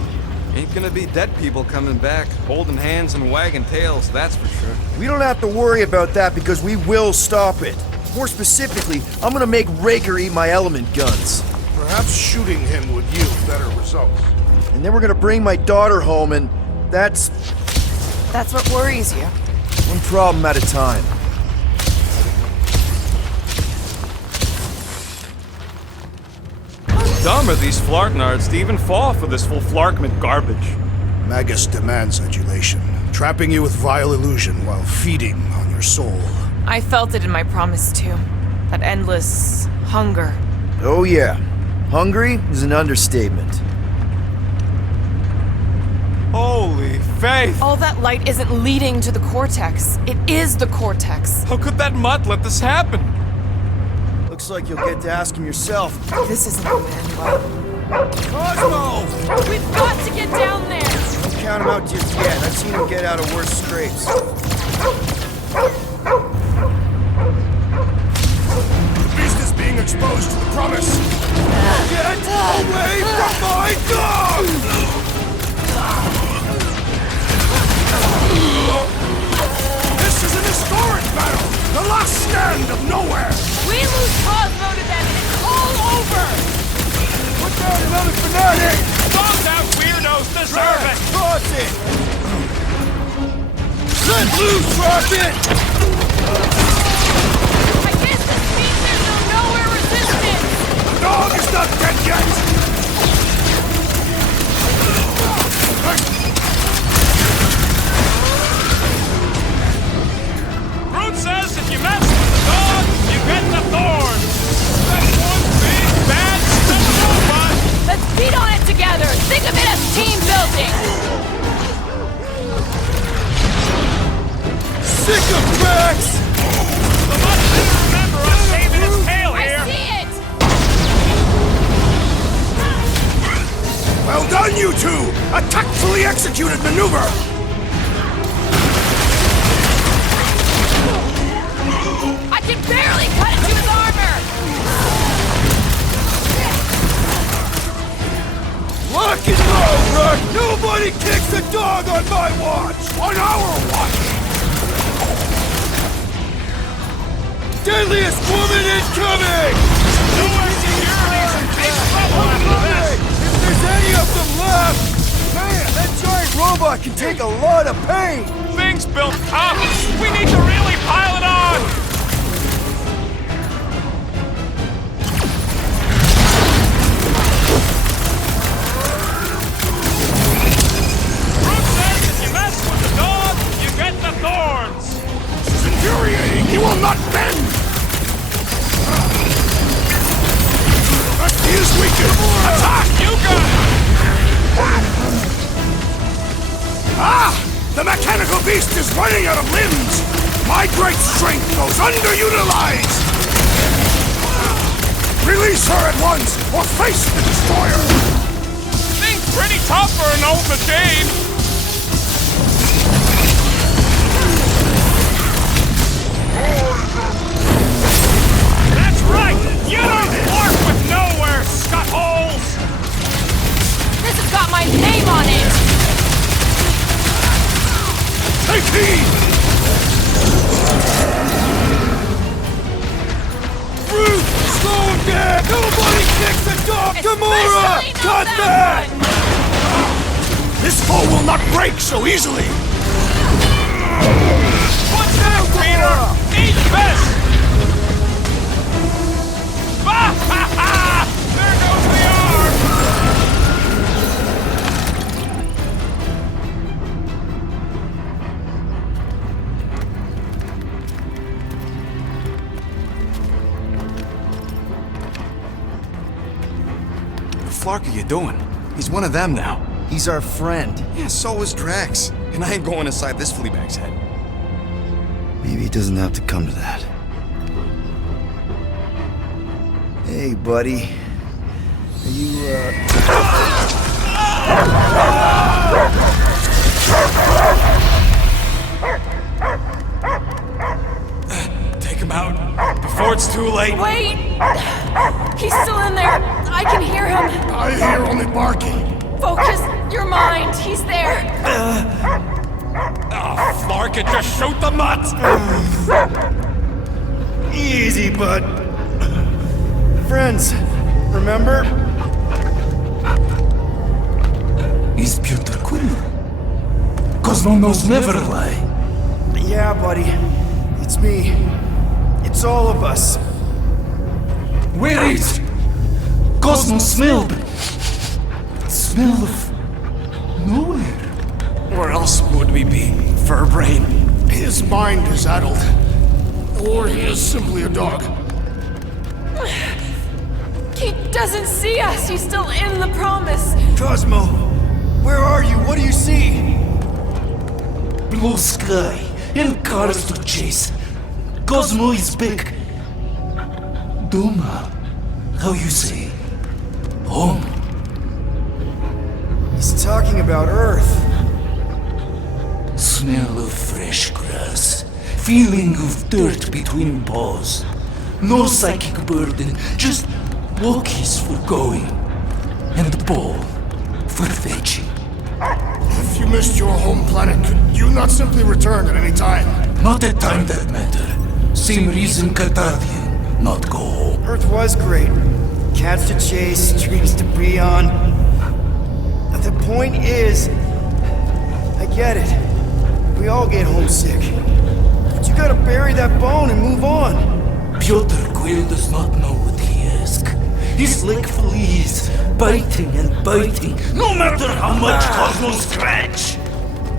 Ain't gonna be dead people coming back, holding hands and wagging tails, that's for sure. We don't have to worry about that because we will stop it. More specifically, I'm gonna make Raker eat my element guns. Perhaps shooting him would yield better results. And then we're gonna bring my daughter home and that's what worries you. one problem at a time. Dumb are these Flarknards to even fall for this full Flarkment garbage. Magus demands adulation, trapping you with vile illusion while feeding on your soul. I felt it in my promise too. That endless hunger. Oh yeah. Hungry is an understatement. Holy faith! All that light isn't leading to the cortex. It is the cortex. How could that mutt let this happen? Looks like you'll get to ask him yourself. This isn't gonna end well. Cosmo! We've got to get down there! Don't count him out just yet. I've seen him get out of worse scrapes. The beast is being exposed to the promise. Get away from my dog! This is an historic battle! The last stand of nowhere! We lose Cosmo to them and it's all over! Put down another fanatic! Bombs out weirdos deserve it! Toss it! Let loose, Rocket! I guess this means there's no nowhere resistance! The dog is not dead yet! Groot says if you mess with the dog, you get the thorn! That's one big bad robot! Let's beat on it together! Think of it as team building! Sick of cracks! The mutt didn't remember us saving its tail here! I see it! Well done, you two! A tactfully executed maneuver! I can barely cut into his armor! Lock and load, Rock! Nobody kicks a dog on my watch! On our watch! Deadliest woman incoming! No insecurities and big trouble after this! If there's any of them left! Man, that giant robot can take a lot of pain! Thing's built tough! We need to really pile it on! Brooke says if you mess with the dog, you get the thorns! This is infuriating! He will not bend! He is weakened! Attack! You got it! Ah! The mechanical beast is running out of limbs! My great strength goes underutilized! Release her at once, or face the destroyer! Thing's pretty tough for an old machine! That's right! You don't work with nowhere, scuttholes! This has got my name on it! Take heed! Bruce! Slow him down! Nobody kicks the dog! Gamora! Cut that! This foe will not break so easily! What's that, Peter? Eat this! Ha ha ha! There goes the arm! What the fuck are you doing? He's one of them now. He's our friend. Yeah, so is Drax. And I ain't going inside this fleabag's head. Maybe it doesn't have to come to that. Hey, buddy. Are you, Take him out before it's too late. Wait! He's still in there. I can hear him. I hear only barking. Focus your mind. He's there. Oh, Flark, it just shoot the mutt! Easy, bud. Friends, remember? Is Peter Quill? Cosmo knows never lie. Yeah, buddy. It's me. It's all of us. Where is Cosmo smelled? Smell of nowhere. Where else would we be? Furbrain. His mind is addled. Or he is simply a dog. He doesn't see us. He's still in the promise. Cosmo, where are you? What do you see? Blue sky and cars to chase. Cosmo is back. Doma, how you say? Home. He's talking about Earth. Smell of fresh grass. Feeling of dirt between paws. No psychic burden, just walkies for going. And the ball for fetching. If you missed your home planet, could you not simply return at any time? Not at time that matter. Same reason Cartadian, not go home. Earth was great. Cats to chase, trees to be on. But the point is, I get it. We all get homesick. But you gotta bury that bone and move on. Peter Quill does not know what he asks. He's like fleas, biting and biting, no matter how much Cosmo scratch.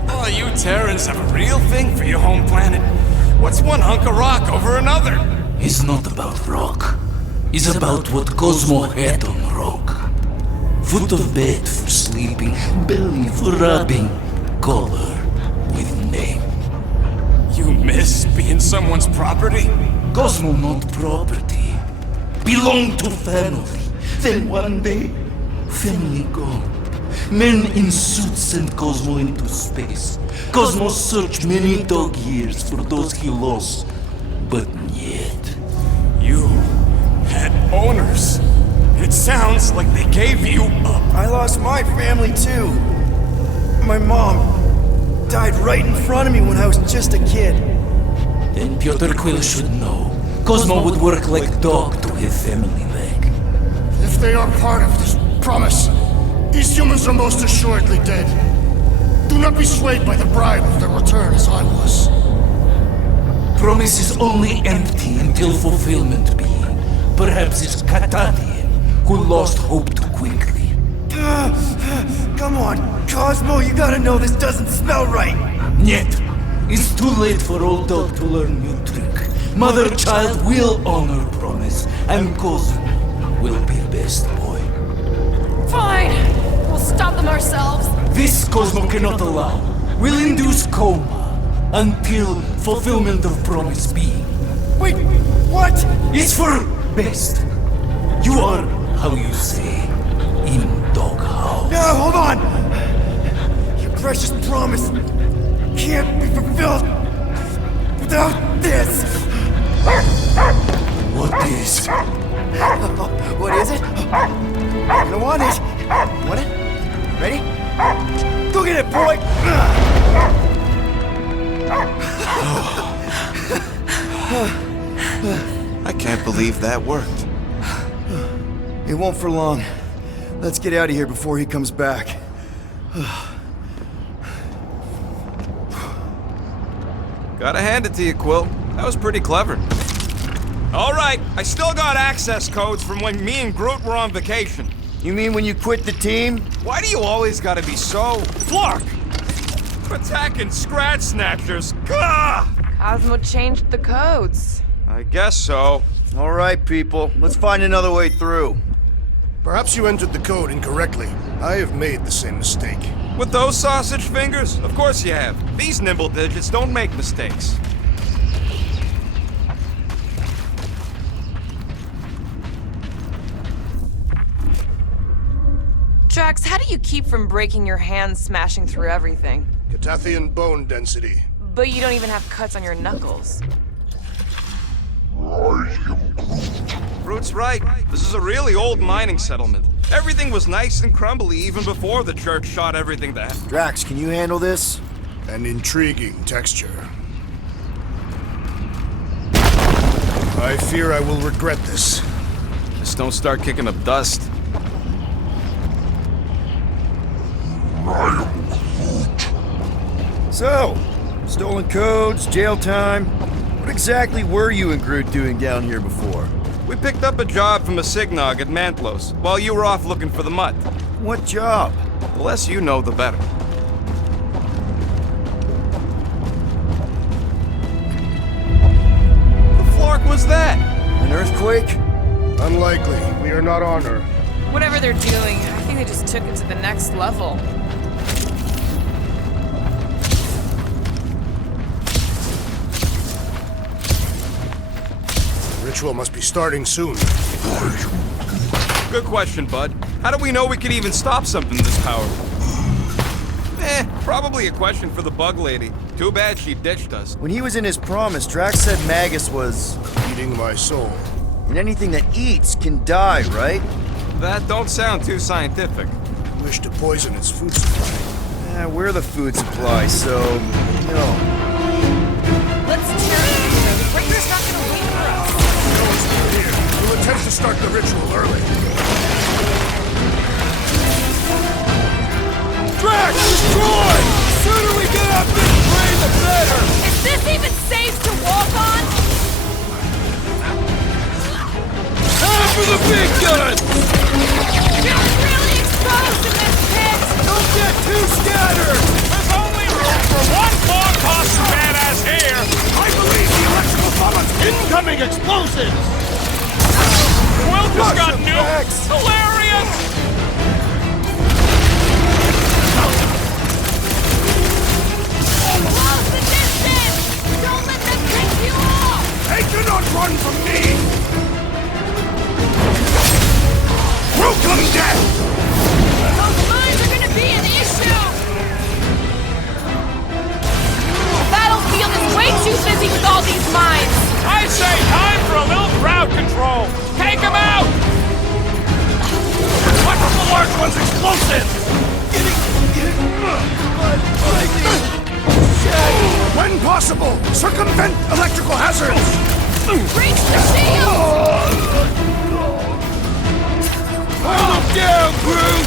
Oh, you Terrans have a real thing for your home planet. What's one hunk of rock over another? It's not about rock. It's about what Cosmo had on rock. Foot of bed for sleeping, belly for rubbing, color with name. You miss being someone's property? Cosmo not property. Belong to family. Then one day, family gone. Men in suits sent Cosmo into space. Cosmo searched many dog years for those he lost, but yet. You had owners. It sounds like they gave you up. I lost my family too. My mom died right in front of me when I was just a kid. Then Peter Quill should know. Cosmo would work like dog to have family back. If they are part of this promise, these humans are most assuredly dead. Do not be swayed by the bribe of their return as I was. Promise is only empty until fulfillment be. Perhaps it's Katadian who lost hope too quickly. Come on, Cosmo, you gotta know this doesn't smell right. Yet, it's too late for old dog to learn new trick. Mother-child will honor promise, and Cosmo will be best boy. Fine! We'll stop them ourselves. This Cosmo cannot allow. Will induce coma until fulfillment of promise be. Wait, what? It's for best. You are, how you say, in doghouse. No, hold on! Your precious promise can't be fulfilled without this! What is? What is it? You're gonna want it. Want it? Ready? Go get it, boy! I can't believe that worked. It won't for long. Let's get out of here before he comes back. Gotta hand it to you, Quill. That was pretty clever. All right, I still got access codes from when me and Groot were on vacation. You mean when you quit the team? Why do you always gotta be so... Flark! Attacking Scratch Snatchers! Gah! Cosmo changed the codes. I guess so. All right, people. Let's find another way through. Perhaps you entered the code incorrectly. I have made the same mistake. With those sausage fingers? Of course you have. These nimble digits don't make mistakes. Drax, how do you keep from breaking your hands smashing through everything? Catathian bone density. But you don't even have cuts on your knuckles. Groot's right. This is a really old mining settlement. Everything was nice and crumbly even before the church shot everything to hell. Drax, can you handle this? An intriguing texture. I fear I will regret this. Just don't start kicking up dust. So, stolen codes, jail time. What exactly were you and Groot doing down here before? We picked up a job from a Signog at Mantlos, while you were off looking for the mud. What job? The less you know, the better. The flark was that? An earthquake? Unlikely. We are not on Earth. Whatever they're doing, I think they just took it to the next level. Ritual must be starting soon. Good question, bud. How do we know we could even stop something this powerful? Probably a question for the bug lady. Too bad she ditched us. When he was in his promise, Drax said Magus was... eating my soul. And anything that eats can die, right? That don't sound too scientific. Wish to poison its food supply. We're the food supply, so... no. Let's tear it. The breaker's not gonna wait for us. No one's here. We'll attempt to start the ritual early. Drax, destroy! The sooner we get up this train, the better! Is this even safe to walk on? Time for the big guns! Feeling really exposed in this pit! Don't get too scattered! There's only room for one more tossing badass here! I believe the electrical summons incoming explosives! Quill just got nuked! Hilarious! Close the distance! Don't let them pick you off! They do not run from me! Welcome, death! Those mines are gonna be an issue! The battlefield is way too busy with all these mines! I say time for a little crowd control! Take him out! Watch the large one's explosive! When possible, circumvent electrical hazards! Reach the shield! Hold him down, Groot!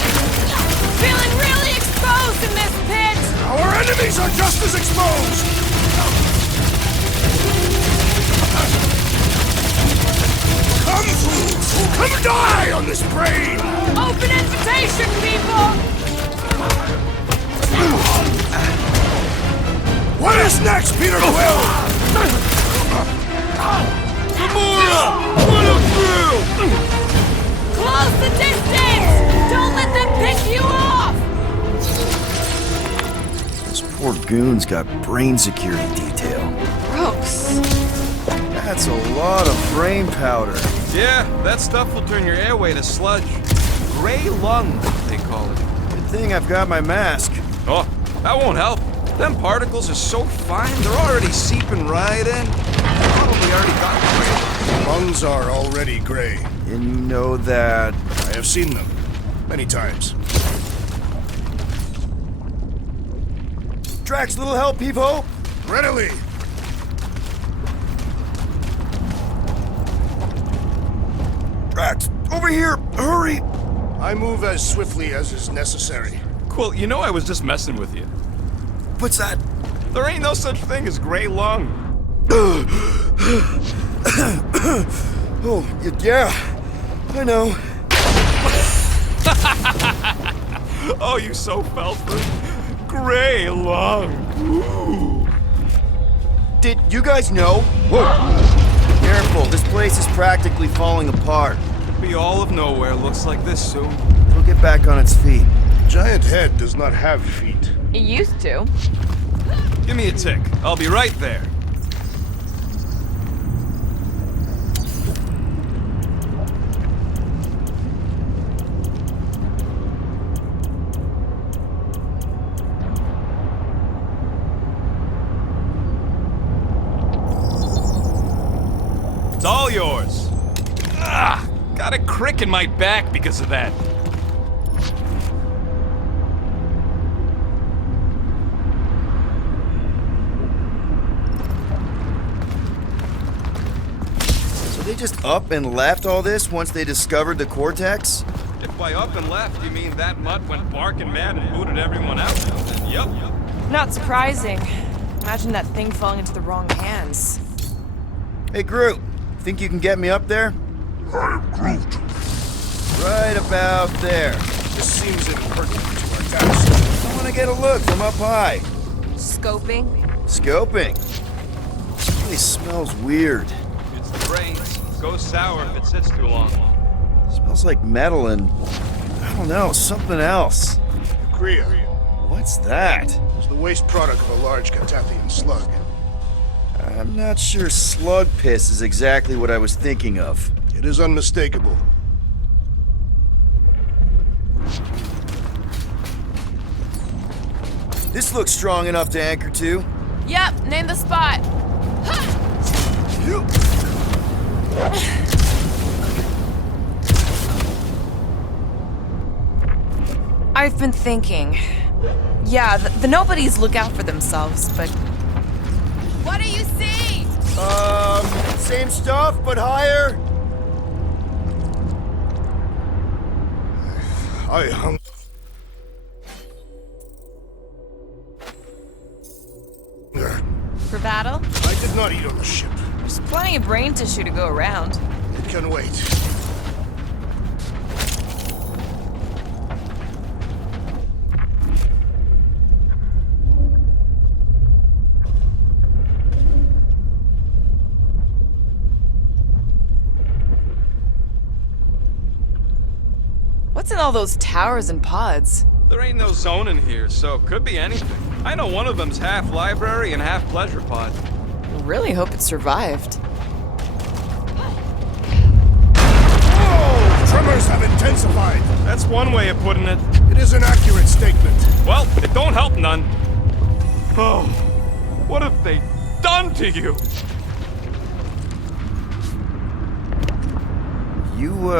Feeling really exposed in this pit! Our enemies are just as exposed! Come, fools! Come die on this brain! Open invitation, people! What is next, Peter Quill? Gamora! What a thrill! Close the distance! Don't let them pick you off! Those poor goons got brain security detail. Gross. That's a lot of brain powder. Yeah, that stuff will turn your airway to sludge. Gray lung, they call it. Good thing I've got my mask. Oh, that won't help. Them particles are so fine, they're already seeping right in. Probably already got gray. Lungs are already gray. And you know that... I have seen them. Many times. Drax, little help, Peepo? Readily! Drax, over here! Hurry! I move as swiftly as is necessary. Quill, you know I was just messing with you. What's that? There ain't no such thing as gray lung. Oh, yeah. I know. Oh, you so fell for it. Gray lung. Ooh. Did you guys know? Whoa! Careful, this place is practically falling apart. Could be all of nowhere looks like this soon. It'll get back on its feet. Giant head does not have feet. It used to. Give me a tick. I'll be right there. It's all yours. Ah, got a crick in my back because of that. They just up and left all this once they discovered the Cortex? If by up and left you mean that mutt went barking mad and booted everyone out, then yup. Not surprising. Imagine that thing falling into the wrong hands. Hey, Groot. Think you can get me up there? I am Groot. Right about there. This seems impertinent to our task. I want to get a look from up high. Scoping? Scoping. This place smells weird. It's the brains. Goes sour if it sits too long. Smells like metal and, I don't know, something else. Kriya. What's that? It's the waste product of a large Catathian slug. I'm not sure slug piss is exactly what I was thinking of. It is unmistakable. This looks strong enough to anchor to. Yep, name the spot. You. I've been thinking. Yeah, the nobodies look out for themselves, but... What do you see? Same stuff, but higher. I hung. For battle? I did not eat on the ship. There's plenty of brain tissue to go around. It can wait. What's in all those towers and pods? There ain't no zone in here, so it could be anything. I know one of them's half library and half pleasure pod. I really hope it survived. Oh, tremors have intensified. That's one way of putting it. It is an accurate statement. Well, it don't help none. Oh, what have they done to you? You,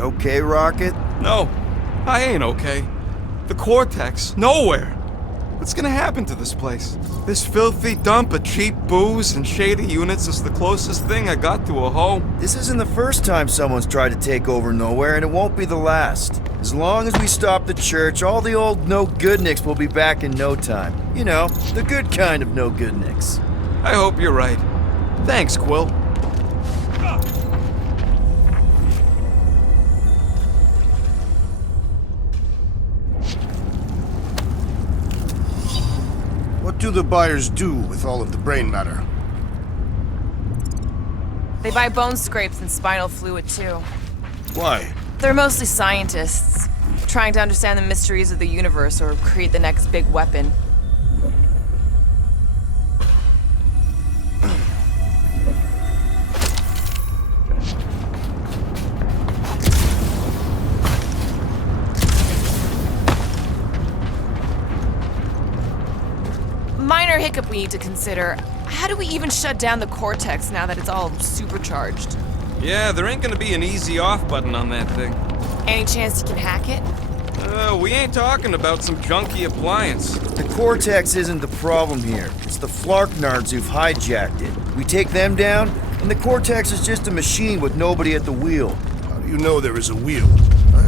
okay, Rocket? No, I ain't okay. The Cortex, nowhere. What's gonna happen to this place? This filthy dump of cheap booze and shady units is the closest thing I got to a home. This isn't the first time someone's tried to take over Nowhere, and it won't be the last. As long as we stop the church, all the old no-good-nicks will be back in no time. You know, the good kind of no-good-nicks. I hope you're right. Thanks, Quill. What do the buyers do with all of the brain matter? They buy bone scrapes and spinal fluid, too. Why? They're mostly scientists, trying to understand the mysteries of the universe or create the next big weapon. Minor hiccup we need to consider. How do we even shut down the cortex now that it's all supercharged? Yeah, there ain't gonna be an easy off button on that thing. Any chance you can hack it? We ain't talking about some junky appliance. The cortex isn't the problem here. It's the Flarknards who've hijacked it. We take them down, and the cortex is just a machine with nobody at the wheel. How do you know there is a wheel?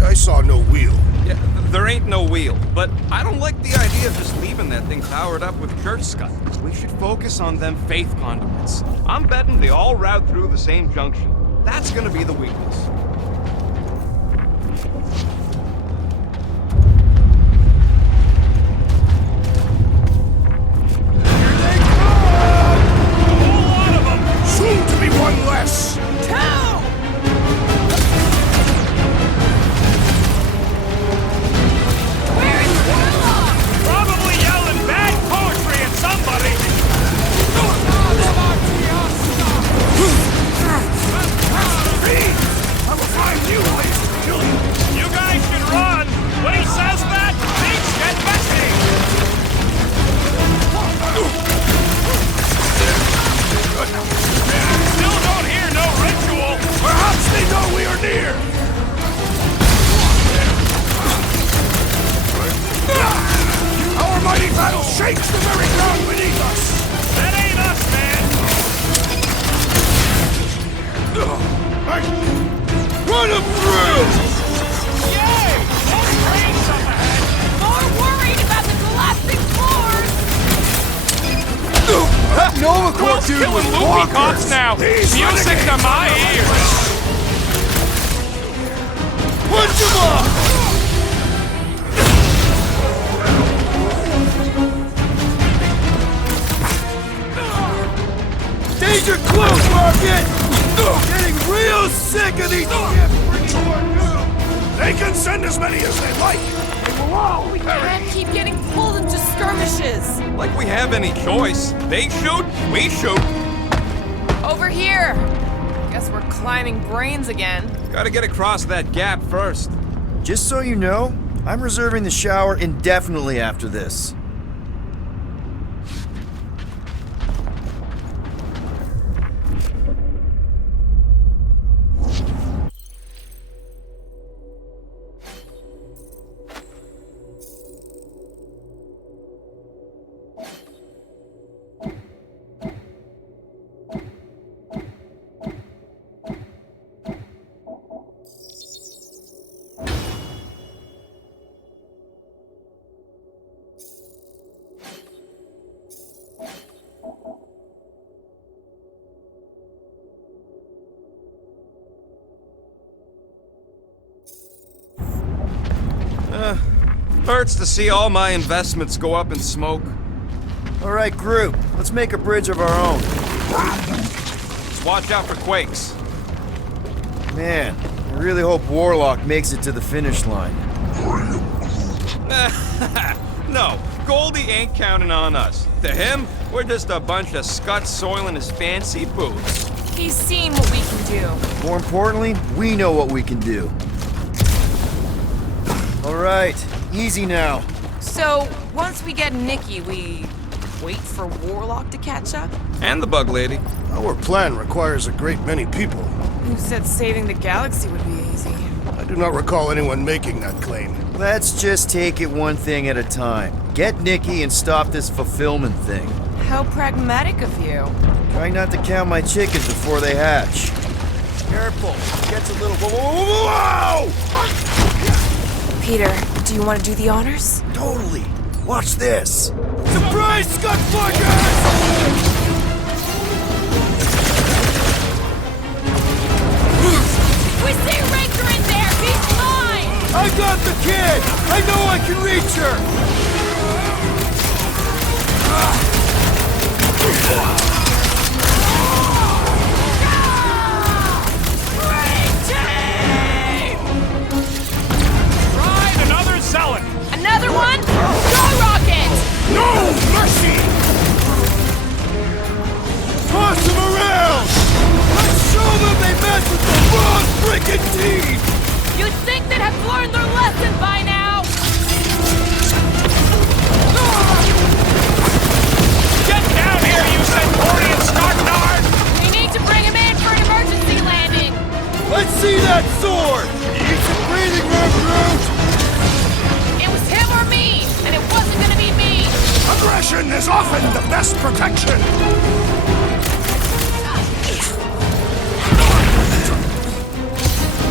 I saw no wheel. Yeah, there ain't no wheel, but I don't like the idea of just leaving that thing powered up with church scum. We should focus on them faith conduits. I'm betting they all route through the same junction. That's gonna be the weakness. Soon to be one less! Probably yelling bad poetry at somebody! I will find you ways to kill you! You guys can run! When he says that, things get messy! Still don't hear no ritual! Perhaps they know we are near! Our mighty battle shakes the very ground beneath us! That ain't us, man! Run him through! Yay! More trains up ahead! More worried about the collapsing floors! That Nova Corps dude was Killing loopy cops bonkers! now! Music to my ears! Punch him off! Danger close, Market! Getting real sick of these ships! They can send as many as they like! They will all We can't keep getting pulled into skirmishes! Like we have any choice. They shoot, we shoot. Over here! Guess we're climbing brains again. Gotta get across that gap first. Just so you know, I'm reserving the shower indefinitely after this. Hurts to see all my investments go up in smoke. All right, group, let's make a bridge of our own. Just watch out for quakes. Man, I really hope Warlock makes it to the finish line. No, Goldie ain't counting on us. To him, we're just a bunch of scuts soiling his fancy boots. He's seen what we can do. More importantly, we know what we can do. All right, easy now. So, once we get Nikki, we wait for Warlock to catch up? And the bug lady. Our plan requires a great many people. Who said saving the galaxy would be easy? I do not recall anyone making that claim. Let's just take it one thing at a time. Get Nikki and stop this fulfillment thing. How pragmatic of you. Trying not to count my chickens before they hatch. Careful, it gets a little... Whoa! Peter, do you want to do the honors? Totally. Watch this. Surprise, Scudfuckers! We see Raker in there! He's mine! I got the kid! I know I can reach her! Right, another zealot! Another one? Go Rocket! No mercy! Toss them around! Let's show them they mess with the wrong freaking team! You'd think they'd have learned their lesson by now! Get down here, you Centaurian Snarknard! We need to bring him in for an emergency landing! Let's see that sword! Need some breathing room, Groot! It was him or me, and it wasn't gonna be me! Aggression is often the best protection!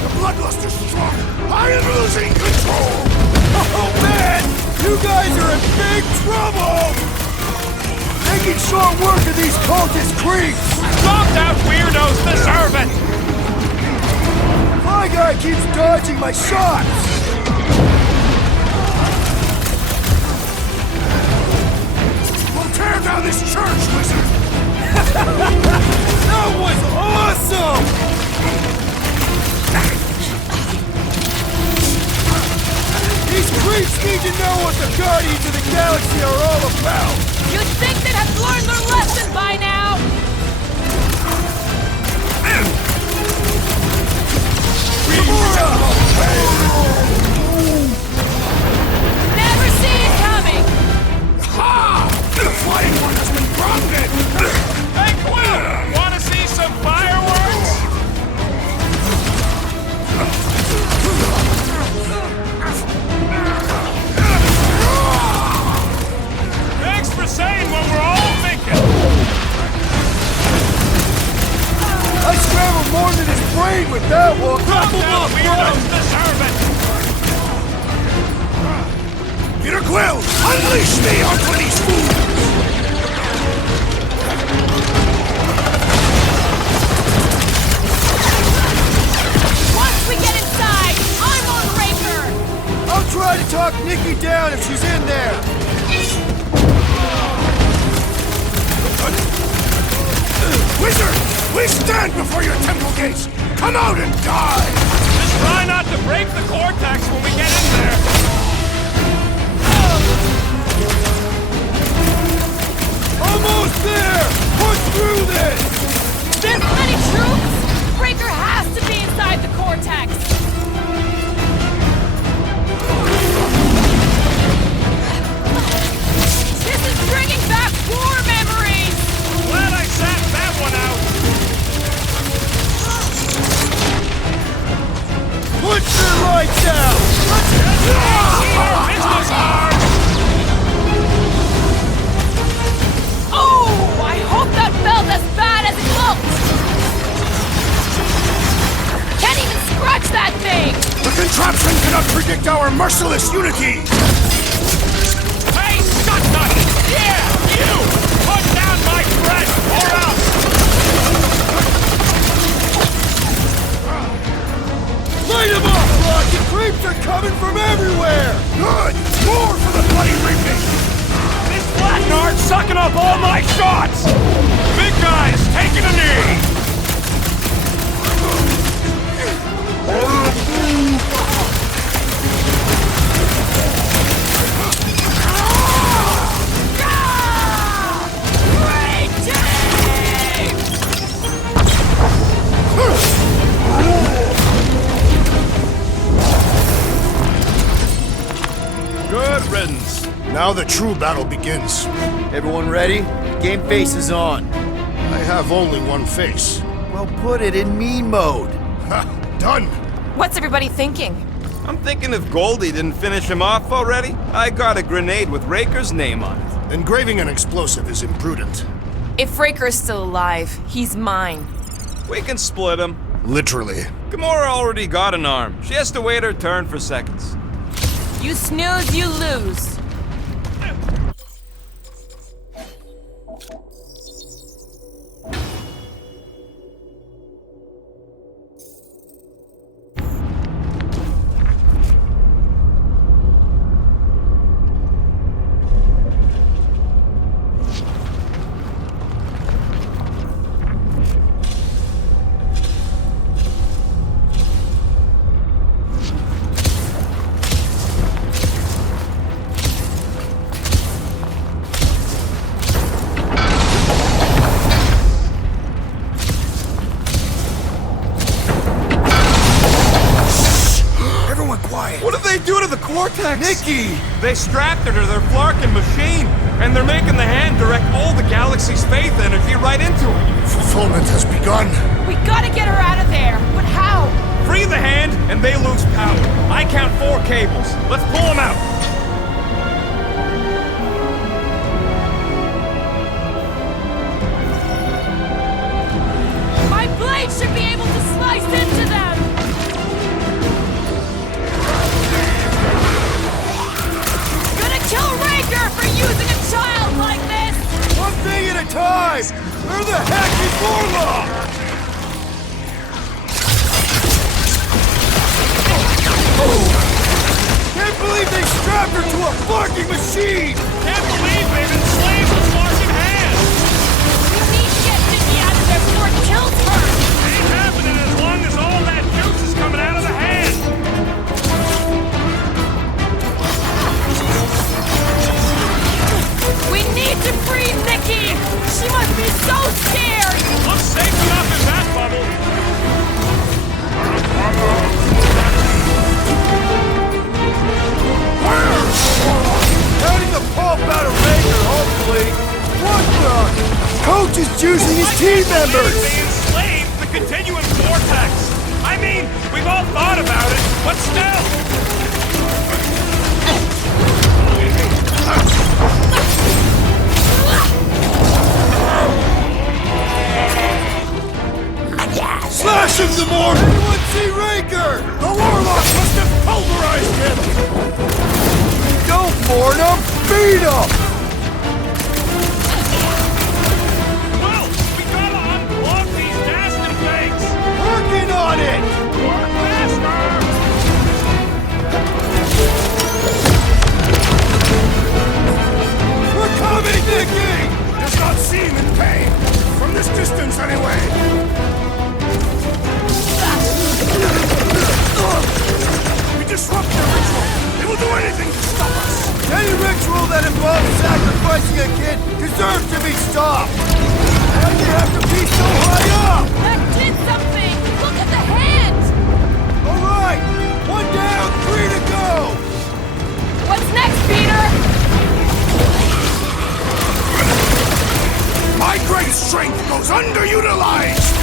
The bloodlust is strong! I am losing control! Oh man! You guys are in big trouble! Making short work of these cultist creeps! Stomped out weirdos deserve it! My guy keeps dodging my shots! We'll tear down this church, wizard! That was awesome! These creeps need to know what the Guardians of the Galaxy are all about! You'd think they'd have learned their lesson by now! Never see it coming! Ha! The flying one has been grounded! Hey, Quill! Wanna see some fireworks? Thanks for saying what we're all thinking! I scrambled more than his brain with that one! Now weirdos deserve it! Peter Quill, unleash me onto these fools! Once we get inside, I'm on Raker! I'll try to talk Nikki down if she's in there! Wizard, we stand before your temple gates! Come out and die! Just try not to break the cortex when we get in there! Almost there! Push through this! This many troops? Raker has to be inside the cortex! This is bringing back war memories! Glad I sat that one out! Put your lights out! Business hard! Oh, I hope that felt as bad as it looked! Can't even scratch that thing! The contraption cannot predict our merciless unity! Hey, Stucknut! Yeah, you! Put down my threat, or else! Light them up, Rocket! Creeps are coming from everywhere! Good! More for the bloody reaping! This Blacknard's sucking up all my shots! Big guy's taking a knee! Good riddance. Now the true battle begins. Everyone ready? Game face is on. I have only one face. Well, put it in mean mode. Ha! Done! What's everybody thinking? I'm thinking if Goldie didn't finish him off already, I got a grenade with Raker's name on it. Engraving an explosive is imprudent. If Raker's still alive, he's mine. We can split him. Literally. Gamora already got an arm. She has to wait her turn for seconds. You snooze, you lose. Nikki! They strapped her to their Flarkin machine, and they're making the hand direct all the galaxy's faith energy right into it. Fulfillment has begun. We gotta get her out of there, but how? Free the hand, and they lose power. I count 4 cables. Let's pull them out. My blade should be able to slice into them! Kill Raker for using a child like this! One thing at a time! Where the heck is Warlock? Can't believe they strapped her to a Flarkin machine! Can't believe they've enslaved the Flarkin hand! We need to get Nikki out of there before it kills her! Ain't happening as long as all that juice is coming out of the hand! We need to free Nikki! She must be so scared! I'm safe enough in that bubble! Counting the pulp out of Raker, hopefully! What the? Coach is juicing his team members! They enslaved the continuum vortex! I mean, we've all thought about it, but still! Slash him some more! Anyone see Raker? The Warlock must have pulverized him! Don't mourn him! Beat him! Well, we gotta unplug these nasty things! Working on it! Work faster! We're coming, Nikki! Does not seem in pain. From this distance, anyway. We disrupt their ritual. They will do anything to stop us. Any ritual that involves sacrificing a kid deserves to be stopped. Why do you have to be so high up? That did something! Look at the hand! All right, 1 down, 3 to go. What's next, Peter? My great strength goes underutilized!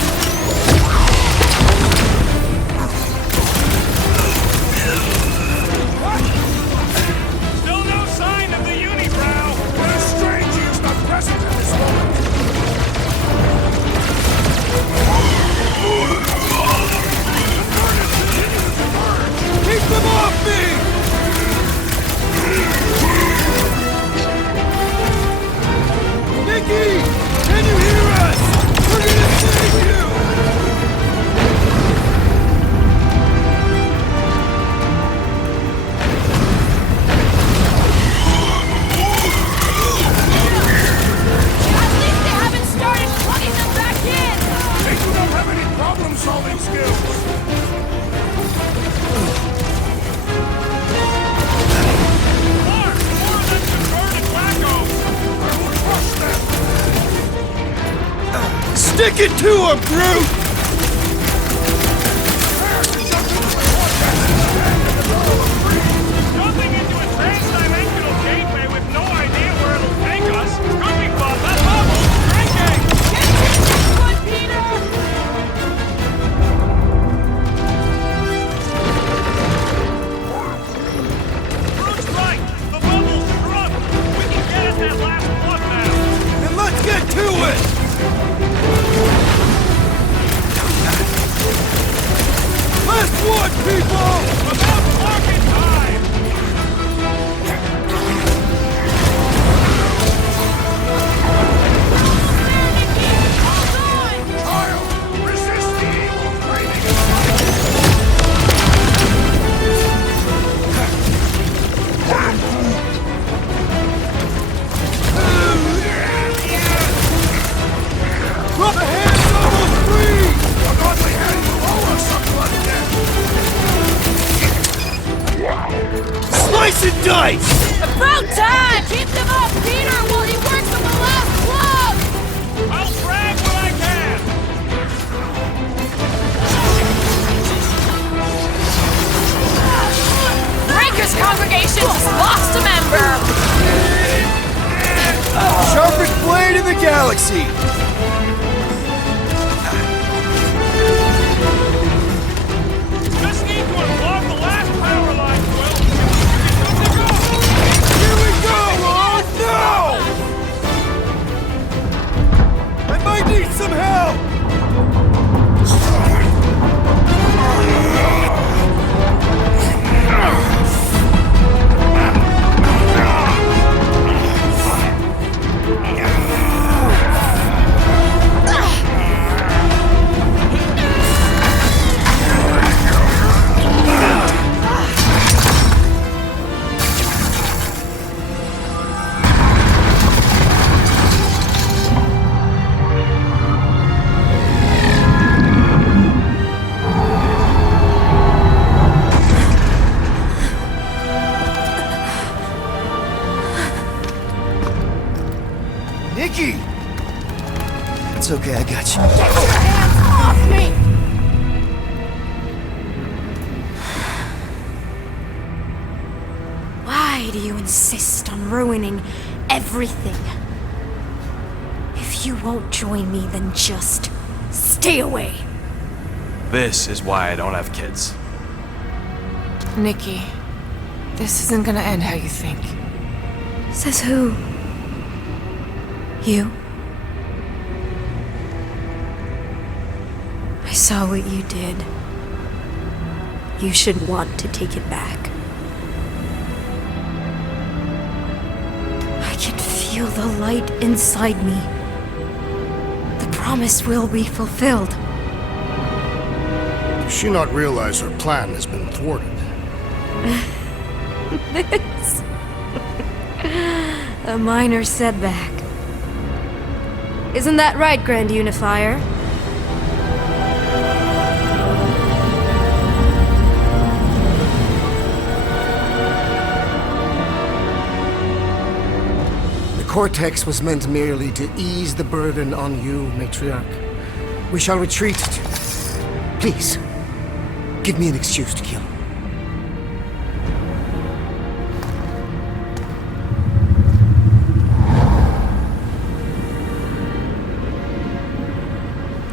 Still no sign of the unibrow! What a strange he is not present at this moment! Keep them off me! Nikki! Can you hear us? We're gonna save you! At least they haven't started plugging them back in! They do not have any problem-solving skills! Mark, more of them converted wackos! I will crush them! Stick it to him, Groot! Jumping into a trans-dimensional gateway with no idea where it'll take us could be fun. That bubble's drinking! Get to this one, Peter! dice! About time! Keep them up, Peter, while he works on the last club! I'll brag what I can! Breaker's congregation has lost a member! Sharpest blade in the galaxy! Just need to unplug the last power line, Quill! Here we go! Oh no! I might need some help! Nikki! It's okay, I got you. Hands off me! Why do you insist on ruining everything? If you won't join me, then just stay away. This is why I don't have kids. Nikki, this isn't gonna end how you think. Says who? You? I saw what you did. You should want to take it back. I can feel the light inside me. The promise will be fulfilled. Does she not realize her plan has been thwarted? This... a minor setback. Isn't that right, Grand Unifier? The Cortex was meant merely to ease the burden on you, Matriarch. We shall retreat. Please, give me an excuse to kill.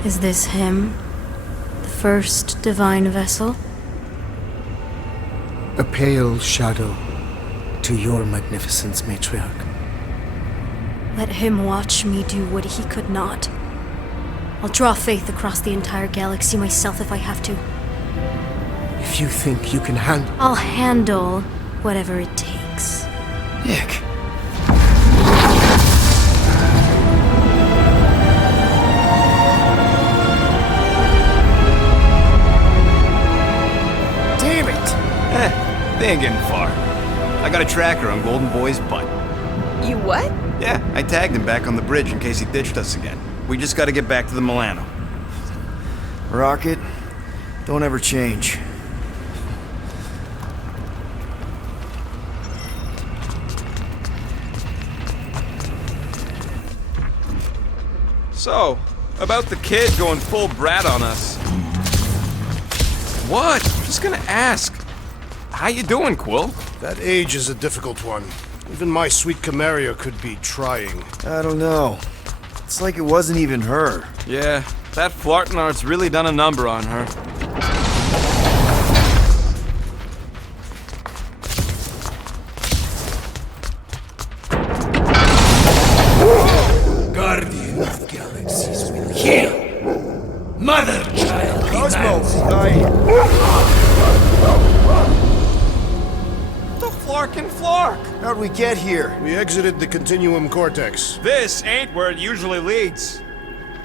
Is this him? The first divine vessel? A pale shadow to your magnificence, Matriarch. Let him watch me do what he could not. I'll draw faith across the entire galaxy myself if I have to. If you think you can handle... I'll handle whatever it takes. Nick. They ain't getting far. I got a tracker on Golden Boy's butt. You what? Yeah, I tagged him back on the bridge in case he ditched us again. We just gotta get back to the Milano. Rocket, don't ever change. So, about the kid going full brat on us. What? I'm just gonna ask. How you doing, Quill? That age is a difficult one. Even my sweet Camaria could be trying. I don't know. It's like it wasn't even her. Yeah, that flirting art's really done a number on her. Guardian of galaxies will heal. Mother child. Cosmo, Flarkin' Flark! How'd we get here? We exited the Continuum Cortex. This ain't where it usually leads.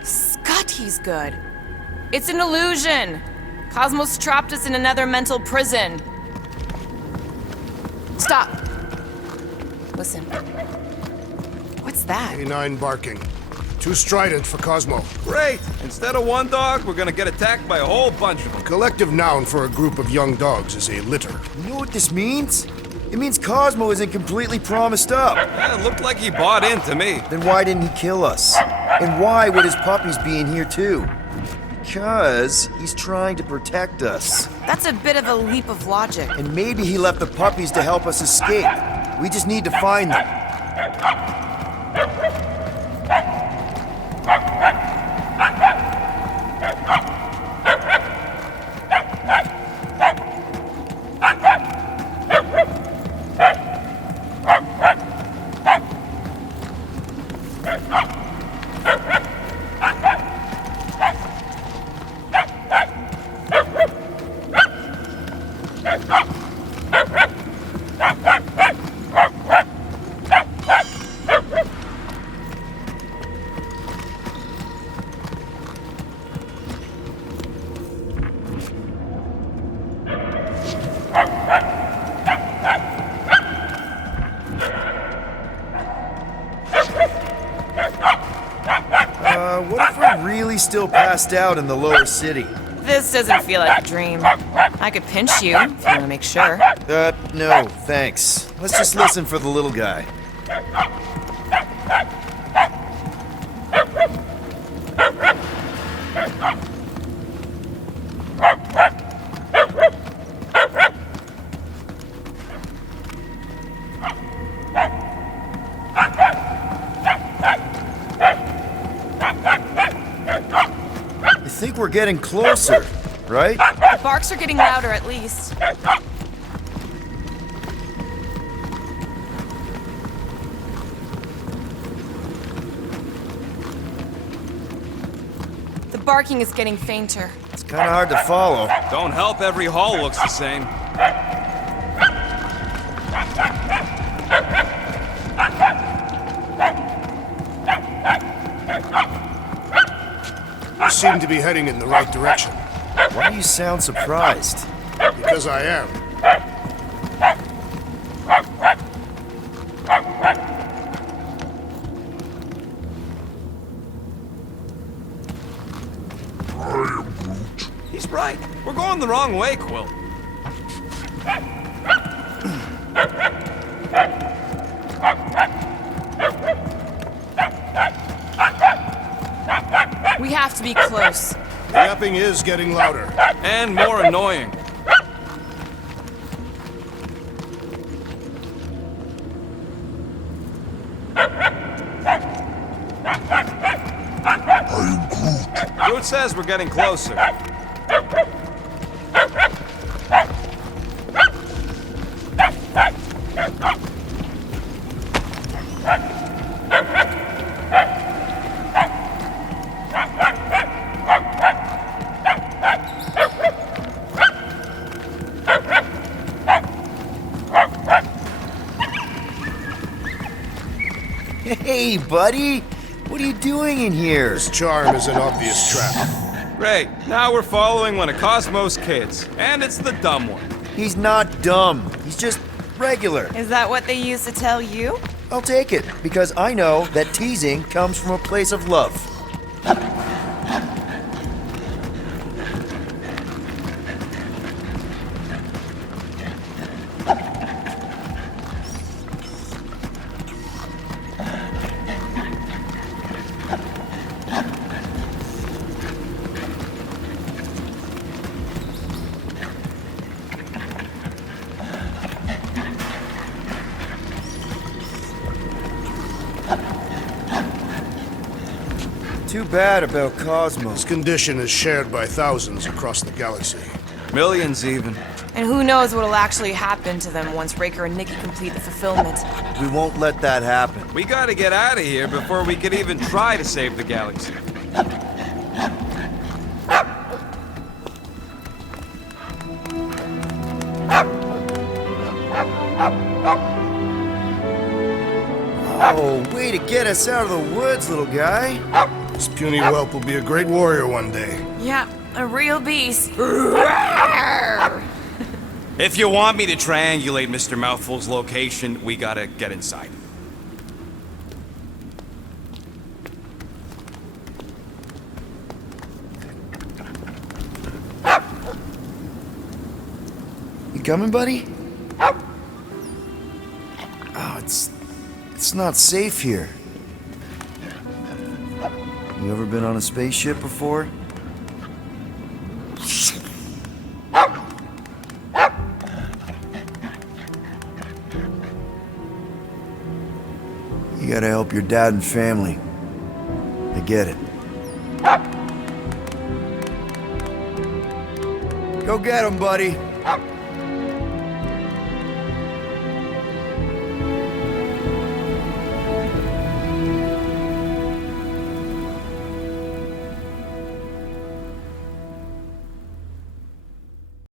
Scott, he's good. It's an illusion. Cosmos trapped us in another mental prison. Stop. Listen. What's that? Canine barking. Too strident for Cosmo. Great! Instead of one dog, we're gonna get attacked by a whole bunch of them. Collective noun for a group of young dogs is a litter. You know what this means? It means Cosmo isn't completely promised up. Yeah, it looked like he bought in to me. Then why didn't he kill us? And why would his puppies be in here too? Because he's trying to protect us. That's a bit of a leap of logic. And maybe he left the puppies to help us escape. We just need to find them. What if we're really still passed out in the lower city? This doesn't feel like a dream. I could pinch you if you want to make sure. No, thanks. Let's just listen for the little guy. I think we're getting closer, right? The barks are getting louder, at least. The barking is getting fainter. It's kind of hard to follow. Don't help, every hall looks the same. You seem to be heading in the right direction. Why do you sound surprised? Because I am. He's right. We're going the wrong way, Quill. We have to be close. The yapping is getting louder. And more annoying. Groot says we're getting closer. Hey, buddy! What are you doing in here? This charm is an obvious trap. Great. Now we're following one of Cosmo's kids. And it's the dumb one. He's not dumb. He's just regular. Is that what they used to tell you? I'll take it, because I know that teasing comes from a place of love. Too bad about Cosmo. This condition is shared by thousands across the galaxy. Millions, even. And who knows what'll actually happen to them once Raker and Nikki complete the fulfillment. We won't let that happen. We gotta get out of here before we could even try to save the galaxy. Oh, way to get us out of the woods, little guy. This puny whelp will be a great warrior one day. Yeah, a real beast. If you want me to triangulate Mr. Mouthful's location, we gotta get inside. You coming, buddy? It's not safe here. You ever been on a spaceship before? You gotta help your dad and family. I get it. Go get him, buddy.